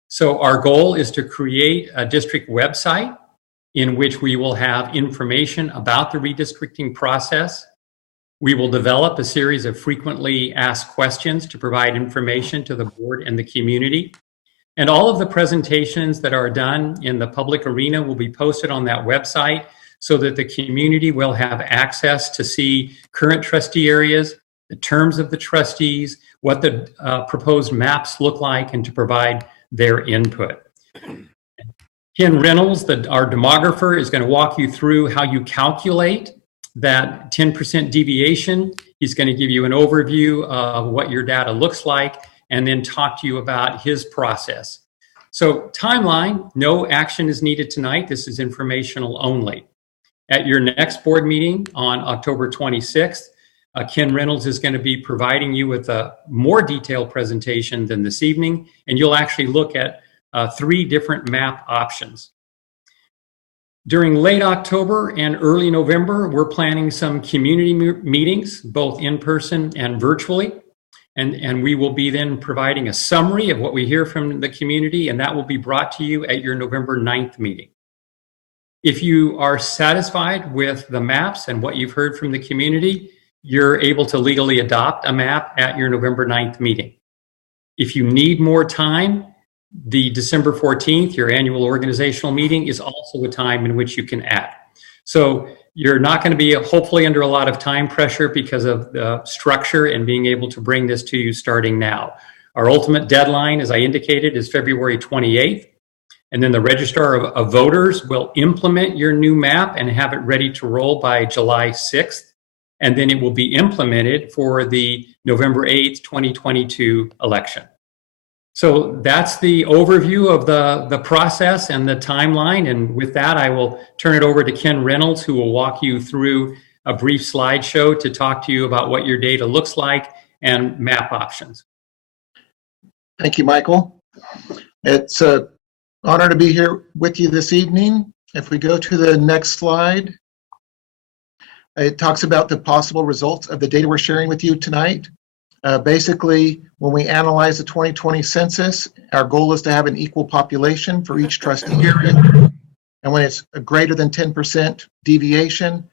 So our goal is to create a district website in which we will have information about the redistricting process. We will develop a series of frequently asked questions to provide information to the board and the community. And all of the presentations that are done in the public arena will be posted on that website so that the community will have access to see current trustee areas, the terms of the trustees, what the proposed maps look like, and to provide their input. Ken Reynolds, our demographer, is going to walk you through how you calculate that 10% deviation. He's going to give you an overview of what your data looks like and then talk to you about his process. So timeline, no action is needed tonight. This is informational only. At your next board meeting on October 26th, Ken Reynolds is going to be providing you with a more detailed presentation than this evening, and you'll actually look at 3 different map options. During late October and early November, we're planning some community meetings, both in person and virtually. And we will be then providing a summary of what we hear from the community, and that will be brought to you at your November 9th meeting. If you are satisfied with the maps and what you've heard from the community, you're able to legally adopt a map at your November 9th meeting. If you need more time, the December 14th, your annual organizational meeting, is also a time in which you can add. So you're not going to be hopefully under a lot of time pressure because of the structure and being able to bring this to you starting now. Our ultimate deadline, as I indicated, is February 28th. And then the Registrar of Voters will implement your new map and have it ready to roll by July 6th. And then it will be implemented for the November 8th, 2022 election. So that's the overview of the process and the timeline. And with that, I will turn it over to Ken Reynolds, who will walk you through a brief slideshow to talk to you about what your data looks like and map options. Thank you, Michael. It's an honor to be here with you this evening. If we go to the next slide, it talks about the possible results of the data we're sharing with you tonight. Basically, when we analyze the 2020 census, our goal is to have an equal population for each trustee area. And when it's a greater than 10% deviation,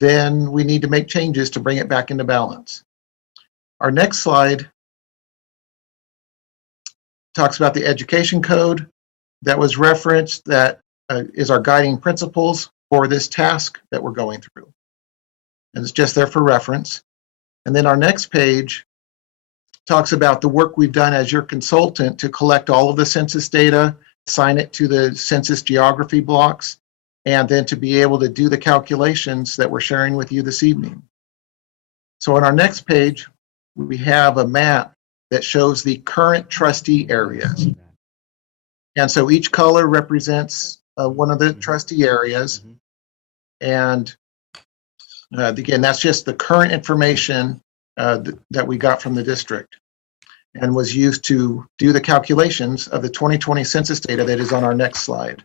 then we need to make changes to bring it back into balance. Our next slide talks about the education code that was referenced, that is our guiding principles for this task that we're going through. And it's just there for reference. And then our next page talks about the work we've done as your consultant to collect all of the census data, assign it to the census geography blocks, and then to be able to do the calculations that we're sharing with you this evening. So on our next page, we have a map that shows the current trustee areas. And so each color represents one of the trustee areas. And again, that's just the current information that we got from the district and was used to do the calculations of the 2020 census data that is on our next slide.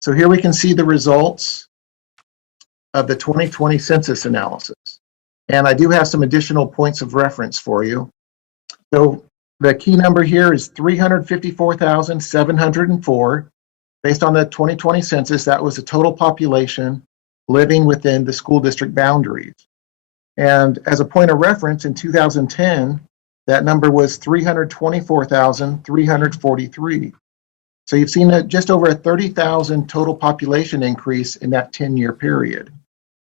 So here we can see the results of the 2020 census analysis. And I do have some additional points of reference for you. So the key number here is 354,704. Based on the 2020 census, that was the total population living within the school district boundaries. And as a point of reference, in 2010, that number was 324,343. So you've seen just over a 30,000 total population increase in that 10-year period.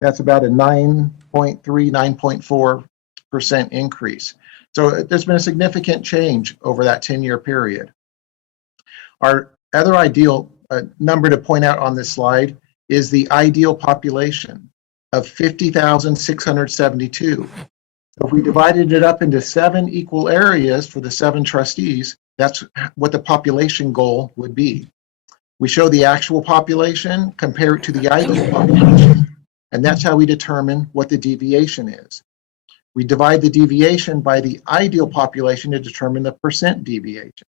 That's about a 9.3, 9.4% increase. So there's been a significant change over that 10-year period. Our other ideal number to point out on this slide is the ideal population of 50,672. If we divided it up into 7 equal areas for the 7 trustees, that's what the population goal would be. We show the actual population, compare it to the ideal population, and that's how we determine what the deviation is. We divide the deviation by the ideal population to determine the percent deviation.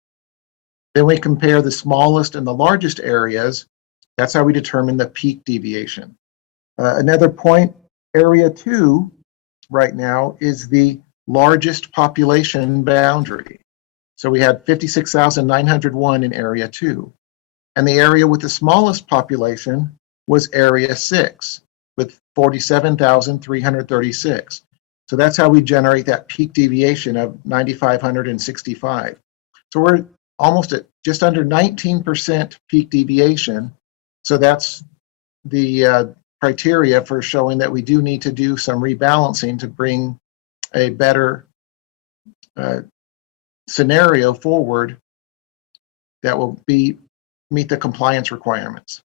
Then we compare the smallest and the largest areas. That's how we determine the peak deviation. Another point, area 2 right now is the largest population boundary. So we had 56,901 in area 2. And the area with the smallest population was area 6 with 47,336. So that's how we generate that peak deviation of 9,565. So we're almost at just under 19% peak deviation. So that's the criteria for showing that we do need to do some rebalancing to bring a better scenario forward that will meet the compliance requirements.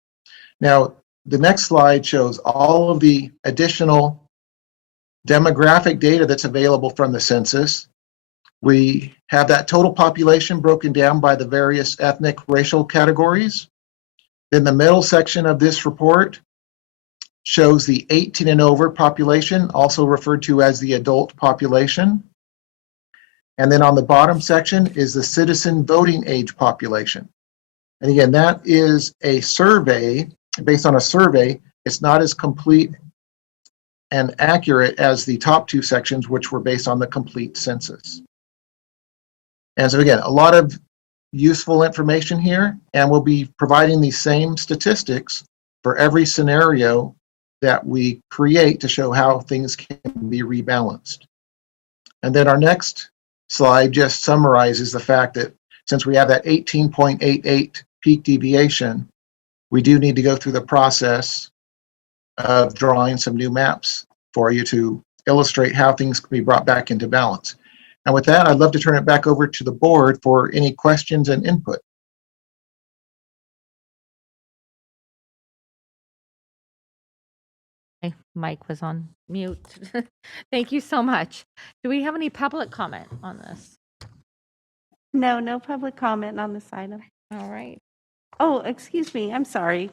Now, the next slide shows all of the additional demographic data that's available from the census. We have that total population broken down by the various ethnic, racial categories. Then the middle section of this report shows the 18 and over population, also referred to as the adult population. And then on the bottom section is the citizen voting age population. And again, that is a survey, based on a survey. It's not as complete and accurate as the top two sections, which were based on the complete census. And so again, a lot of useful information here, and we'll be providing the same statistics for every scenario that we create to show how things can be rebalanced. And then our next slide just summarizes the fact that since we have that 18.88 peak deviation, we do need to go through the process of drawing some new maps for you to illustrate how things can be brought back into balance. And with that, I'd love to turn it back over to the board for any questions and input. My mic was on mute. Thank you so much. Do we have any public comment on this? No, no public comment on this item. All right. Oh, excuse me. I'm sorry.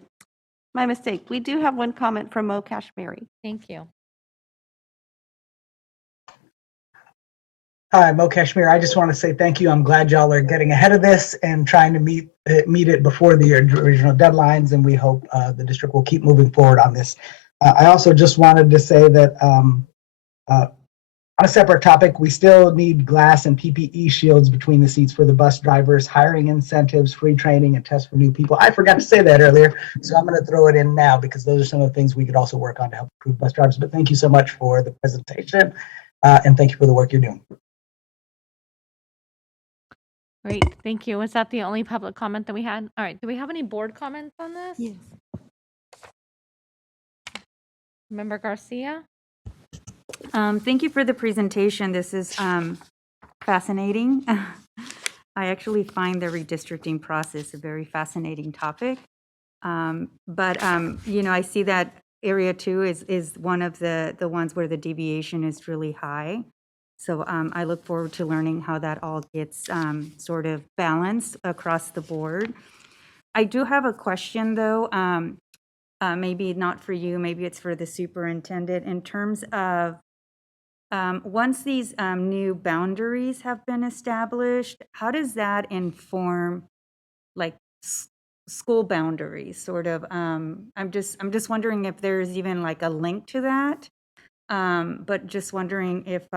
My mistake. We do have one comment from Mo Kashmiri. Thank you. Hi, Mo Kashmir. I just want to say thank you. I'm glad y'all are getting ahead of this and trying to meet it before the original deadlines, and we hope the district will keep moving forward on this. I also just wanted to say that on a separate topic, we still need glass and PPE shields between the seats for the bus drivers, hiring incentives, free training, and tests for new people. I forgot to say that earlier, so I'm going to throw it in now because those are some of the things we could also work on to help improve bus drivers. But thank you so much for the presentation, and thank you for the work you're doing. Great, thank you. Was that the only public comment that we had? All right, do we have any board comments on this? Yes. Member Garcia? Thank you for the presentation. This is fascinating. I actually find the redistricting process a very fascinating topic. But I see that area 2 is one of the ones where the deviation is really high. So I look forward to learning how that all gets sort of balanced across the board. I do have a question, though, maybe not for you, maybe it's for the superintendent. In terms of once these new boundaries have been established, how does that inform like school boundaries? Sort of. I'm just wondering if there's even like a link to that. But just wondering if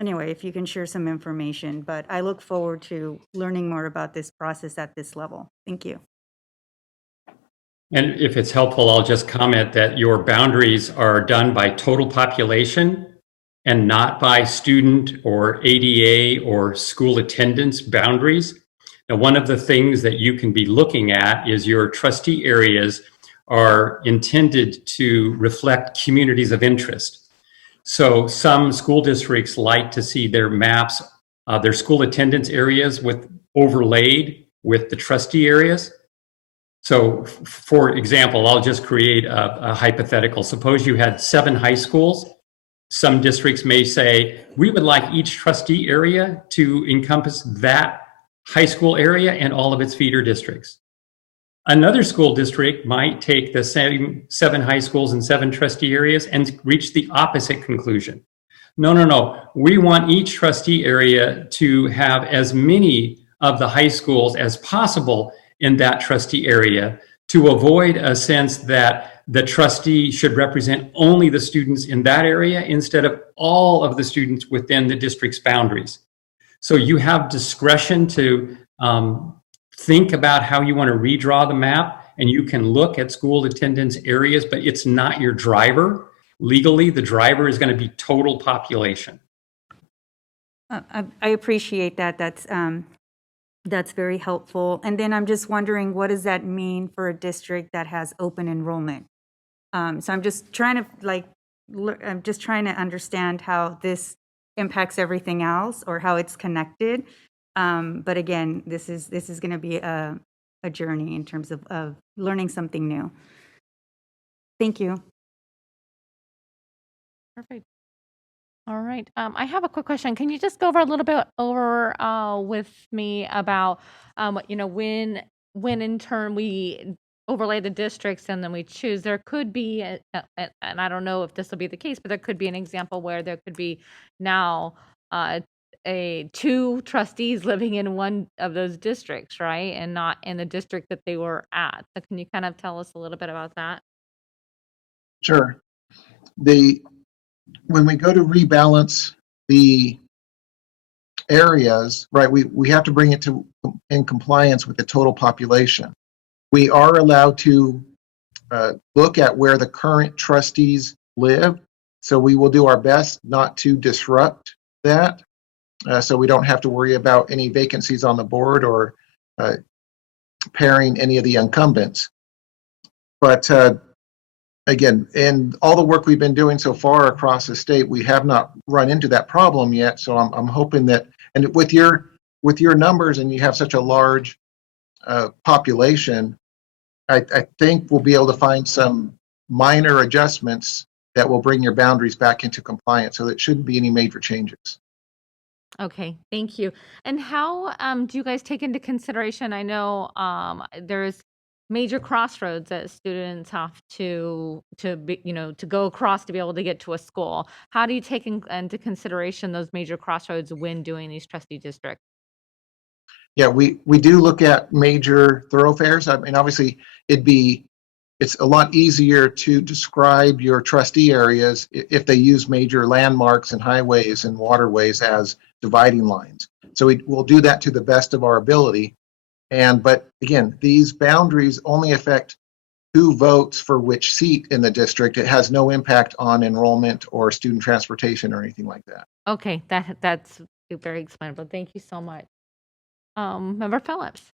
anyway, if you can share some information, but I look forward to learning more about this process at this level. Thank you. And if it's helpful, I'll just comment that your boundaries are done by total population and not by student or ADA or school attendance boundaries. Now, one of the things that you can be looking at is your trustee areas are intended to reflect communities of interest. So some school districts like to see their maps, their school attendance areas overlaid with the trustee areas. So for example, I'll just create a hypothetical. Suppose you had 7 high schools. Some districts may say, we would like each trustee area to encompass that high school area and all of its feeder districts. Another school district might take the same 7 high schools and 7 trustee areas and reach the opposite conclusion. No. We want each trustee area to have as many of the high schools as possible in that trustee area to avoid a sense that the trustee should represent only the students in that area instead of all of the students within the district's boundaries. So you have discretion to think about how you want to redraw the map, and you can look at school attendance areas, but it's not your driver. Legally, the driver is going to be total population. I appreciate that. That's very helpful. And then I'm just wondering, what does that mean for a district that has open enrollment? So I'm just trying to understand how this impacts everything else or how it's connected. But again, this is going to be a journey in terms of learning something new. Thank you. Perfect. All right. I have a quick question. Can you just go over a little bit with me about, when in turn we overlay the districts and then we choose, there could be, and I don't know if this will be the case, but there could be an example where there could be now 2 trustees living in one of those districts, right? And not in the district that they were at. So can you kind of tell us a little bit about that? Sure. when we go to rebalance the areas, right, we have to bring it to in compliance with the total population. We are allowed to look at where the current trustees live, so we will do our best not to disrupt that, so we don't have to worry about any vacancies on the board or pairing any of the incumbents. But again, in all the work we've been doing so far across the state, we have not run into that problem yet. So I'm hoping that, and with your numbers, and you have such a large population, I think we'll be able to find some minor adjustments that will bring your boundaries back into compliance. So it shouldn't be any major changes. Okay, thank you. And how do you guys take into consideration? I know there's major crossroads that students have to be, to go across to be able to get to a school. How do you take into consideration those major crossroads when doing these trustee districts? Yeah, we do look at major thoroughfares. I mean, obviously, it's a lot easier to describe your trustee areas if they use major landmarks and highways and waterways as dividing lines. So we'll do that to the best of our ability. But again, these boundaries only affect who votes for which seat in the district. It has no impact on enrollment or student transportation or anything like that. Okay, that's very explainable. Thank you so much. Member Phillips.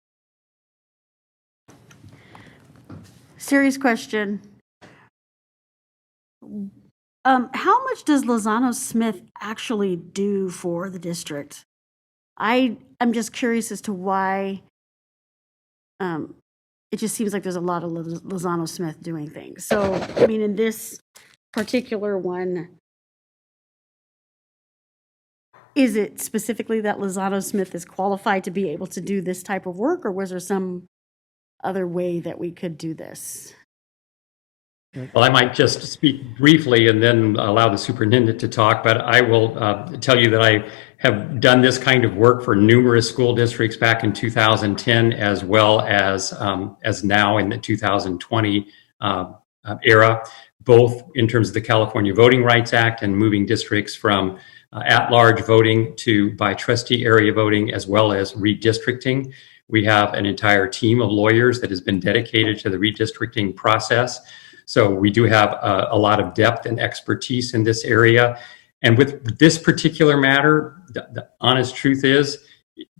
Serious question. How much does Lozano Smith actually do for the district? I'm just curious as to why it just seems like there's a lot of Lozano Smith doing things. So, I mean, in this particular one, is it specifically that Lozano Smith is qualified to be able to do this type of work, or was there some other way that we could do this? Well, I might just speak briefly and then allow the superintendent to talk, but I will tell you that I have done this kind of work for numerous school districts back in 2010, as well as now in the 2020 era, both in terms of the California Voting Rights Act and moving districts from at-large voting to by trustee area voting, as well as redistricting. We have an entire team of lawyers that has been dedicated to the redistricting process. So we do have a lot of depth and expertise in this area. And with this particular matter, the honest truth is,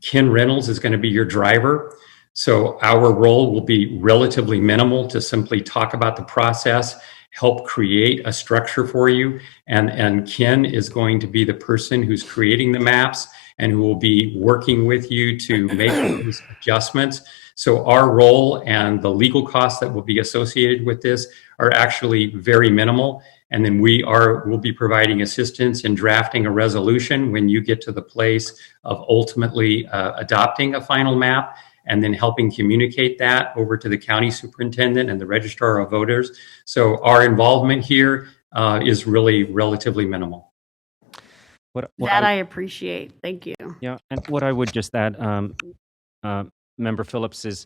Ken Reynolds is going to be your driver. So our role will be relatively minimal to simply talk about the process, help create a structure for you. And Ken is going to be the person who's creating the maps and who will be working with you to make those adjustments. So our role and the legal costs that will be associated with this are actually very minimal. And then we'll be providing assistance in drafting a resolution when you get to the place of ultimately adopting a final map, and then helping communicate that over to the county superintendent and the registrar of voters. So our involvement here is really relatively minimal. I appreciate. Thank you. Yeah, and what I would just add, Member Phillips, is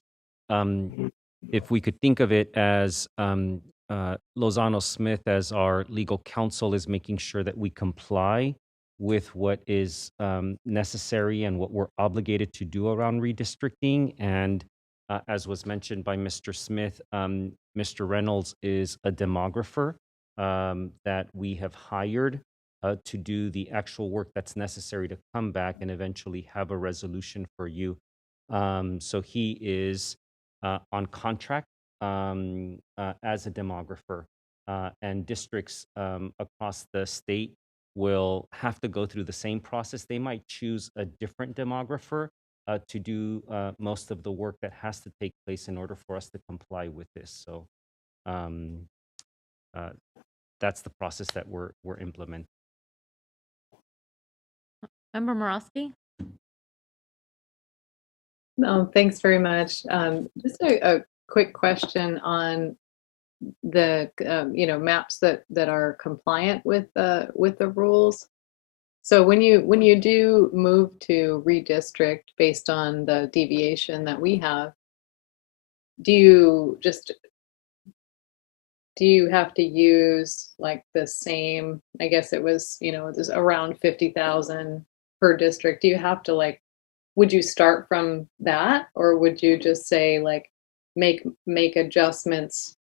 if we could think of it as Lozano Smith as our legal counsel is making sure that we comply with what is necessary and what we're obligated to do around redistricting. And as was mentioned by Mr. Smith, Mr. Reynolds is a demographer that we have hired to do the actual work that's necessary to come back and eventually have a resolution for you. So he is on contract as a demographer, and districts across the state will have to go through the same process. They might choose a different demographer to do most of the work that has to take place in order for us to comply with this. So that's the process that we're implementing. Member Morosky? No, thanks very much. Just a quick question on the maps that are compliant with the rules. So when you do move to redistrict based on the deviation that we have, do you just do you have to use like the same, I guess it was, there's around 50,000 per district. Do you have to like, would you start from that, or would you just say like make adjustments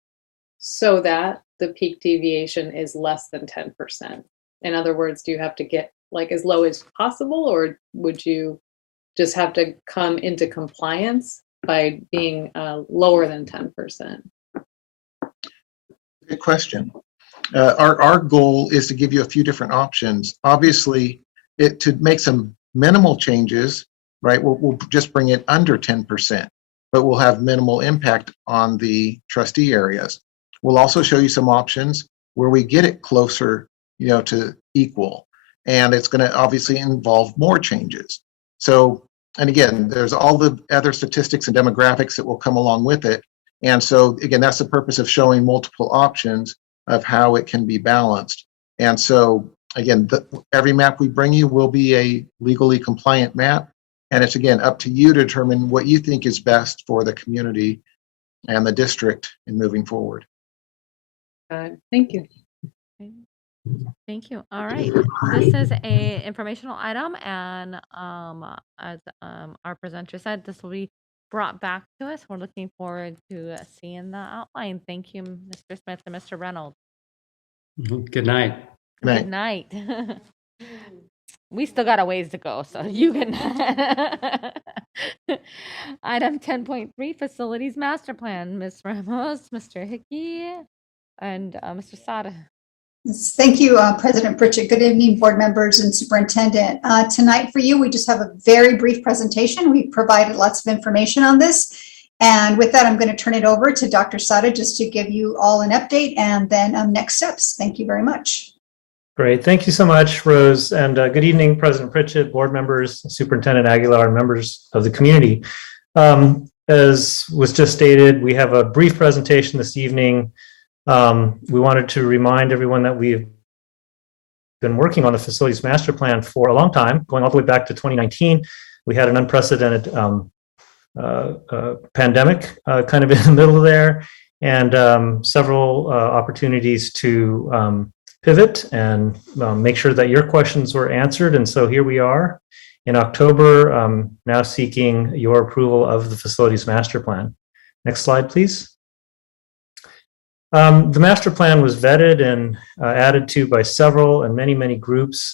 so that the peak deviation is less than 10%? In other words, do you have to get like as low as possible, or would you just have to come into compliance by being lower than 10%? Good question. Our goal is to give you a few different options. Obviously, to make some minimal changes, right? We'll just bring it under 10%, but we'll have minimal impact on the trustee areas. We'll also show you some options where we get it closer, to equal, and it's going to obviously involve more changes. So, and again, there's all the other statistics and demographics that will come along with it. And so, again, that's the purpose of showing multiple options of how it can be balanced. And so, again, every map we bring you will be a legally compliant map. And it's, again, up to you to determine what you think is best for the community and the district in moving forward. Thank you. Thank you. All right. This is a informational item, and as our presenter said, this will be brought back to us. We're looking forward to seeing the outline. Thank you, Mr. Smith and Mr. Reynolds. Good night. Good night. We still got a ways to go, so you can. Item 10.3, Facilities Master Plan. Ms. Ramos, Mr. Hickey, and Mr. Sada. Thank you, President Pritchett. Good evening, board members and superintendent. Tonight for you, we just have a very brief presentation. We provided lots of information on this. And with that, I'm going to turn it over to Dr. Sada just to give you all an update and then next steps. Thank you very much. Great. Thank you so much, Rose. And good evening, President Pritchett, board members, Superintendent Aguilar, and members of the community. As was just stated, we have a brief presentation this evening. We wanted to remind everyone that we've been working on the Facilities Master Plan for a long time, going all the way back to 2019. We had an unprecedented pandemic kind of in the middle there, and several opportunities to pivot and make sure that your questions were answered. And so here we are in October, now seeking your approval of the Facilities Master Plan. Next slide, please. The master plan was vetted and added to by several and many groups,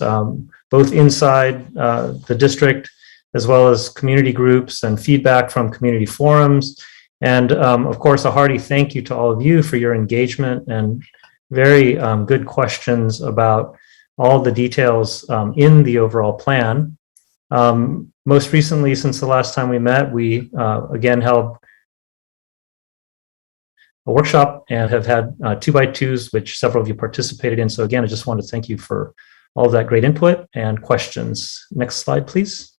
both inside the district as well as community groups and feedback from community forums. And of course, a hearty thank you to all of you for your engagement and very good questions about all the details in the overall plan. Most recently, since the last time we met, we again held a workshop and have had 2x2s, which several of you participated in. So again, I just want to thank you for all of that great input and questions. Next slide, please.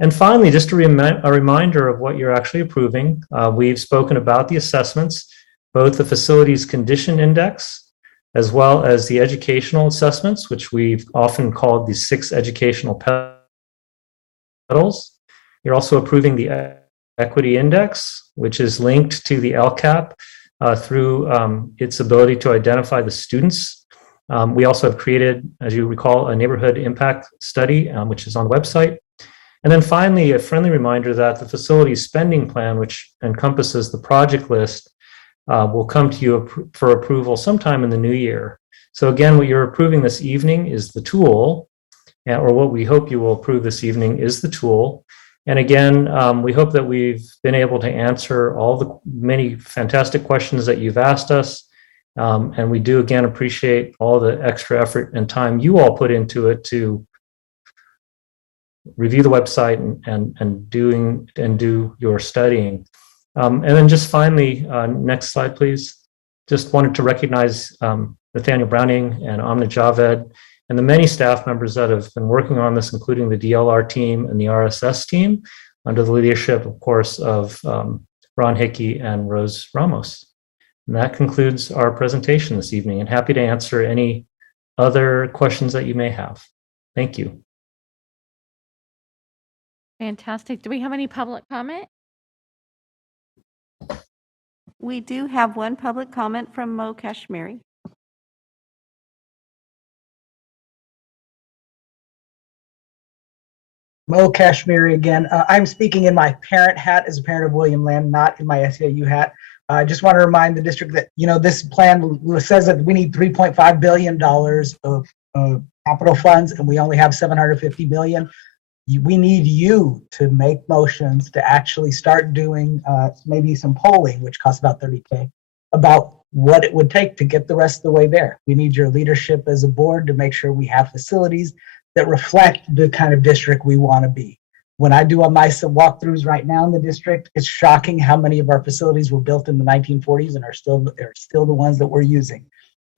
And finally, just a reminder of what you're actually approving. We've spoken about the assessments, both the Facilities Condition Index, as well as the educational assessments, which we've often called the 6 educational petals. You're also approving the Equity Index, which is linked to the Lcap through its ability to identify the students. We also have created, as you recall, a neighborhood impact study, which is on the website. And then finally, a friendly reminder that the facilities spending plan, which encompasses the project list, will come to you for approval sometime in the new year. So again, what you're approving this evening is the tool, or what we hope you will approve this evening is the tool. And again, we hope that we've been able to answer all the many fantastic questions that you've asked us. And we do again appreciate all the extra effort and time you all put into it to review the website and do your studying. And then just finally, next slide, please. Just wanted to recognize Nathaniel Browning and Amna Javed and the many staff members that have been working on this, including the DLR team and the RSS team, under the leadership, of course, of Ron Hickey and Rose Ramos. And that concludes our presentation this evening, and happy to answer any other questions that you may have. Thank you. Fantastic. Do we have any public comment? We do have one public comment from Mo Kashmiri. Mo Kashmiri again. I'm speaking in my parent hat as a parent of William Land, not in my SEIU hat. I just want to remind the district that, this plan says that we need $3.5 billion of capital funds, and we only have $750 million. We need you to make motions to actually start doing maybe some polling, which costs about $30K, about what it would take to get the rest of the way there. We need your leadership as a board to make sure we have facilities that reflect the kind of district we want to be. When I do my walkthroughs right now in the district, it's shocking how many of our facilities were built in the 1940s and are still the ones that we're using.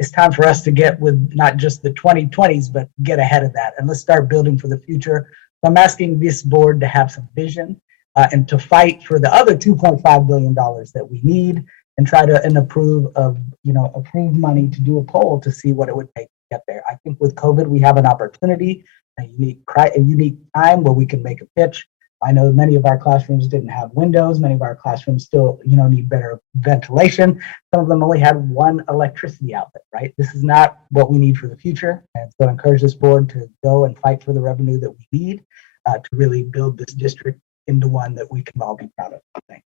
It's time for us to get with not just the 2020s, but get ahead of that. And let's start building for the future. So I'm asking this board to have some vision and to fight for the other $2.5 billion that we need, and try to approve money to do a poll to see what it would take to get there. I think with COVID, we have an opportunity, a unique time where we can make a pitch. I know many of our classrooms didn't have windows. Many of our classrooms still, need better ventilation. Some of them only had one electricity outlet, right? This is not what we need for the future. And so I encourage this board to go and fight for the revenue that we need to really build this district into one that we can all be proud of. Thanks.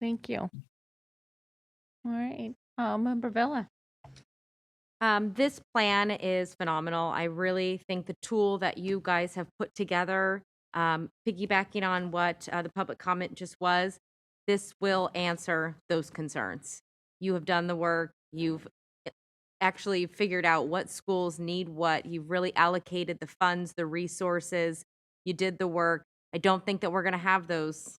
Thank you. All right, Member Villa. This plan is phenomenal. I really think the tool that you guys have put together, piggybacking on what the public comment just was, this will answer those concerns. You have done the work. You've actually figured out what schools need what. You've really allocated the funds, the resources. You did the work. I don't think that we're going to have those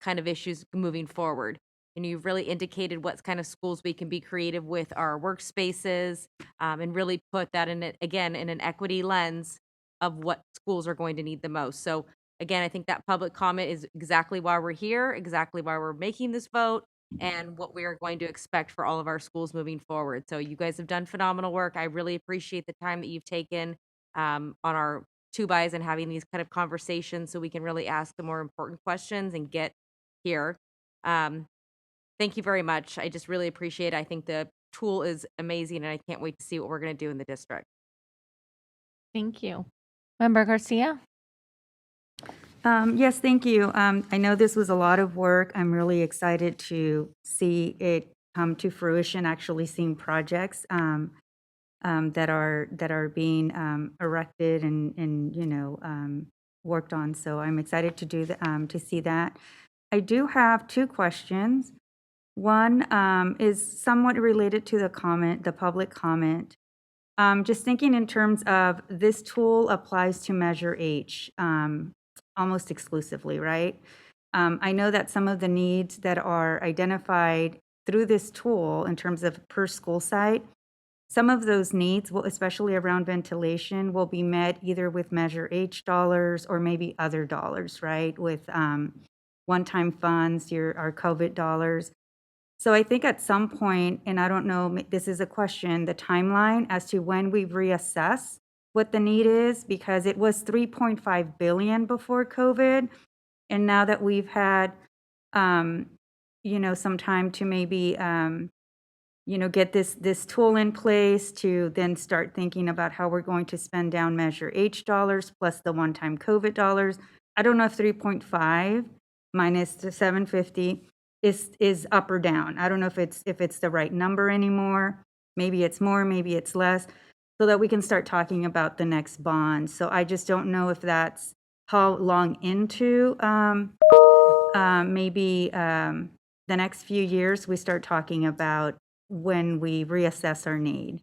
kind of issues moving forward. And you've really indicated what kind of schools we can be creative with our workspaces, and really put that in it again in an equity lens of what schools are going to need the most. So again, I think that public comment is exactly why we're here, exactly why we're making this vote, and what we are going to expect for all of our schools moving forward. So you guys have done phenomenal work. I really appreciate the time that you've taken on our 2-bys and having these kind of conversations so we can really ask the more important questions and get here. Thank you very much. I just really appreciate it. I think the tool is amazing, and I can't wait to see what we're going to do in the district. Thank you. Member Garcia? Yes, thank you. I know this was a lot of work. I'm really excited to see it come to fruition, actually seeing projects that are being erected and worked on. So I'm excited to do to see that. I do have 2 questions. One is somewhat related to the public comment. Just thinking in terms of this tool applies to Measure H almost exclusively, right? I know that some of the needs that are identified through this tool in terms of per school site, some of those needs, especially around ventilation, will be met either with Measure H dollars or maybe other dollars, right? With one-time funds, our COVID dollars. So I think at some point, and I don't know, this is a question, the timeline as to when we reassess what the need is, because it was $3.5 billion before COVID. And now that we've had, some time to maybe, get this tool in place to then start thinking about how we're going to spend down Measure H dollars plus the one-time COVID dollars. I don't know if 3.5 minus the 750 is up or down. I don't know if it's the right number anymore. Maybe it's more, maybe it's less, so that we can start talking about the next bond. So I just don't know if that's how long into maybe the next few years we start talking about when we reassess our need.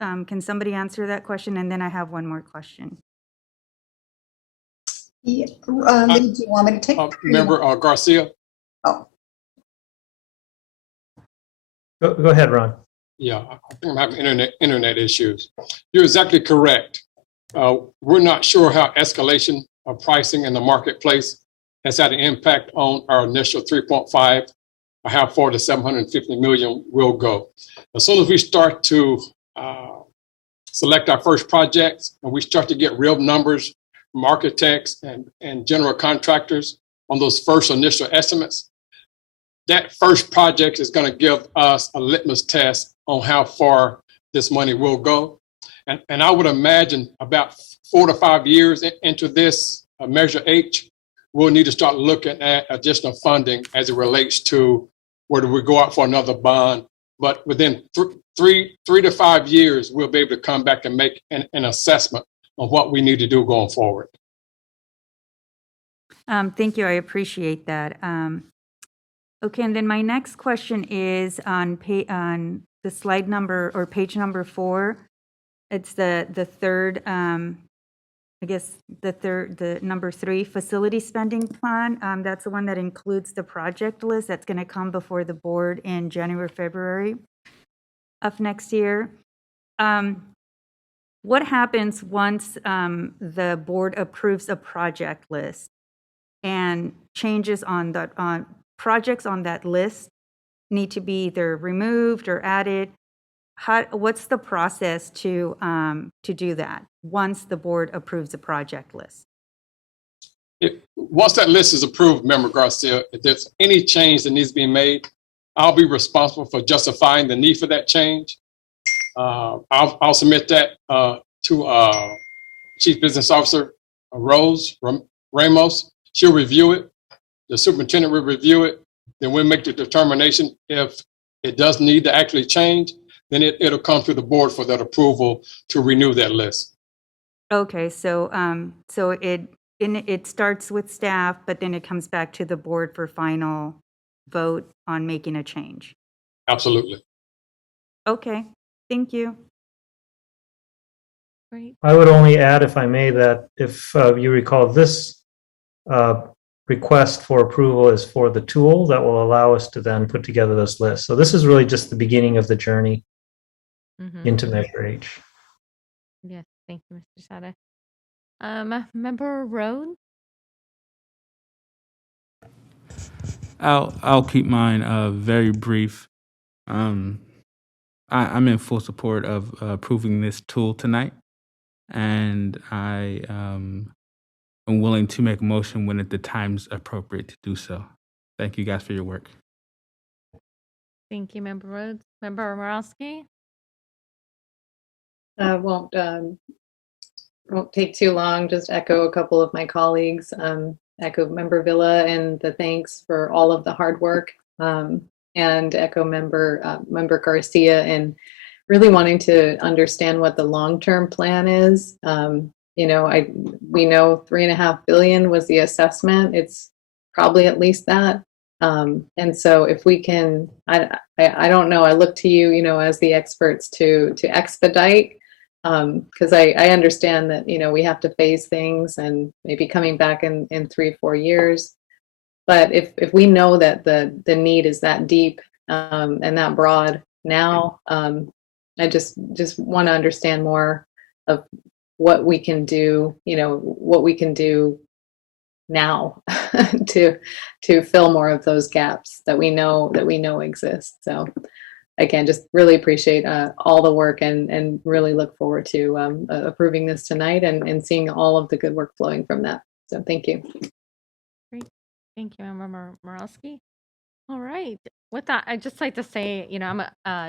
Can somebody answer that question? And then I have one more question. Yeah. Do you want me to take? Member Garcia? Oh. Go ahead, Ron. Yeah, I think I'm having internet issues. You're exactly correct. We're not sure how escalation of pricing in the marketplace has had an impact on our initial 3.5, or how far the 750 million will go. As soon as we start to select our first projects and we start to get real numbers from architects and general contractors on those first initial estimates, that first project is going to give us a litmus test on how far this money will go. And I would imagine about 4 to 5 years into this Measure H, we'll need to start looking at additional funding as it relates to whether we go out for another bond. But within 3 to 5 years, we'll be able to come back and make an assessment of what we need to do going forward. Thank you. I appreciate that. Okay, and then my next question is on the slide number or page number 4. It's the third, I guess the number 3 facility spending plan. That's the one that includes the project list that's going to come before the board in January, February of next year. What happens once the board approves a project list and changes on projects on that list need to be either removed or added? What's the process to do that once the board approves a project list? Once that list is approved, Member Garcia, if there's any change that needs to be made, I'll be responsible for justifying the need for that change. I'll submit that to Chief Business Officer Rose Ramos. She'll review it. The superintendent will review it. Then we'll make the determination if it does need to actually change. Then it'll come to the board for that approval to renew that list. Okay, so it starts with staff, but then it comes back to the board for final vote on making a change. Absolutely. Okay, thank you. Great. I would only add, if I may, that if you recall, this request for approval is for the tool that will allow us to then put together this list. So this is really just the beginning of the journey into Measure H. Yes, thank you, Mr. Sada. Member Roan? I'll keep mine very brief. I'm in full support of approving this tool tonight, and I am willing to make a motion when the time's appropriate to do so. Thank you guys for your work. Thank you, Member Rhodes. Member Morowski? Won't take too long. Just echo a couple of my colleagues. Echo Member Villa and the thanks for all of the hard work, and echo Member Garcia and really wanting to understand what the long-term plan is. We know $3.5 billion was the assessment. It's probably at least that. And so if we can, I don't know, I look to you, as the experts to expedite, because I understand that, we have to phase things and maybe coming back in 3-4 years. But if we know that the need is that deep and that broad now, I just want to understand more of what we can do, what we can do now to fill more of those gaps that we know exist. So again, just really appreciate all the work and really look forward to approving this tonight and seeing all of the good work flowing from that. So thank you. Great. Thank you, Member Morowski. All right. With that, I'd just like to say, I'm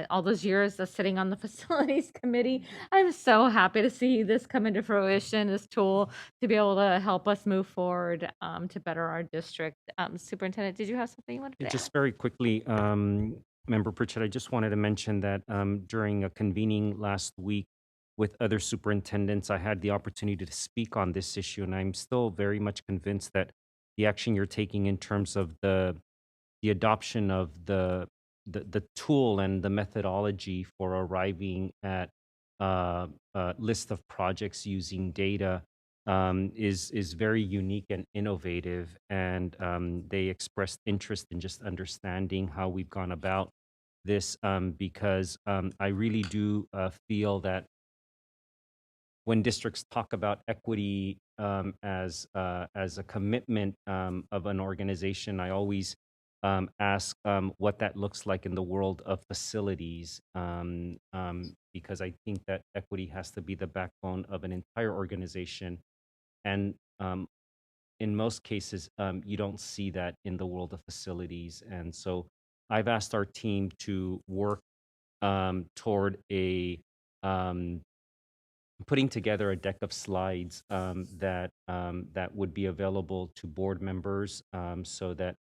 all those years of sitting on the facilities committee, I'm so happy to see this come into fruition, this tool to be able to help us move forward to better our district. Superintendent, did you have something you wanted to add? Just very quickly, Member Pritchett, I just wanted to mention that during a convening last week with other superintendents, I had the opportunity to speak on this issue, and I'm still very much convinced that the action you're taking in terms of the adoption of the tool and the methodology for arriving at a list of projects using data is very unique and innovative, and they expressed interest in just understanding how we've gone about this, because I really do feel that when districts talk about equity as a commitment of an organization, I always ask what that looks like in the world of facilities, because I think that equity has to be the backbone of an entire organization. And in most cases, you don't see that in the world of facilities. And so I've asked our team to work toward a putting together a deck of slides that would be available to board members so that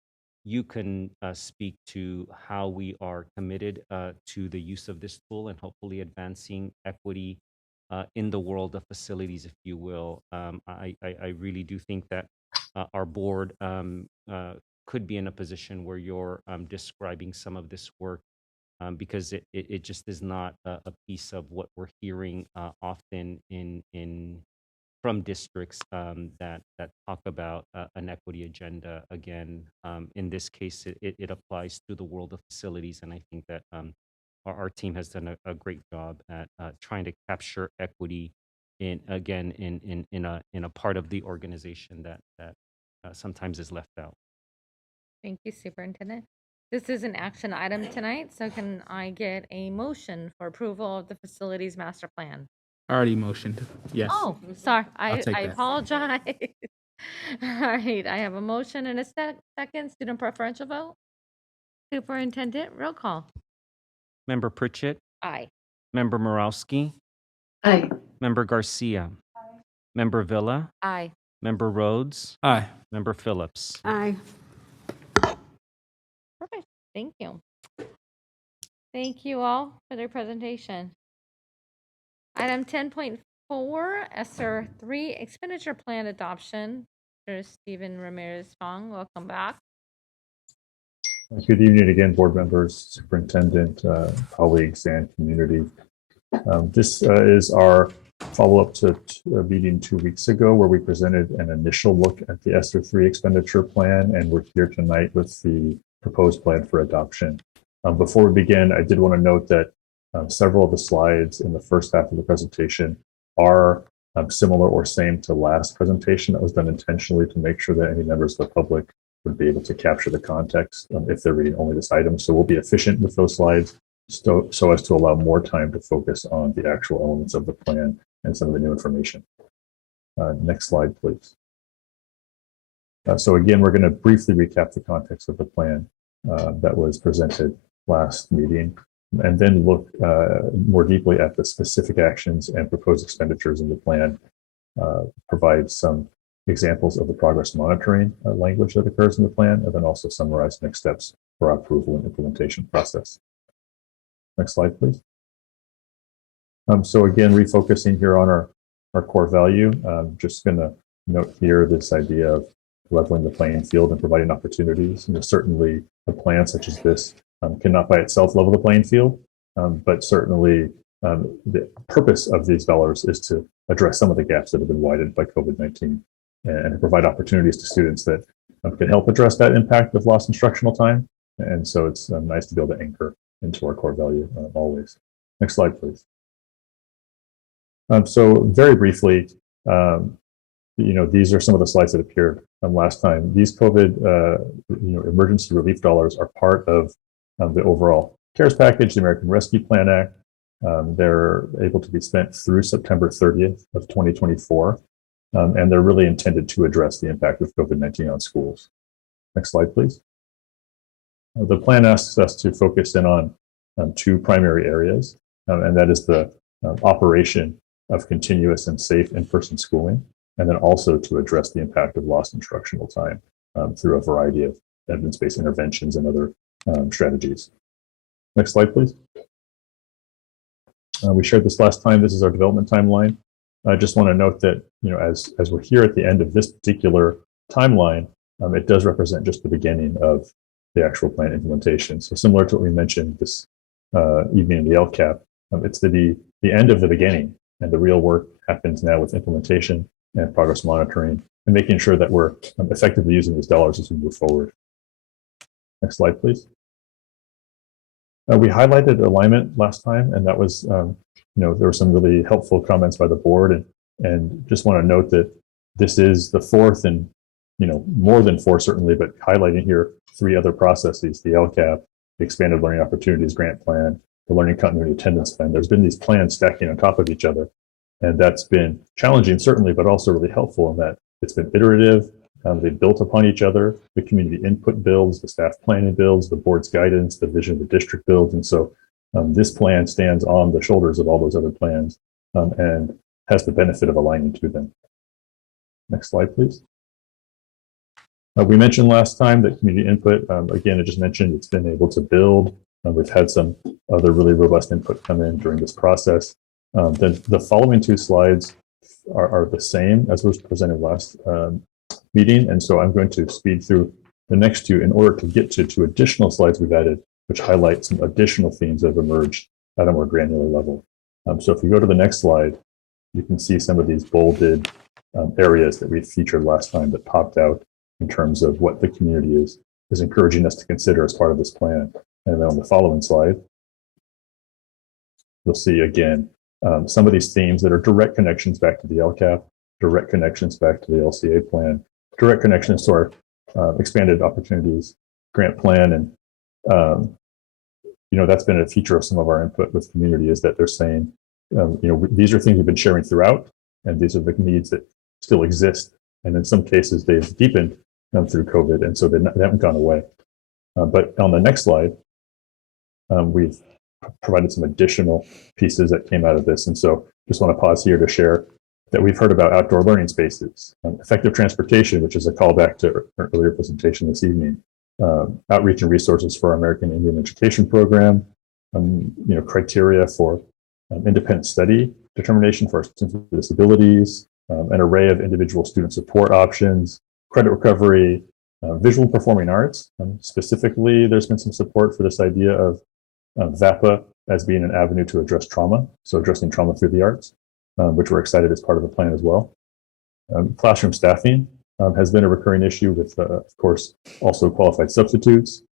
you can speak to how we are committed to the use of this tool and hopefully advancing equity in the world of facilities, if you will. I really do think that our board could be in a position where you're describing some of this work because it just is not a piece of what we're hearing often from districts that talk about an equity agenda. Again, in this case, it applies to the world of facilities, and I think that our team has done a great job at trying to capture equity in a part of the organization that sometimes is left out. Thank you, Superintendent. This is an action item tonight, so can I get a motion for approval of the facilities master plan? Already motioned. Yes. Oh, sorry. I'll take I that. apologize. All right, I have a motion and a second. Student preferential vote. Superintendent, roll call. Member Pritchett, Aye. Member Morowski, Aye. Member Garcia, Member Villa, Aye. Member Rhodes, Aye. Member Phillips. Aye. Perfect. Thank you. Thank you all for their presentation. Item 10.4, ESER 3 expenditure plan adoption. Mr. Stephen Ramirez-Fong, welcome back. Good evening again, board members, superintendent, colleagues, and community. This is our follow-up to a meeting 2 weeks ago where we presented an initial look at the ESER 3 expenditure plan, and we're here tonight with the proposed plan for adoption. Before we begin, I did want to note that several of the slides in the first half of the presentation are similar or same to last presentation. That was done intentionally to make sure that any members of the public would be able to capture the context if they're reading only this item. So we'll be efficient with those slides so as to allow more time to focus on the actual elements of the plan and some of the new information. Next slide, please. So again, we're going to briefly recap the context of the plan that was presented last meeting, and then look more deeply at the specific actions and proposed expenditures in the plan, provide some examples of the progress monitoring language that occurs in the plan, and then also summarize next steps for our approval and implementation process. Next slide, please. So again, refocusing here on our core value, just going to note here this idea of leveling the playing field and providing opportunities. Certainly a plan such as this cannot by itself level the playing field, but certainly the purpose of these dollars is to address some of the gaps that have been widened by COVID-19 and to provide opportunities to students that can help address that impact of lost instructional time. And so it's nice to be able to anchor into our core value always. Next slide, please. So very briefly, these are some of the slides that appeared last time. These COVID emergency relief dollars are part of the overall CARES package, the American Rescue Plan Act. They're able to be spent through September 30th of 2024, and they're really intended to address the impact of COVID-19 on schools. Next slide, please. The plan asks us to focus in on two primary areas, and that is the operation of continuous and safe in-person schooling, and then also to address the impact of lost instructional time through a variety of evidence-based interventions and other strategies. Next slide, please. We shared this last time. This is our development timeline. I just want to note that, as we're here at the end of this particular timeline, it does represent just the beginning of the actual plan implementation. So similar to what we mentioned this evening in the Lcap, it's the end of the beginning, and the real work happens now with implementation and progress monitoring and making sure that we're effectively using these dollars as we move forward. Next slide, please. We highlighted alignment last time, and that was, there were some really helpful comments by the board, and just want to note that this is the fourth and, more than four certainly, but highlighting here 3 other processes: the Lcap, the Expanded Learning Opportunities Grant Plan, the Learning Continuity Attendance Plan. There's been these plans stacking on top of each other, and that's been challenging certainly, but also really helpful in that it's been iterative. They built upon each other. The community input builds, the staff planning builds, the board's guidance, the vision of the district builds. And so this plan stands on the shoulders of all those other plans and has the benefit of aligning to them. Next slide, please. We mentioned last time that community input, again, I just mentioned it's been able to build. We've had some other really robust input come in during this process. Then the following two slides are the same as was presented last meeting. And so I'm going to speed through the next two in order to get to two additional slides we've added, which highlight some additional themes that have emerged at a more granular level. So if you go to the next slide, you can see some of these bolded areas that we featured last time that popped out in terms of what the community is encouraging us to consider as part of this plan. And then on the following slide, you'll see again some of these themes that are direct connections back to the Lcap, direct connections back to the LCA plan, direct connections to our expanded opportunities grant plan. And, that's been a feature of some of our input with community is that they're saying, these are things we've been sharing throughout, and these are the needs that still exist. And in some cases, they've deepened through COVID, and so they haven't gone away. But on the next slide, we've provided some additional pieces that came out of this. And so just want to pause here to share that we've heard about outdoor learning spaces, effective transportation, which is a callback to our earlier presentation this evening, outreach and resources for our American Indian Education Program, criteria for independent study determination for our students with disabilities, an array of individual student support options, credit recovery, visual performing arts. Specifically, there's been some support for this idea of VAPA as being an avenue to address trauma, so addressing trauma through the arts, which we're excited as part of the plan as well. Classroom staffing has been a recurring issue with, of course, also qualified substitutes.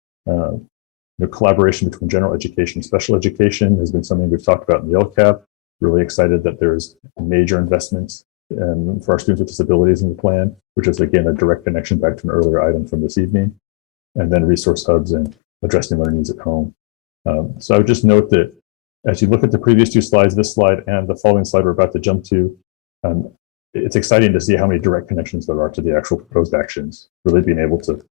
Collaboration between general education and special education has been something we've talked about in the Lcap. Really excited that there's major investments for our students with disabilities in the plan, which is, again, a direct connection back to an earlier item from this evening. And then resource hubs and addressing learning needs at home. So I would just note that as you look at the previous two slides, this slide and the following slide we're about to jump to, it's exciting to see how many direct connections there are to the actual proposed actions, really being able to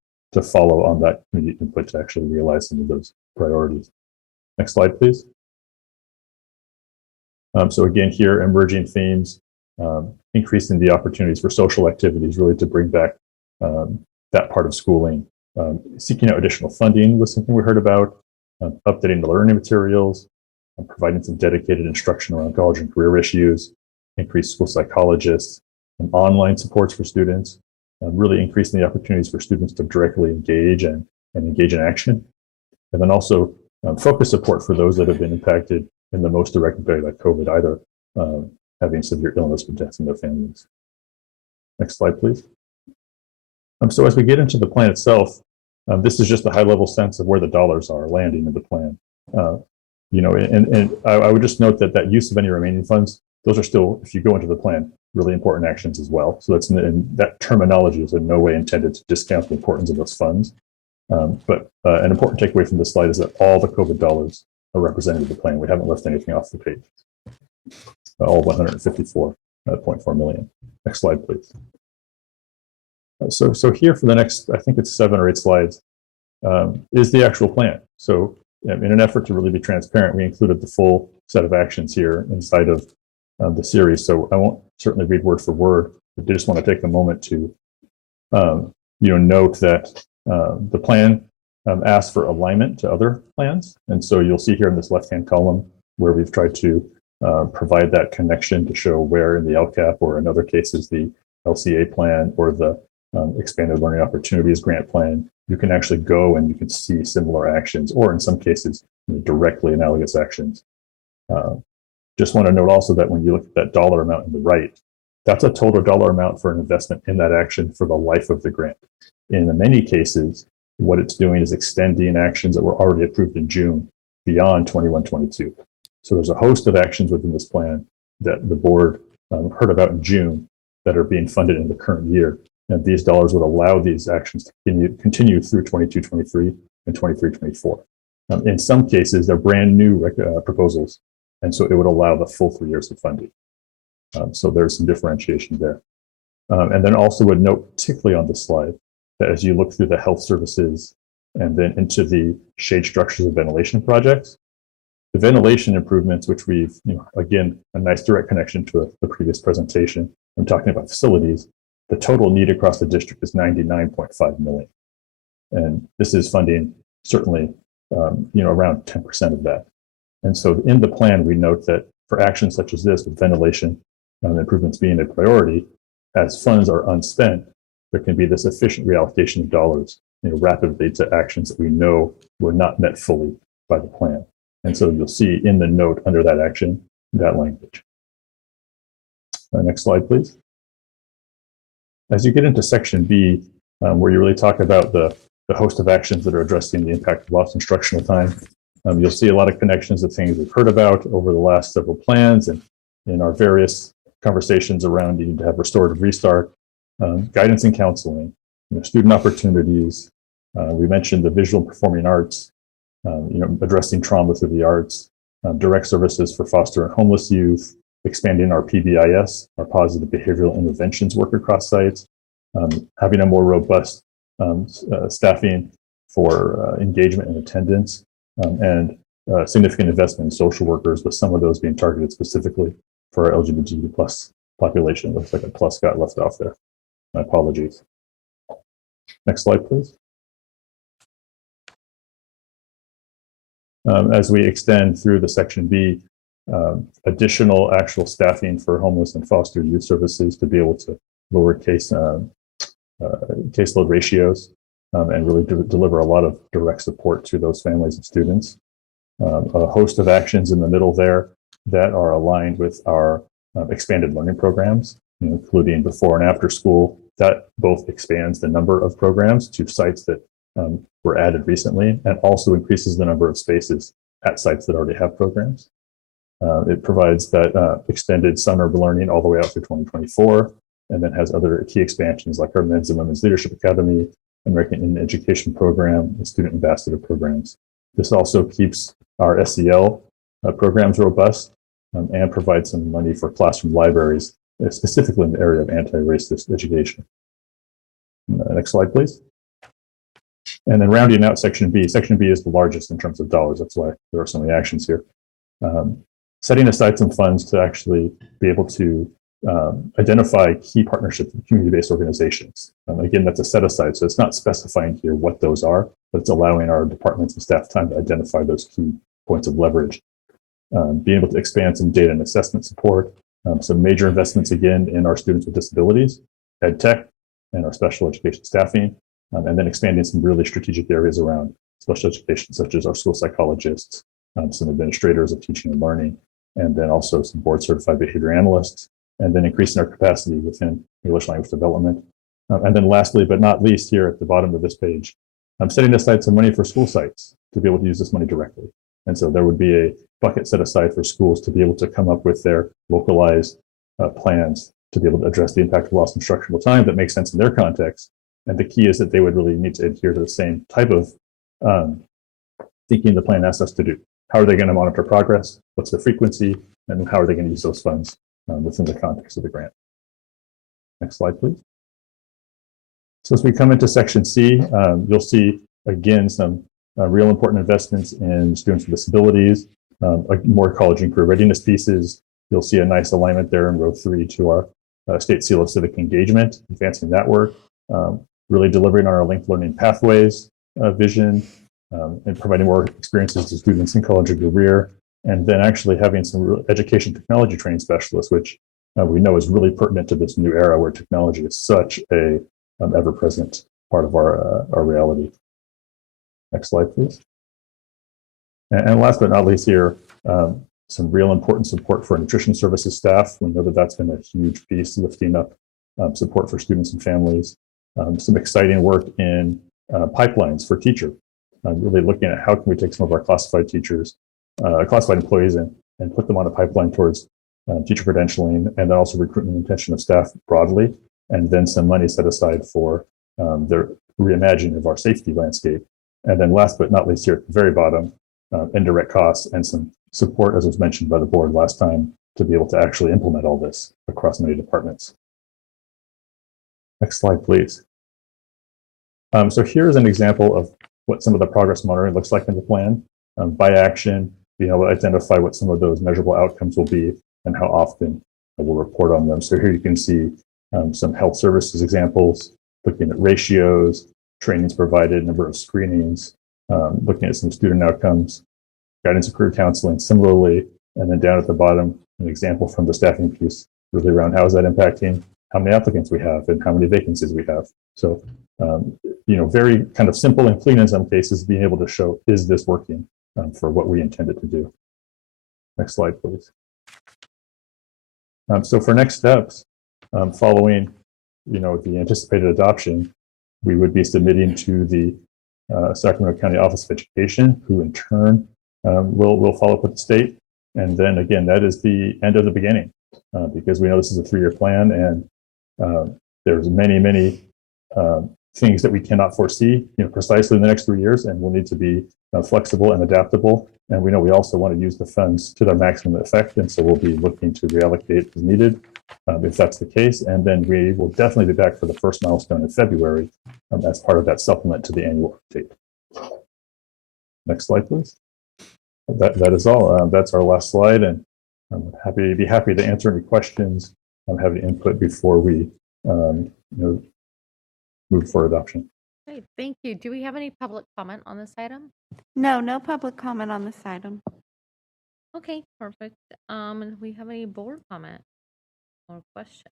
follow on that community input to actually realize some of those priorities. Next slide, please. So again, here, emerging themes, increasing the opportunities for social activities, really to bring back that part of schooling. Seeking out additional funding was something we heard about, updating the learning materials, providing some dedicated instruction around college and career issues, increased school psychologists, and online supports for students, really increasing the opportunities for students to directly engage and engage in action. And then also focus support for those that have been impacted in the most direct way by COVID, either having severe illness or deaths in their families. Next slide, please. So as we get into the plan itself, this is just a high-level sense of where the dollars are landing in the plan. And I would just note that use of any remaining funds, those are still, if you go into the plan, really important actions as well. So that's that terminology is in no way intended to discount the importance of those funds. But an important takeaway from this slide is that all the COVID dollars are represented in the plan. We haven't left anything off the page. All 154.4 million. Next slide, please. So here for the next, I think it's 7 or 8 slides, is the actual plan. So in an effort to really be transparent, we included the full set of actions here inside of the series. So I won't certainly read word for word, but I just want to take a moment to note that the plan asks for alignment to other plans. And so you'll see here in this left-hand column where we've tried to provide that connection to show where in the Lcap, or in other cases, the LCA plan or the Expanded Learning Opportunities Grant Plan, you can actually go and you can see similar actions, or in some cases, directly analogous actions. Just want to note also that when you look at that dollar amount on the right, that's a total dollar amount for an investment in that action for the life of the grant. In many cases, what it's doing is extending actions that were already approved in June beyond 21-22. So there's a host of actions within this plan that the board heard about in June that are being funded in the current year. And these dollars would allow these actions to continue through 22-23 and 23-24. In some cases, they're brand new proposals. And so it would allow the full 3 years of funding. So there's some differentiation there. And then also would note, particularly on this slide, that as you look through the health services and then into the shade structures and ventilation projects, the ventilation improvements, which we've, again, a nice direct connection to the previous presentation. I'm talking about facilities. The total need across the district is $99.5 million. And this is funding certainly, around 10% of that. And so in the plan, we note that for actions such as this, with ventilation improvements being a priority, as funds are unspent, there can be this efficient reallocation of dollars rapidly to actions that we know were not met fully by the plan. And so you'll see in the note under that action, that language. Next slide, please. As you get into section B, where you really talk about the host of actions that are addressing the impact of lost instructional time, you'll see a lot of connections of things we've heard about over the last several plans and in our various conversations around needing to have restorative restart, guidance and counseling, student opportunities. We mentioned the visual and performing arts, addressing trauma through the arts, direct services for foster and homeless youth, expanding our PBIS, our positive behavioral interventions work across sites, having a more robust staffing for engagement and attendance, and significant investment in social workers, with some of those being targeted specifically for our LGBT plus population. Looks like a plus got left off there. My apologies. Next slide, please. As we extend through the section B, additional actual staffing for homeless and foster youth services to be able to lower caseload ratios and really deliver a lot of direct support to those families and students. A host of actions in the middle there that are aligned with our expanded learning programs, including before and after school. That both expands the number of programs to sites that were added recently and also increases the number of spaces at sites that already have programs. It provides that extended summer learning all the way out through 2024, and then has other key expansions like our Men's and Women's Leadership Academy, American Indian Education Program, and Student Ambassador programs. This also keeps our SEL programs robust and provides some money for classroom libraries, specifically in the area of anti-racist education. Next slide, please. And then rounding out section B. Section B is the largest in terms of dollars. That's why there are so many actions here. Setting aside some funds to actually be able to identify key partnerships with community-based organizations. Again, that's a set aside, so it's not specifying here what those are, but it's allowing our departments and staff time to identify those key points of leverage. Being able to expand some data and assessment support, some major investments again in our students with disabilities, ed tech, and our special education staffing, and then expanding some really strategic areas around special education, such as our school psychologists, some administrators of teaching and learning, and then also some board certified behavior analysts, and then increasing our capacity within English language development. And then lastly, but not least, here at the bottom of this page, I'm setting aside some money for school sites to be able to use this money directly. And so there would be a bucket set aside for schools to be able to come up with their localized plans to be able to address the impact of lost instructional time that makes sense in their context. And the key is that they would really need to adhere to the same type of thinking the plan asks us to do. How are they going to monitor progress? What's the frequency? And how are they going to use those funds within the context of the grant? Next slide, please. So as we come into section C, you'll see, again, some real important investments in students with disabilities, more college and career readiness pieces. You'll see a nice alignment there in row 3 to our state seal of civic engagement, advancing that work, really delivering on our linked learning pathways vision, and providing more experiences to students in college and career, and then actually having some education technology training specialists, which we know is really pertinent to this new era where technology is such a ever-present part of our reality. Next slide, please. And last but not least here, some real important support for nutrition services staff. We know that that's been a huge piece, lifting up support for students and families. Some exciting work in pipelines for teacher, really looking at how can we take some of our classified teachers, classified employees and put them on a pipeline towards teacher credentialing, and then also recruitment and retention of staff broadly, and then some money set aside for the reimagining of our safety landscape. And then last but not least here at the very bottom, indirect costs and some support, as was mentioned by the board last time, to be able to actually implement all this across many departments. Next slide, please. So here's an example of what some of the progress monitoring looks like in the plan. By action, being able to identify what some of those measurable outcomes will be and how often we'll report on them. So here you can see some health services examples, looking at ratios, trainings provided, number of screenings, looking at some student outcomes, guidance and career counseling similarly, and then down at the bottom, an example from the staffing piece, really around how is that impacting how many applicants we have and how many vacancies we have. So, very kind of simple and clean in some cases, being able to show, is this working for what we intended to do? Next slide, please. So for next steps, following, the anticipated adoption, we would be submitting to the Sacramento County Office of Education, who in turn will follow up with the state. And then again, that is the end of the beginning, because we know this is a 3-year plan, and there's many things that we cannot foresee, precisely in the next 3 years, and we'll need to be flexible and adaptable. And we know we also want to use the funds to their maximum effect, and so we'll be looking to reallocate as needed, if that's the case. And then we will definitely be back for the first milestone in February as part of that supplement to the annual update. Next slide, please. That is all. That's our last slide, and I'm happy to answer any questions. I'm having input before we move for adoption. Great, thank you. Do we have any public comment on this item? No public comment on this item. Okay, perfect. Do we have any board comment or question?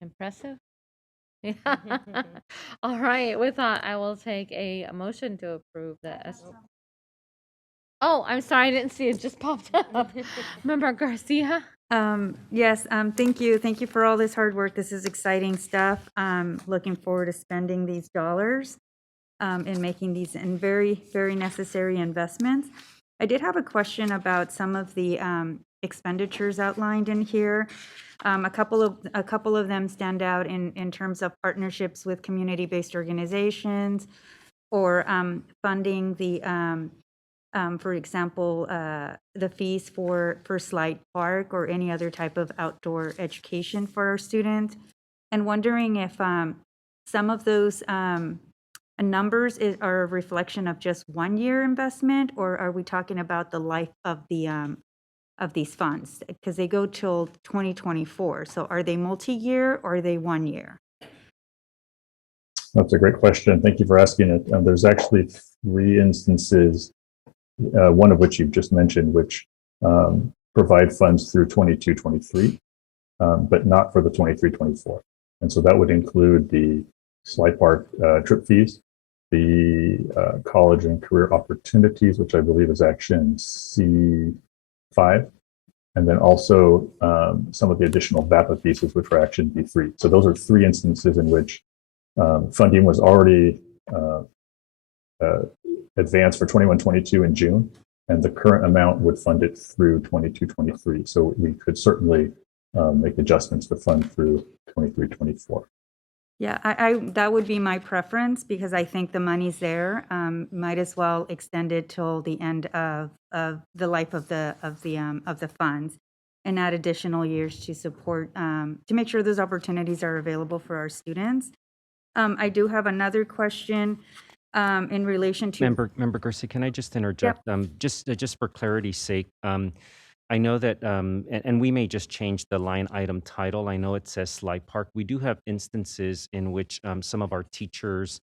Impressive. All right, with that, I will take a motion to approve the Oh, I'm sorry, I didn't see it, just popped up. Member Garcia? Yes, thank you. Thank you for all this hard work. This is exciting stuff. Looking forward to spending these dollars and making these very, very necessary investments. I did have a question about some of the expenditures outlined in here. A couple of them stand out in terms of partnerships with community-based organizations, or funding the for example, the fees for Slide Park or any other type of outdoor education for our students, and wondering if some of those numbers are a reflection of just 1-year investment, or are we talking about the life of these funds? Because they go till 2024. So are they multi-year or are they 1 year? That's a great question. Thank you for asking it. There's actually 3 instances, one of which you've just mentioned, which provide funds through 22-23, but not for the 23-24. And so that would include the Slide Park trip fees, the college and career opportunities, which I believe is action C5, and then also some of the additional VAPA pieces, which were action B3. So those are 3 instances in which funding was already advanced for 21-22 in June, and the current amount would fund it through 22-23. So we could certainly make adjustments to fund through 23-24. Yeah, I that would be my preference, because I think the money's there. Might as well extend it till the end of the life of the funds, and add additional years to support to make sure those opportunities are available for our students. I do have another question in relation to Member Garcia, can I just interject? Just for clarity's sake, I know that, and we may just change the line item title. I know it says Slide Park. We do have instances in which some of our teachers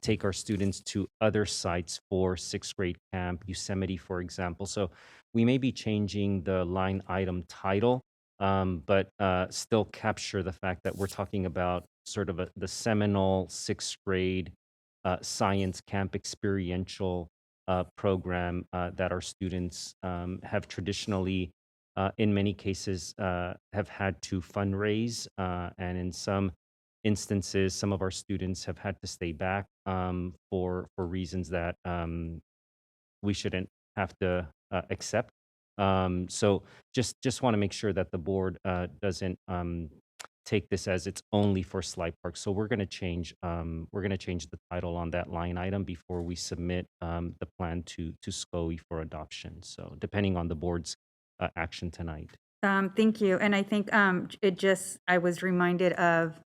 take our students to other sites for 6th grade camp, Yosemite, for example. So we may be changing the line item title, but still capture the fact that we're talking about sort of the seminal 6th grade science camp experiential program that our students have traditionally, in many cases, have had to fundraise, and in some instances, some of our students have had to stay back for reasons that we shouldn't have to accept. So just want to make sure that the board doesn't take this as it's only for Slide Park. So we're going to change the title on that line item before we submit the plan to SCOE for adoption. So depending on the board's action tonight. Thank you. And I think I was reminded of,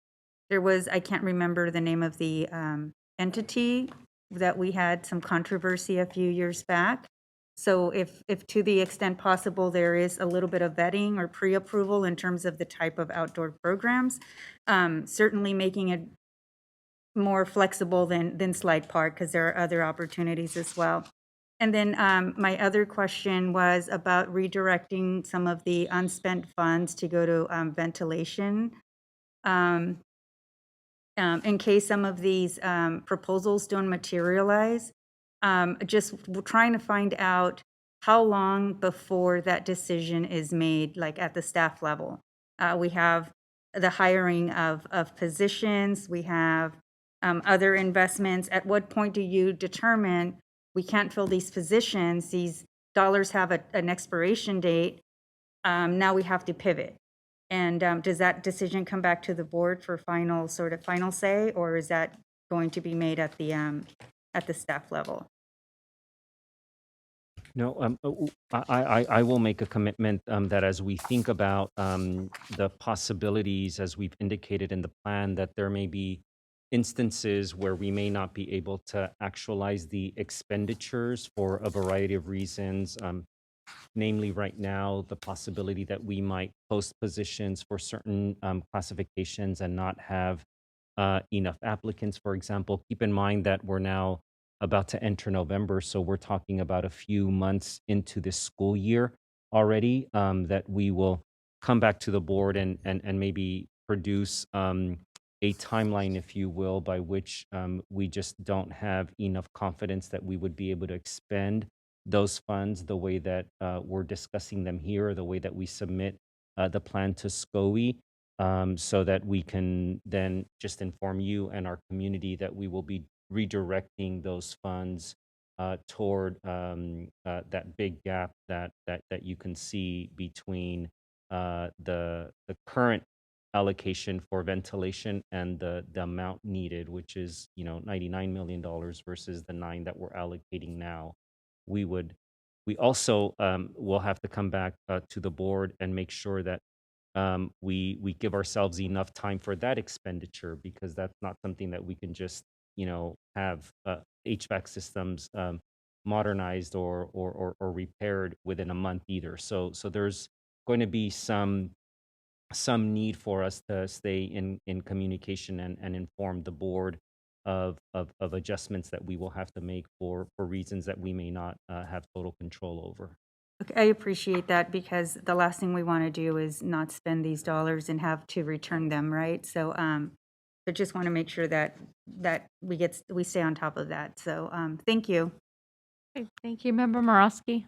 I can't remember the name of the entity that we had some controversy a few years back. So if to the extent possible, there is a little bit of vetting or pre-approval in terms of the type of outdoor programs, certainly making it more flexible than Slide Park, because there are other opportunities as well. And then my other question was about redirecting some of the unspent funds to go to ventilation. In case some of these proposals don't materialize, just trying to find out how long before that decision is made, like at the staff level. We have the hiring of positions, we have other investments. At what point do you determine we can't fill these positions, these dollars have an expiration date, now we have to pivot? And does that decision come back to the board for final say, or is that going to be made at the staff level? No, I will make a commitment that as we think about the possibilities, as we've indicated in the plan, that there may be instances where we may not be able to actualize the expenditures for a variety of reasons. Namely, right now, the possibility that we might post positions for certain classifications and not have enough applicants, for example. Keep in mind that we're now about to enter November, so we're talking about a few months into this school year already, that we will come back to the board and maybe produce a timeline, if you will, by which we just don't have enough confidence that we would be able to expend those funds the way that we're discussing them here, the way that we submit the plan to SCOE, so that we can then just inform you and our community that we will be redirecting those funds toward that big gap that you can see between the current allocation for ventilation and the amount needed, which is $99 million versus the 9 that we're allocating now. We also will have to come back to the board and make sure that we give ourselves enough time for that expenditure, because that's not something that we can just have HVAC systems modernized or repaired within a month either. So there's going to be some need for us to stay in communication and inform the board of adjustments that we will have to make for reasons that we may not have total control over. Okay, I appreciate that, because the last thing we want to do is not spend these dollars and have to return them, right? So I just want to make sure that we stay on top of that. So thank you. Okay, thank you, Member Morosky.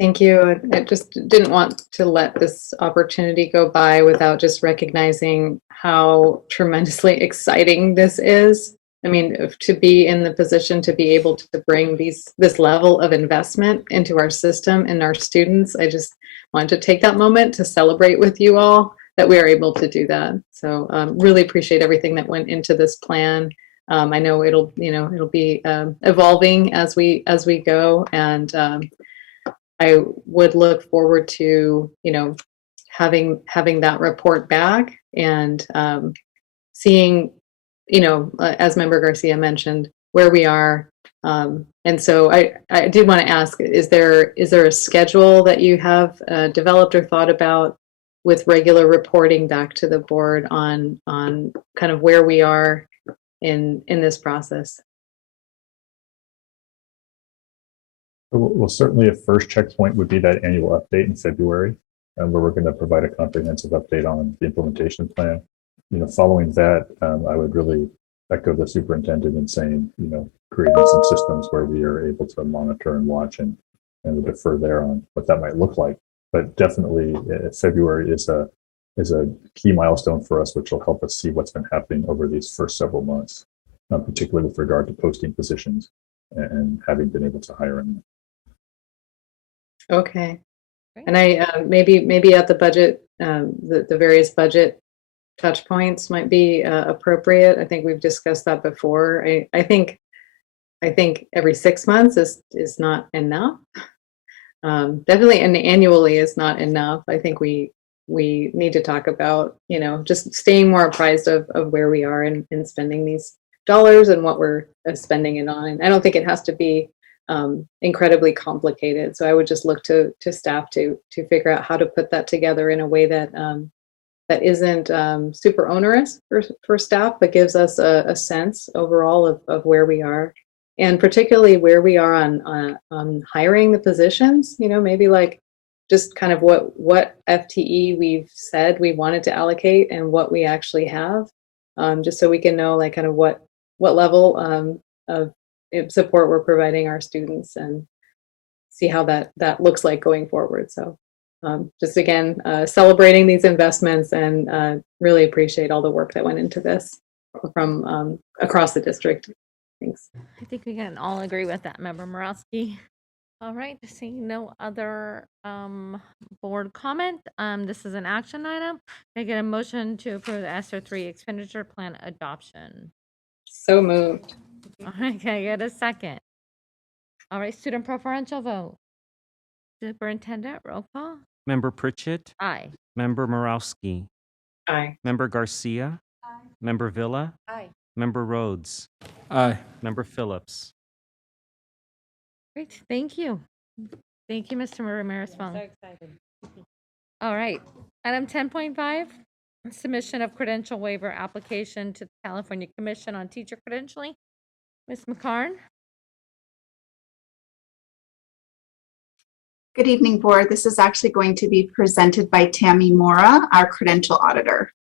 Thank you. I just didn't want to let this opportunity go by without just recognizing how tremendously exciting this is. I mean, to be in the position to be able to bring this level of investment into our system and our students, I just wanted to take that moment to celebrate with you all that we are able to do that. So really appreciate everything that went into this plan. I know it'll be evolving as we go, and I would look forward to, having that report back and seeing, as Member Garcia mentioned, where we are. And so I did want to ask, is there a schedule that you have developed or thought about with regular reporting back to the board on kind of where we are in this process? Well, certainly a first checkpoint would be that annual update in February, where we're going to provide a comprehensive update on the implementation plan. Following that, I would really echo the superintendent in saying, creating some systems where we are able to monitor and watch and defer there on what that might look like. But definitely, February is a key milestone for us, which will help us see what's been happening over these first several months, particularly with regard to posting positions and having been able to hire them. Okay. And I maybe at the budget, the various budget touch points might be appropriate. I think we've discussed that before. I think every 6 months is not enough. Definitely, and annually is not enough. I think we need to talk about, just staying more apprised of where we are in spending these dollars and what we're spending it on. And I don't think it has to be incredibly complicated. So I would just look to staff to figure out how to put that together in a way that that isn't super onerous for staff, but gives us a sense overall of where we are, and particularly where we are on hiring the positions. Maybe like just kind of what FTE we've said we wanted to allocate and what we actually have, just so we can know like kind of what level of support we're providing our students and see how that looks like going forward. So just again, celebrating these investments and really appreciate all the work that went into this from across the district. Thanks. I think we can all agree with that, Member Morowski. All right, seeing no other board comment, this is an action item. Can I get a motion to approve the ESSER 3 expenditure plan adoption? So moved. All right, can I get a second? All right, student preferential vote. Superintendent, roll call. Member Pritchett? Aye. Member Morowski? Aye. Member Garcia? Aye. Member Villa? Aye. Member Rhodes? Aye. Member Phillips? Great, thank you. Thank you, Mr. Ramirez-Fong. So excited. All right, item 10.5, submission of credential waiver application to the California Commission on Teacher Credentialing. Ms. McCarn? Good evening, board. This is actually going to be presented by Tammy Mora, our credential auditor.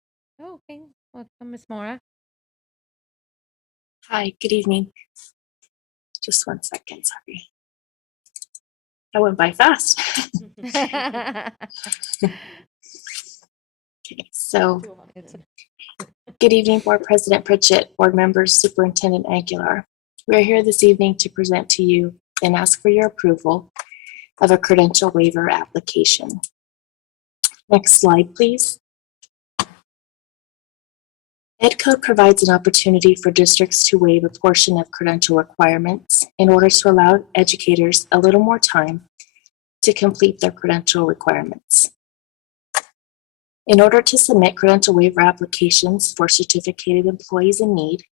Oh, okay, welcome, Ms. Mora. Hi, good evening. Just 1 second, sorry. That went by fast. Okay, so good evening, Board President Pritchett, board members, Superintendent Aguilar. We are here this evening to present to you and ask for your approval of a credential waiver application. Next slide, please. Ed Code provides an opportunity for districts to waive a portion of credential requirements in order to allow educators a little more time to complete their credential requirements. In order to submit credential waiver applications for certificated employees in need,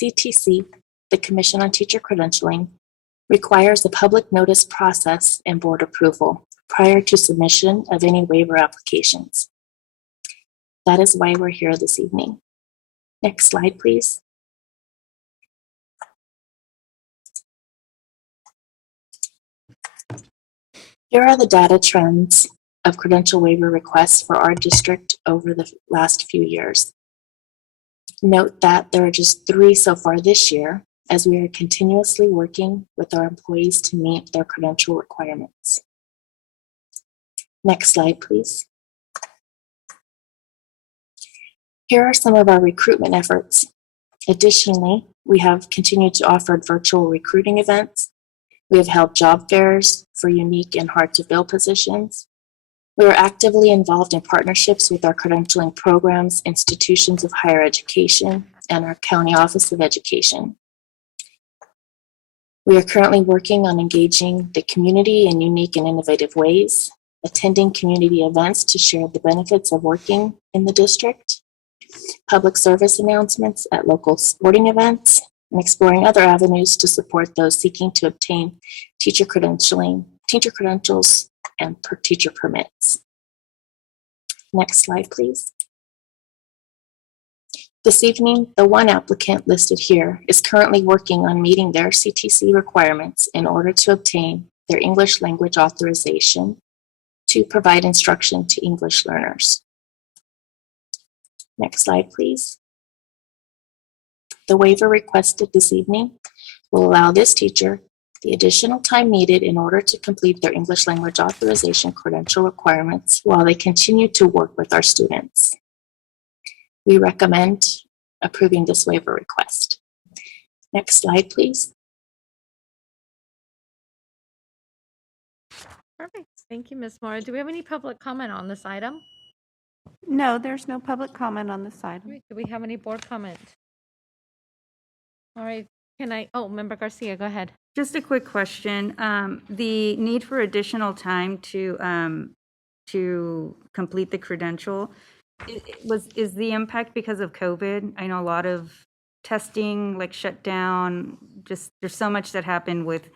CTC, the Commission on Teacher Credentialing, requires a public notice process and board approval prior to submission of any waiver applications. That is why we're here this evening. Next slide, please. Here are the data trends of credential waiver requests for our district over the last few years. Note that there are just 3 so far this year, as we are continuously working with our employees to meet their credential requirements. Next slide, please. Here are some of our recruitment efforts. Additionally, we have continued to offer virtual recruiting events. We have held job fairs for unique and hard-to-fill positions. We are actively involved in partnerships with our credentialing programs, institutions of higher education, and our County Office of Education. We are currently working on engaging the community in unique and innovative ways, attending community events to share the benefits of working in the district, public service announcements at local sporting events, and exploring other avenues to support those seeking to obtain teacher credentials, and teacher permits. Next slide, please. This evening, the one applicant listed here is currently working on meeting their CTC requirements in order to obtain their English language authorization to provide instruction to English learners. Next slide, please. The waiver requested this evening will allow this teacher the additional time needed in order to complete their English language authorization credential requirements while they continue to work with our students. We recommend approving this waiver request. Next slide, please. Perfect. Thank you, Ms. Mora. Do we have any public comment on this item? No, there's no public comment on this item. Do we have any board comment? All right. Member Garcia, go ahead. Just a quick question. The need for additional time to complete the credential, is the impact because of COVID? I know a lot of testing like shut down. Just there's so much that happened with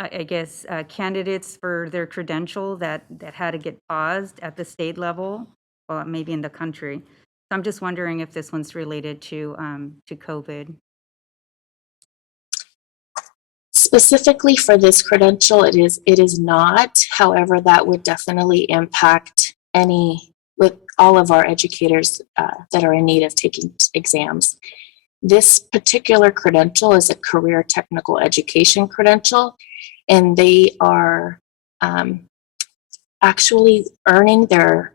I guess candidates for their credential that had to get paused at the state level, or maybe in the country. So I'm just wondering if this one's related to COVID. Specifically for this credential, it is not. However, that would definitely impact with all of our educators that are in need of taking exams. This particular credential is a career technical education credential, and they are actually earning their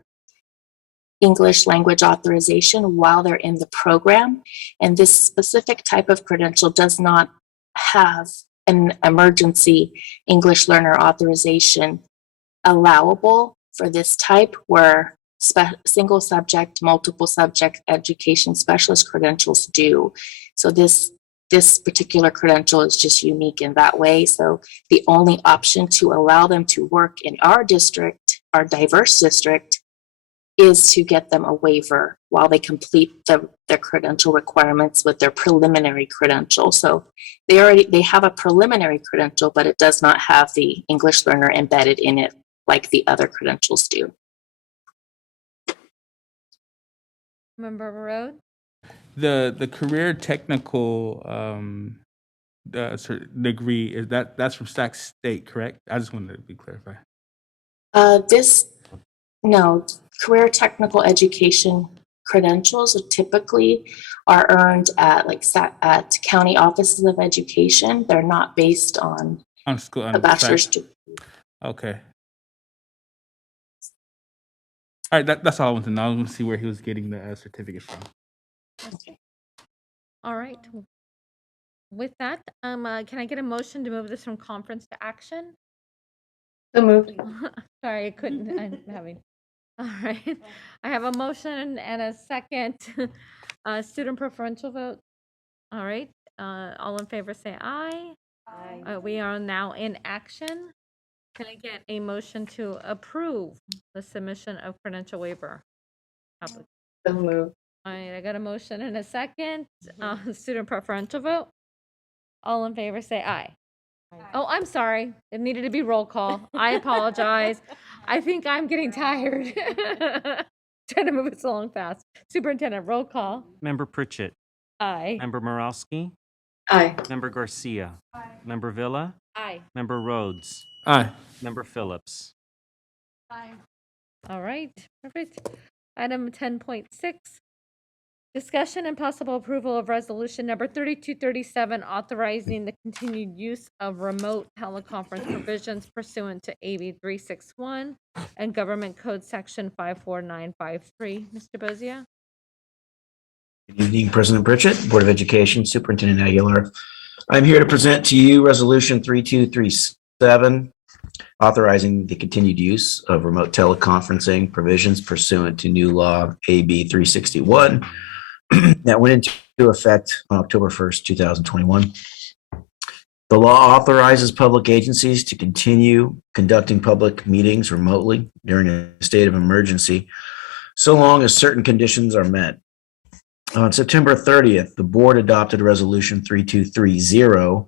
English language authorization while they're in the program. And this specific type of credential does not have an emergency English learner authorization allowable for this type, where single subject, multiple subject education specialist credentials do. So this particular credential is just unique in that way. So the only option to allow them to work in our district, our diverse district, is to get them a waiver while they complete their credential requirements with their preliminary credential. So they have a preliminary credential, but it does not have the English learner embedded in it like the other credentials do. Member Road? The career technical degree, that's from Sac State, correct? I just wanted to be clarified. No, career technical education credentials typically are earned at at county offices of education. They're not based on school, a bachelor's degree. Okay. All right, that's all I want to know. I want to see where he was getting the certificate from. Okay. All right. With that, can I get a motion to move this from conference to action? So moved. Sorry, I couldn't. I'm having. All right. I have a motion and a second. Student preferential vote. All right. All in favor say aye. Aye. We are now in action. Can I get a motion to approve the submission of credential waiver? So moved. All right, I got a motion and a second. Student preferential vote. All in favor say aye. Oh, I'm sorry. It needed to be roll call. I apologize. I think I'm getting tired. Trying to move it along fast. Superintendent, roll call. Member Pritchett. Aye. Member Morowski. Aye. Member Garcia. Aye. Member Villa. Aye. Member Rhodes. Aye. Member Phillips. Aye. All right, perfect. Item 10.6. Discussion and possible approval of resolution number 3237, authorizing the continued use of remote teleconference provisions pursuant to AB 361 and Government Code Section 54953. Mr. Bozia? Good evening, President Pritchett, Board of Education, Superintendent Aguilar. I'm here to present to you Resolution 3237, authorizing the continued use of remote teleconferencing provisions pursuant to new law AB 361 that went into effect on October 1st, 2021. The law authorizes public agencies to continue conducting public meetings remotely during a state of emergency, so long as certain conditions are met. On September 30th, the board adopted Resolution 3230,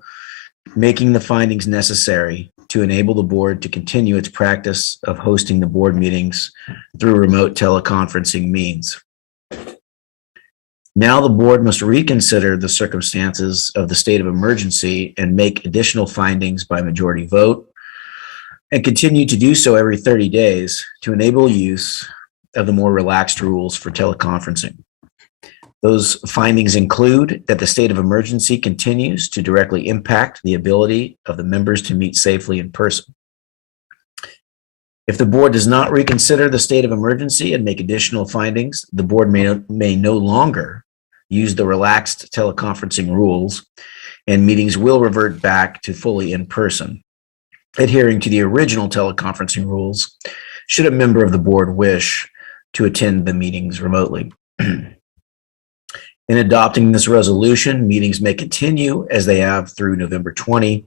making the findings necessary to enable the board to continue its practice of hosting the board meetings through remote teleconferencing means. Now the board must reconsider the circumstances of the state of emergency and make additional findings by majority vote, and continue to do so every 30 days to enable use of the more relaxed rules for teleconferencing. Those findings include that the state of emergency continues to directly impact the ability of the members to meet safely in person. If the board does not reconsider the state of emergency and make additional findings, the board may no longer use the relaxed teleconferencing rules, and meetings will revert back to fully in person, adhering to the original teleconferencing rules, should a member of the board wish to attend the meetings remotely. In adopting this resolution, meetings may continue as they have through November 20,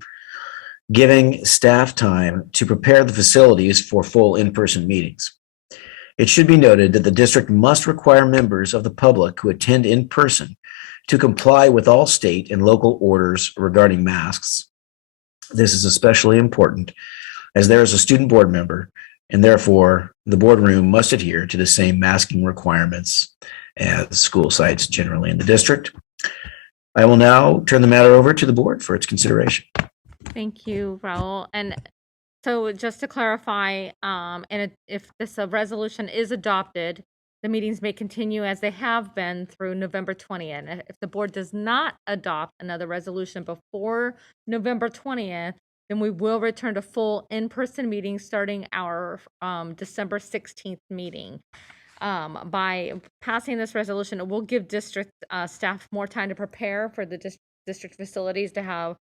giving staff time to prepare the facilities for full in-person meetings. It should be noted that the district must require members of the public who attend in person to comply with all state and local orders regarding masks. This is especially important as there is a student board member, and therefore the boardroom must adhere to the same masking requirements as school sites generally in the district. I will now turn the matter over to the board for its consideration. Thank you, Raul. And so just to clarify, if this resolution is adopted, the meetings may continue as they have been through November 20th. And if the board does not adopt another resolution before November 20th, then we will return to full in-person meetings starting our December 16th meeting. By passing this resolution, it will give district staff more time to prepare for the district facilities to have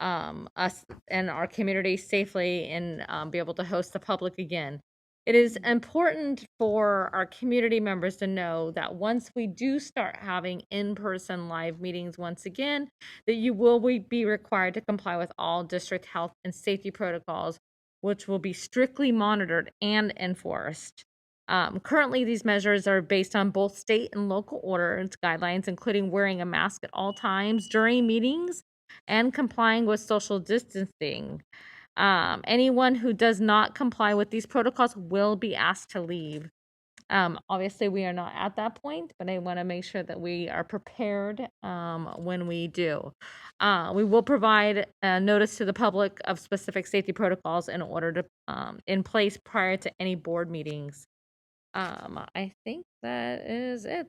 us and our community safely and be able to host the public again. It is important for our community members to know that once we do start having in-person live meetings once again, that you will be required to comply with all district health and safety protocols, which will be strictly monitored and enforced. Currently, these measures are based on both state and local orders, guidelines, including wearing a mask at all times during meetings and complying with social distancing. Anyone who does not comply with these protocols will be asked to leave. Obviously, we are not at that point, but I want to make sure that we are prepared when we do. We will provide a notice to the public of specific safety protocols in order to in place prior to any board meetings. I think that is it.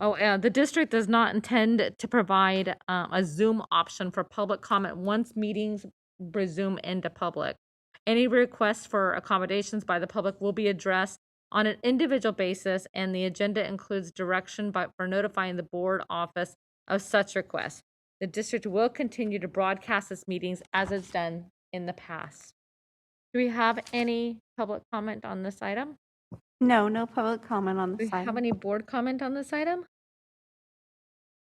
The district does not intend to provide a Zoom option for public comment once meetings resume into public. Any requests for accommodations by the public will be addressed on an individual basis, and the agenda includes direction for notifying the board office of such requests. The district will continue to broadcast its meetings as it's done in the past. Do we have any public comment on this item? No public comment on Do this we have item. any board comment on this item?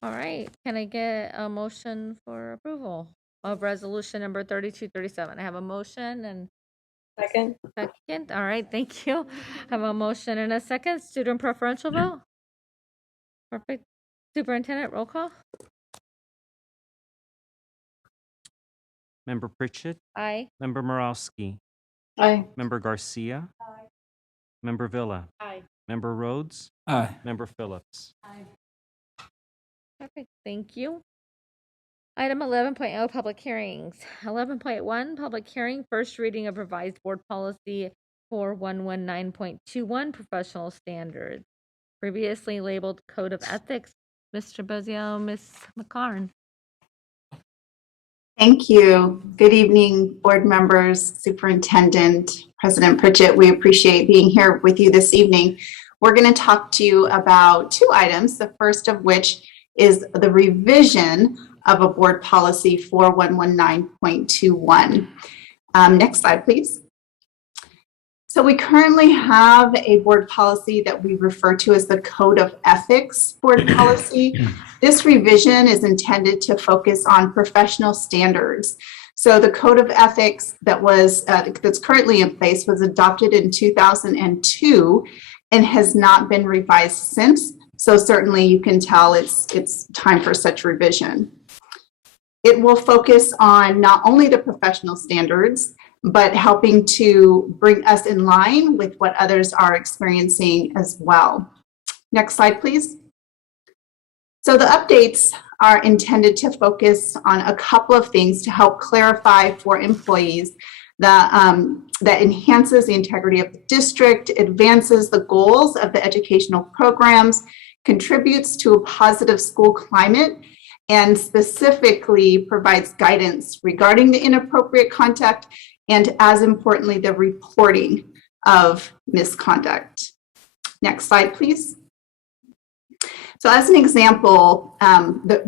All right, can I get a motion for approval of resolution number 3237? I have a motion and Second. second. All right, thank you. I have a motion and a second. Student preferential vote? Perfect. Superintendent, roll call? Member Pritchett, Aye. Member Morowski, Aye. Member Garcia, Member Villa, Aye. Member Rhodes, Aye. Member Phillips. Aye. Perfect, thank you. Item 11.0, public hearings. 11.1, public hearing, first reading of revised board policy 4119.21, professional standards. Previously labeled Code of Ethics. Mr. Bozio, Ms. McCarn. Thank you. Good evening, board members, superintendent, President Pritchett. We appreciate being here with you this evening. We're going to talk to you about two items, the first of which is the revision of a board policy 4119.21. Next slide, please. So we currently have a board policy that we refer to as the Code of Ethics board policy. This revision is intended to focus on professional standards. So the Code of Ethics that's currently in place was adopted in 2002 and has not been revised since. So certainly you can tell it's time for such revision. It will focus on not only the professional standards, but helping to bring us in line with what others are experiencing as well. Next slide, please. So the updates are intended to focus on a couple of things to help clarify for employees that enhances the integrity of the district, advances the goals of the educational programs, contributes to a positive school climate, and specifically provides guidance regarding the inappropriate conduct and, as importantly, the reporting of misconduct. Next slide, please. So as an example,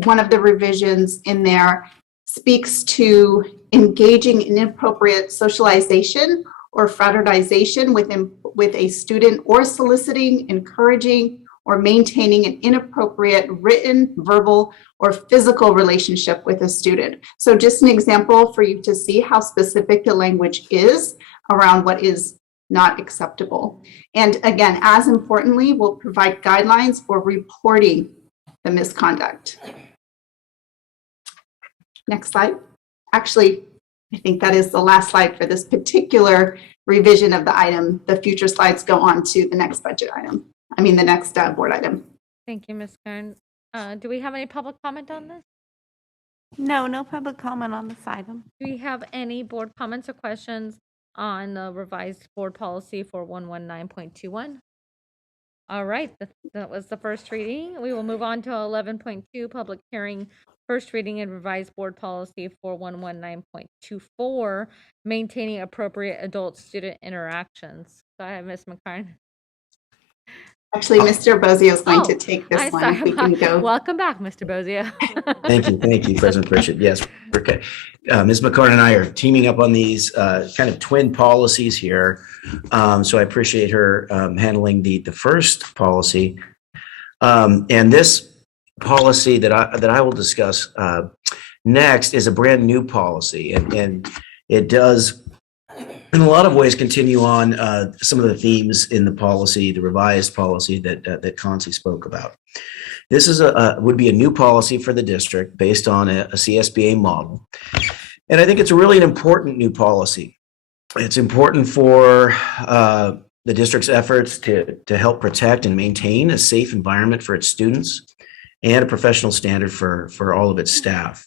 one of the revisions in there speaks to engaging in inappropriate socialization or fraternization with a student, or soliciting, encouraging, or maintaining an inappropriate written, verbal, or physical relationship with a student. So just an example for you to see how specific the language is around what is not acceptable. And again, as importantly, we'll provide guidelines for reporting the misconduct. Next slide. Actually, I think that is the last slide for this particular revision of the item. The future slides go on to the next budget item. I mean, the next board item. Thank you, Ms. Kern. Do we have any public comment on this? No public comment on this item. Do we have any board comments or questions on the revised board policy for 119.21? All right, that was the first reading. We will move on to 11.2, public hearing, first reading and revised board policy for 119.24, maintaining appropriate adult-student interactions. Go ahead, Ms. McCarn. Actually, Mr. Bozio is going to take this one. If we can go. Welcome back, Mr. Bozio. Thank you, President Pritchett. Yes, okay. Ms. McCarn and I are teaming up on these kind of twin policies here. So I appreciate her handling the first policy. And this policy that I will discuss next is a brand new policy, and it does in a lot of ways continue on some of the themes in the policy, the revised policy that Concy spoke about. This is would be a new policy for the district based on a CSBA model. And I think it's really an important new policy. It's important for the district's efforts to help protect and maintain a safe environment for its students and a professional standard for all of its staff.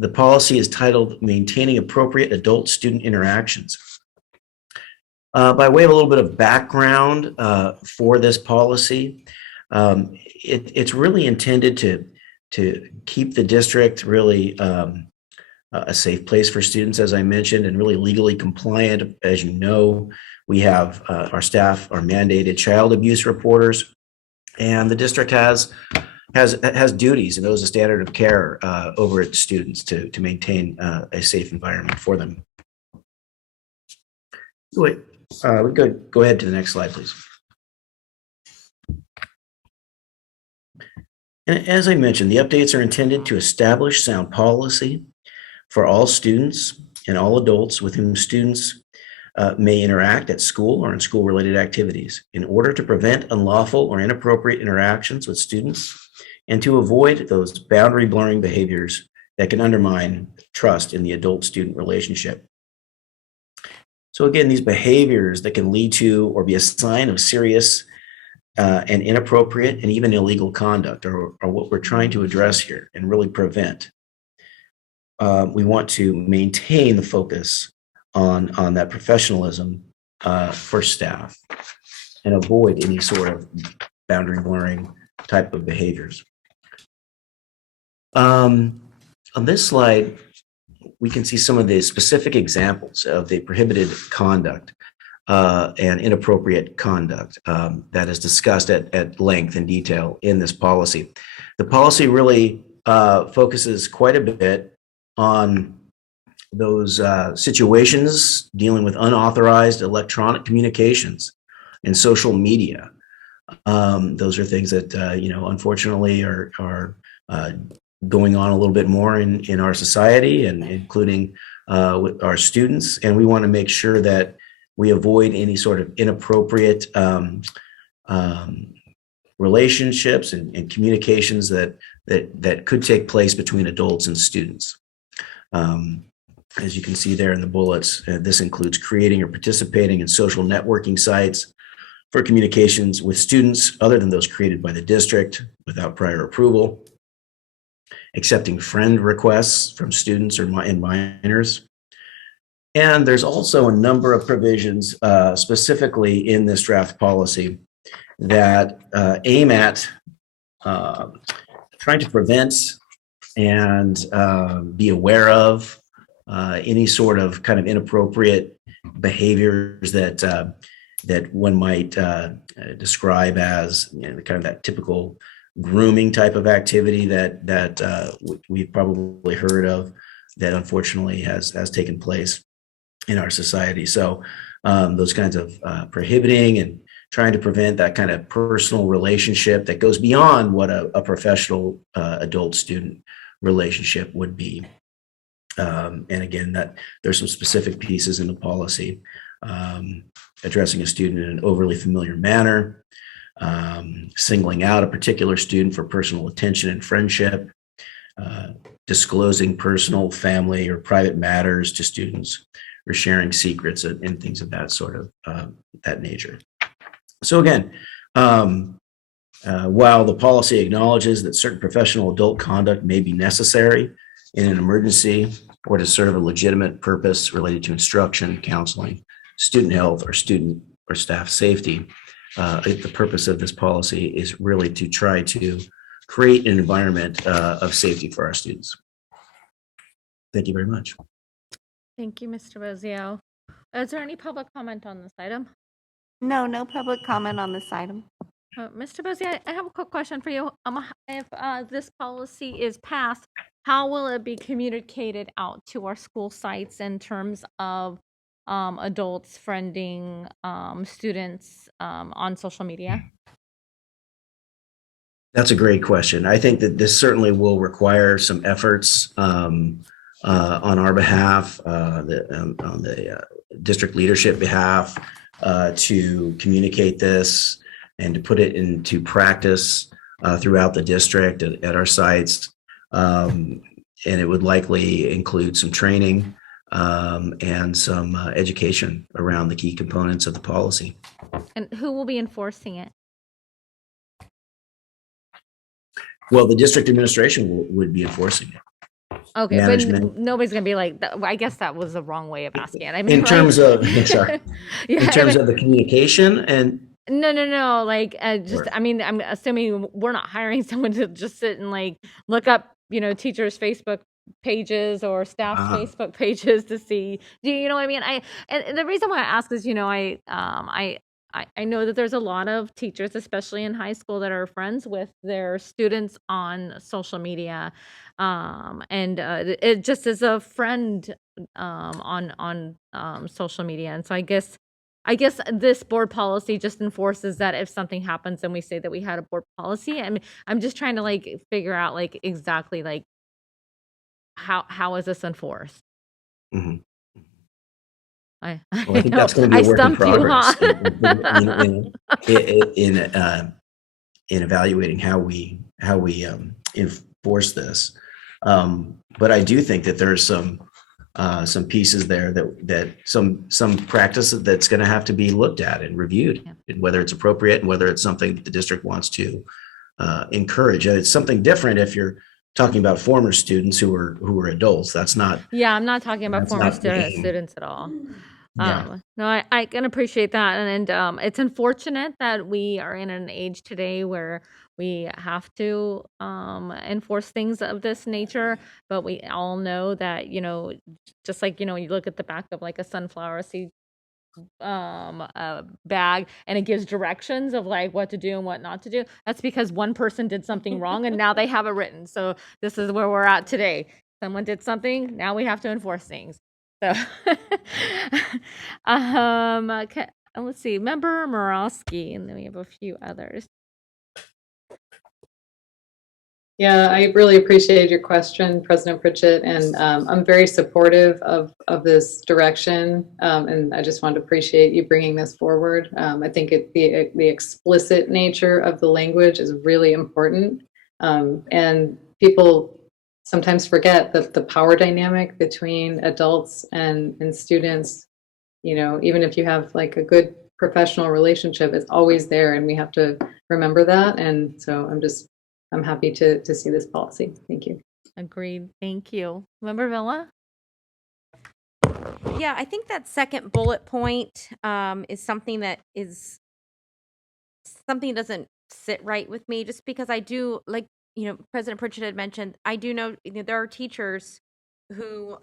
The policy is titled Maintaining Appropriate Adult-Student Interactions. By way of a little bit of background for this policy, it's really intended to keep the district really a safe place for students, as I mentioned, and really legally compliant. As you know, we have our staff are mandated child abuse reporters, and the district has duties and owes a standard of care over its students to maintain a safe environment for them. Wait, we could go ahead to the next slide, please. And as I mentioned, the updates are intended to establish sound policy for all students and all adults with whom students may interact at school or in school-related activities in order to prevent unlawful or inappropriate interactions with students and to avoid those boundary blurring behaviors that can undermine trust in the adult-student relationship. So again, these behaviors that can lead to or be a sign of serious and inappropriate and even illegal conduct are what we're trying to address here and really prevent. We want to maintain the focus on that professionalism for staff and avoid any sort of boundary blurring type of behaviors. On this slide, we can see some of the specific examples of the prohibited conduct and inappropriate conduct that is discussed at length and detail in this policy. The policy really focuses quite a bit on those situations dealing with unauthorized electronic communications and social media. Those are things that, unfortunately are going on a little bit more in our society and including with our students. And we want to make sure that we avoid any sort of inappropriate relationships and communications that could take place between adults and students. As you can see there in the bullets, this includes creating or participating in social networking sites for communications with students other than those created by the district without prior approval, accepting friend requests from students or minors. And there's also a number of provisions specifically in this draft policy that aim at trying to prevent and be aware of any sort of kind of inappropriate behaviors that one might describe as kind of that typical grooming type of activity that we've probably heard of that unfortunately has taken place. in our society. So those kinds of prohibiting and trying to prevent that kind of personal relationship that goes beyond what a professional adult-student relationship would be. And again, that there's some specific pieces in the policy addressing a student in an overly familiar manner, singling out a particular student for personal attention and friendship, disclosing personal, family, or private matters to students, or sharing secrets and things of that sort of that nature. So again, while the policy acknowledges that certain professional adult conduct may be necessary in an emergency or to serve a legitimate purpose related to instruction, counseling, student health, or student or staff safety, the purpose of this policy is really to try to create an environment of safety for our students. Thank you very much. Thank you, Mr. Bozio. Is there any public comment on this item? No, no public comment on this item. Mr. Bozio, I have a quick question for you. If this policy is passed, how will it be communicated out to our school sites in terms of adults friending students on social media? That's a great question. I think that this certainly will require some efforts on our behalf, on the district leadership behalf, to communicate this and to put it into practice throughout the district at our sites. And it would likely include some training and some education around the key components of the policy. And who will be enforcing it? Well, the district administration would be enforcing it. Okay, Management. but nobody's gonna be like, I guess that was the wrong way of asking it. I mean, In terms of, sorry, yeah, in terms of the communication and No. Like, just, I mean, I'm assuming we're not hiring someone to just sit and like look up, teachers' Facebook pages or staff's Facebook pages to see. Do you know what I mean? And the reason why I ask is, I know that there's a lot of teachers, especially in high school, that are friends with their students on social media, and it just is a friend on social media. And so I guess this board policy just enforces that if something happens and we say that we had a board policy. I mean, I'm just trying to like figure out like exactly like how is this enforced? Mm-hmm. I think that's going to be a work in progress in evaluating how we enforce this. But I do think that there's some pieces there that some practice that's going to have to be looked at and reviewed, and whether it's appropriate and whether it's something that the district wants to encourage. It's something different if you're talking about former students who are adults. That's not. Yeah, I'm not talking about former students at all. Yeah. No, I can appreciate that, and it's unfortunate that we are in an age today where we have to enforce things of this nature, but we all know that just like you look at the back of like a sunflower seed bag and it gives directions of like what to do and what not to do. That's because one person did something wrong and now they have it written. So this is where we're at today. Someone did something, now we have to enforce things. So let's see, Member Morosky, and then we have a few others. Yeah, I really appreciate your question, President Pritchett, and I'm very supportive of this direction, and I just want to appreciate you bringing this forward. I think the explicit nature of the language is really important, and people sometimes forget that the power dynamic between adults and students, even if you have like a good professional relationship, it's always there, and we have to remember that. And so I'm happy to see this policy. Thank you. Agreed. Thank you. Member Villa? Yeah, I think that second bullet point is something that doesn't sit right with me, just because I do, like, President Pritchett had mentioned, I do know, there are teachers who,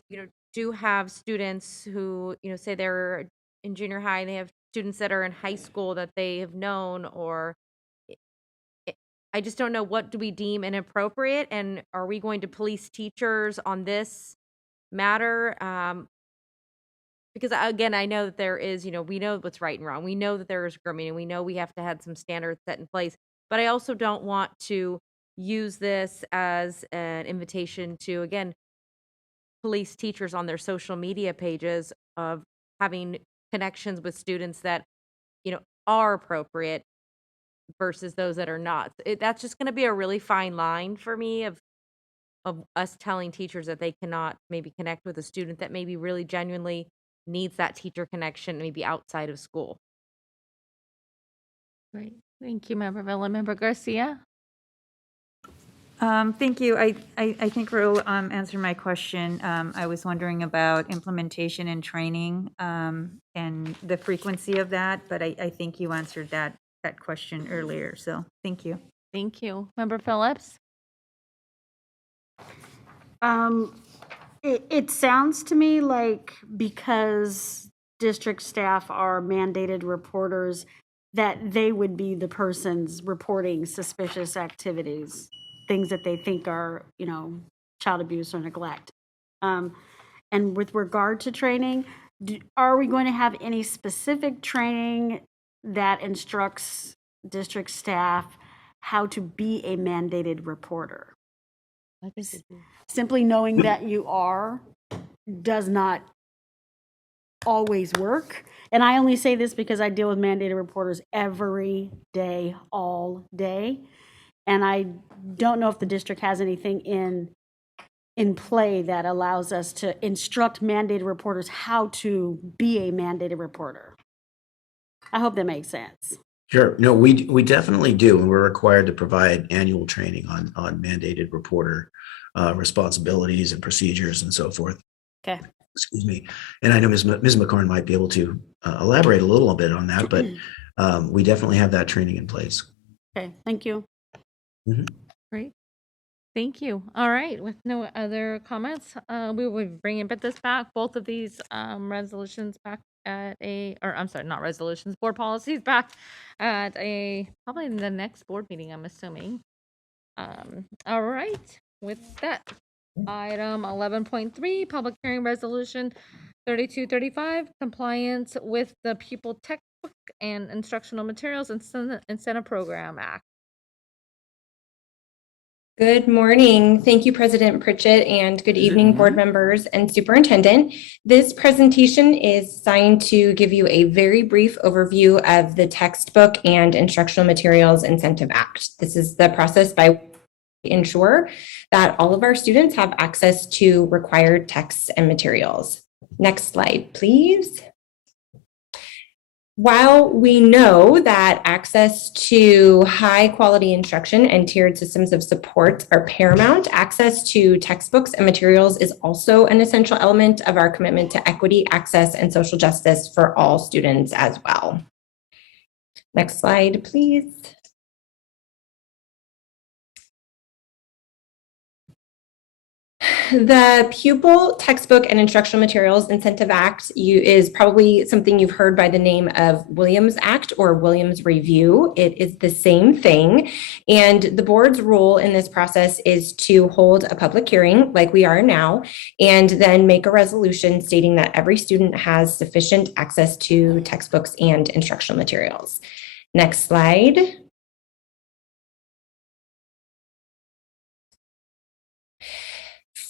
do have students who, say they're in junior high, and they have students that are in high school that they have known, or I just don't know, what do we deem inappropriate, and are we going to police teachers on this matter? because again, I know that there is, we know what's right and wrong. We know that there is grooming, and we know we have to have some standards set in place. But I also don't want to use this as an invitation to, again, police teachers on their social media pages of having connections with students that, are appropriate versus those that are not. That's just going to be a really fine line for me of us telling teachers that they cannot maybe connect with a student that maybe really genuinely needs that teacher connection, maybe outside of school. Great. Thank you, Member Villa. Member Garcia? Thank you. I think Ro answered my question. I was wondering about implementation and training and the frequency of that, but I think you answered that question earlier. So thank you. Thank you. Member Phillips? It sounds to me like because district staff are mandated reporters, that they would be the persons reporting suspicious activities, things that they think are, child abuse or neglect. And with regard to training, are we going to have any specific training that instructs district staff how to be a mandated reporter? I think Simply knowing that you are does not always work. And I only say this because I deal with mandated reporters every day, all day. And I don't know if the district has anything in play that allows us to instruct mandated reporters how to be a mandated reporter. I hope that makes sense. Sure. No, we definitely do. And we're required to provide annual training on mandated reporter responsibilities and procedures and so forth. Okay. Excuse me. And I know Ms. McCorn might be able to elaborate a little bit on that, but we definitely have that training in place. Okay. Thank you. Mm-hmm. Great. Thank you. All right. With no other comments, we will be bringing this back, both of these resolutions back at not resolutions, board policies back at probably in the next board meeting, I'm assuming. All right. With that, item 11.3, public hearing resolution 3235, compliance with the pupil textbook and instructional materials incentive program act. Good morning. Thank you, President Pritchett, and good evening, board members and superintendent. This presentation is designed to give you a very brief overview of the Textbook and Instructional Materials Incentive Act. This is the process by which we ensure that all of our students have access to required texts and materials. Next slide, please. While we know that access to high quality instruction and tiered systems of support are paramount, access to textbooks and materials is also an essential element of our commitment to equity, access, and social justice for all students as well. Next slide, please. The Pupil Textbook and Instructional Materials Incentive Act is probably something you've heard by the name of Williams Act or Williams Review. It is the same thing. And the board's role in this process is to hold a public hearing like we are now, and then make a resolution stating that every student has sufficient access to textbooks and instructional materials. Next slide.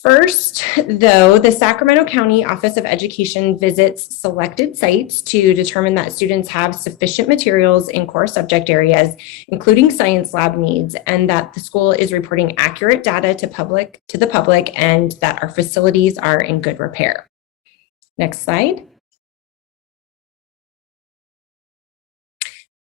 First, though, the Sacramento County Office of Education visits selected sites to determine that students have sufficient materials in core subject areas, including science lab needs, and that the school is reporting accurate data to the public, and that our facilities are in good repair. Next slide.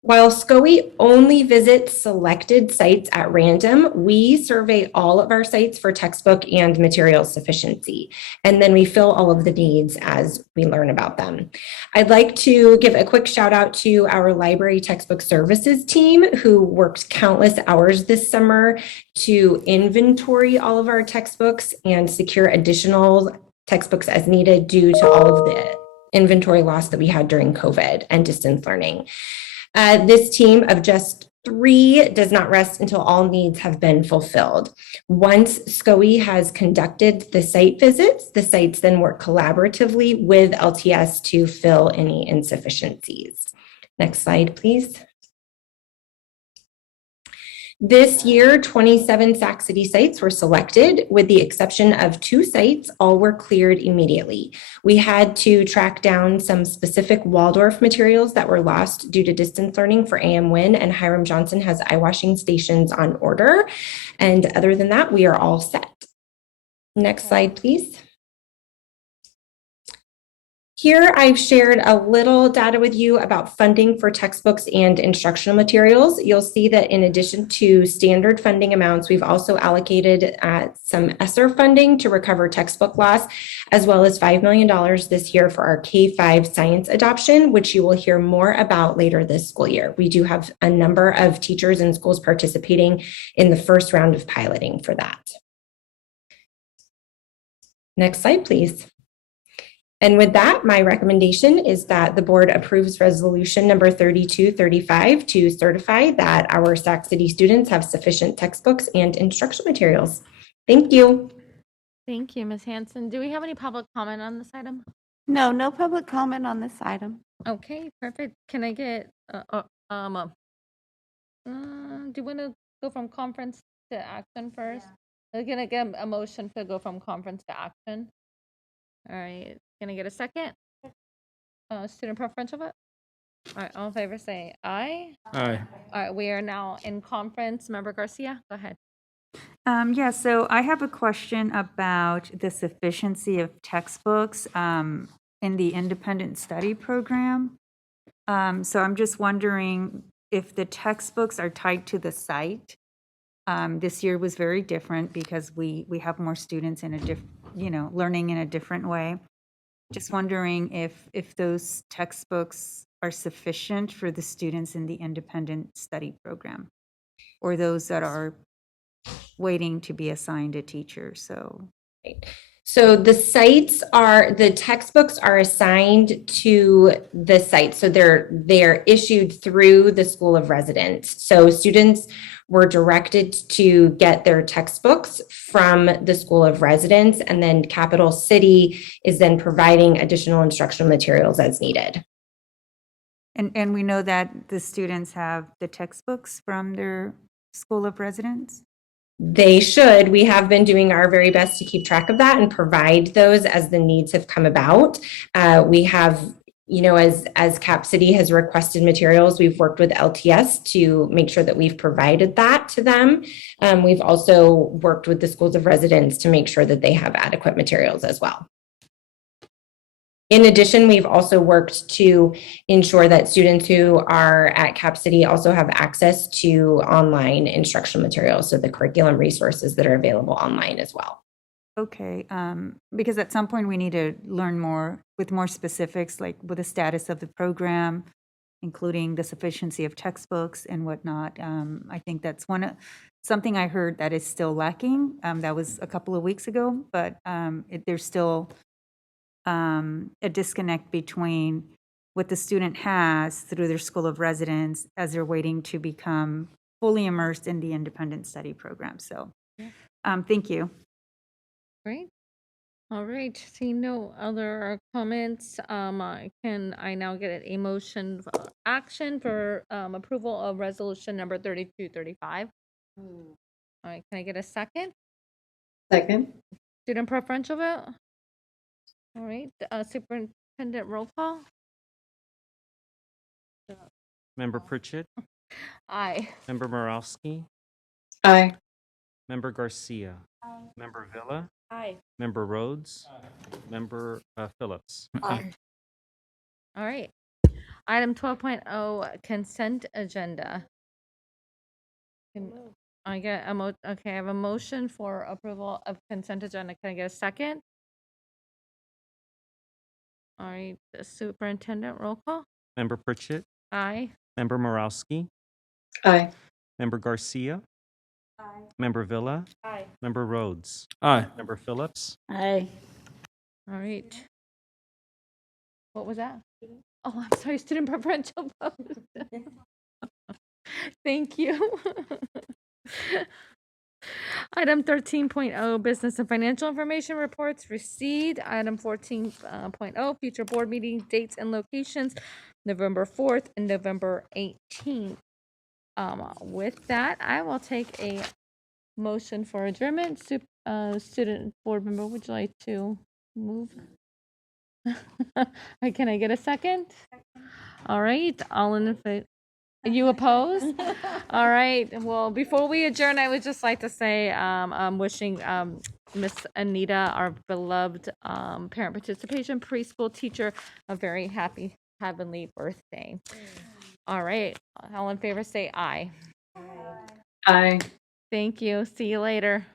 While SCOE only visits selected sites at random, we survey all of our sites for textbook and material sufficiency, and then we fill all of the needs as we learn about them. I'd like to give a quick shout out to our library textbook services team who worked countless hours this summer to inventory all of our textbooks and secure additional textbooks as needed due to all of the inventory loss that we had during COVID and distance learning. This team of just 3 does not rest until all needs have been fulfilled. Once SCOE has conducted the site visits, the sites then work collaboratively with LTS to fill any insufficiencies. Next slide, please. This year, 27 Sac City sites were selected, with the exception of 2 sites. All were cleared immediately. We had to track down some specific Waldorf materials that were lost due to distance learning for AM Win, and Hiram Johnson has eye washing stations on order. And other than that, we are all set. Next slide, please. Here, I've shared a little data with you about funding for textbooks and instructional materials. You'll see that in addition to standard funding amounts, we've also allocated some ESSER funding to recover textbook loss, as well as $5 million this year for our K-5 science adoption, which you will hear more about later this school year. We do have a number of teachers and schools participating in the first round of piloting for that. Next slide, please. And with that, my recommendation is that the board approves resolution number 3235 to certify that our Sac City students have sufficient textbooks and instructional materials. Thank you. Thank you, Ms. Hanson. Do we have any public comment on this item? No, no public comment on this item. Okay, perfect. Can I get, do you want to go from conference to action first? We're going to get a motion to go from conference to action. All right. Can I get a second? Student preferential vote? All right, all in favor say aye. Aye. All right, we are now in conference. Member Garcia, go ahead. Yeah, so I have a question about the sufficiency of textbooks in the independent study program. So I'm just wondering if the textbooks are tied to the site. This year was very different because we have more students in a learning in a different way. Just wondering if those textbooks are sufficient for the students in the independent study program, or those that are waiting to be assigned a teacher. So the textbooks are assigned to the site. So they're issued through the School of Residence. So students were directed to get their textbooks from the School of Residence, and then Capital City is then providing additional instructional materials as needed. And we know that the students have the textbooks from their School of Residence? They should. We have been doing our very best to keep track of that and provide those as the needs have come about. We have, as Cap City has requested materials, we've worked with LTS to make sure that we've provided that to them. We've also worked with the Schools of Residence to make sure that they have adequate materials as well. In addition, we've also worked to ensure that students who are at Cap City also have access to online instructional materials, so the curriculum resources that are available online as well. Okay, because at some point we need to learn more with more specifics, like with the status of the program, including the sufficiency of textbooks and whatnot. I think that's something I heard that is still lacking. That was a couple of weeks ago, but there's still a disconnect between what the student has through their School of Residence as they're waiting to become fully immersed in the independent study program. So thank you. Great. All right. Seeing no other comments, can I now get a motion for action for approval of resolution number 3235? All right. Can I get a second? Second. Student preferential vote? All right, superintendent roll call. Member Pritchett? Aye. Member Morowski? Aye. Member Garcia? Aye. Member Villa? Aye. Member Rhodes? Aye. Member Phillips? Aye. All right. Item 12.0, consent agenda. I get okay, I have a motion for approval of consent agenda. Can I get a second? All right, the superintendent roll call. Member Pritchett? Aye. Member Morowski? Aye. Member Garcia? Aye. Member Villa? Aye. Member Rhodes? Aye. Member Phillips? Aye. All right. What was that? Oh, I'm sorry, student preferential vote. Thank you. Item 13.0, business and financial information reports received. Item 14.0, future board meeting dates and locations, November 4th and November 18th. With that, I will take a motion for adjournment. Student board member, would you like to move? Can I get a second? All right, all in favor? You opposed? All right. Well, before we adjourn, I would just like to say I'm wishing Miss Anita, our beloved parent participation preschool teacher, a very happy heavenly birthday. All right. All in favor say aye. Aye. Thank you. See you later.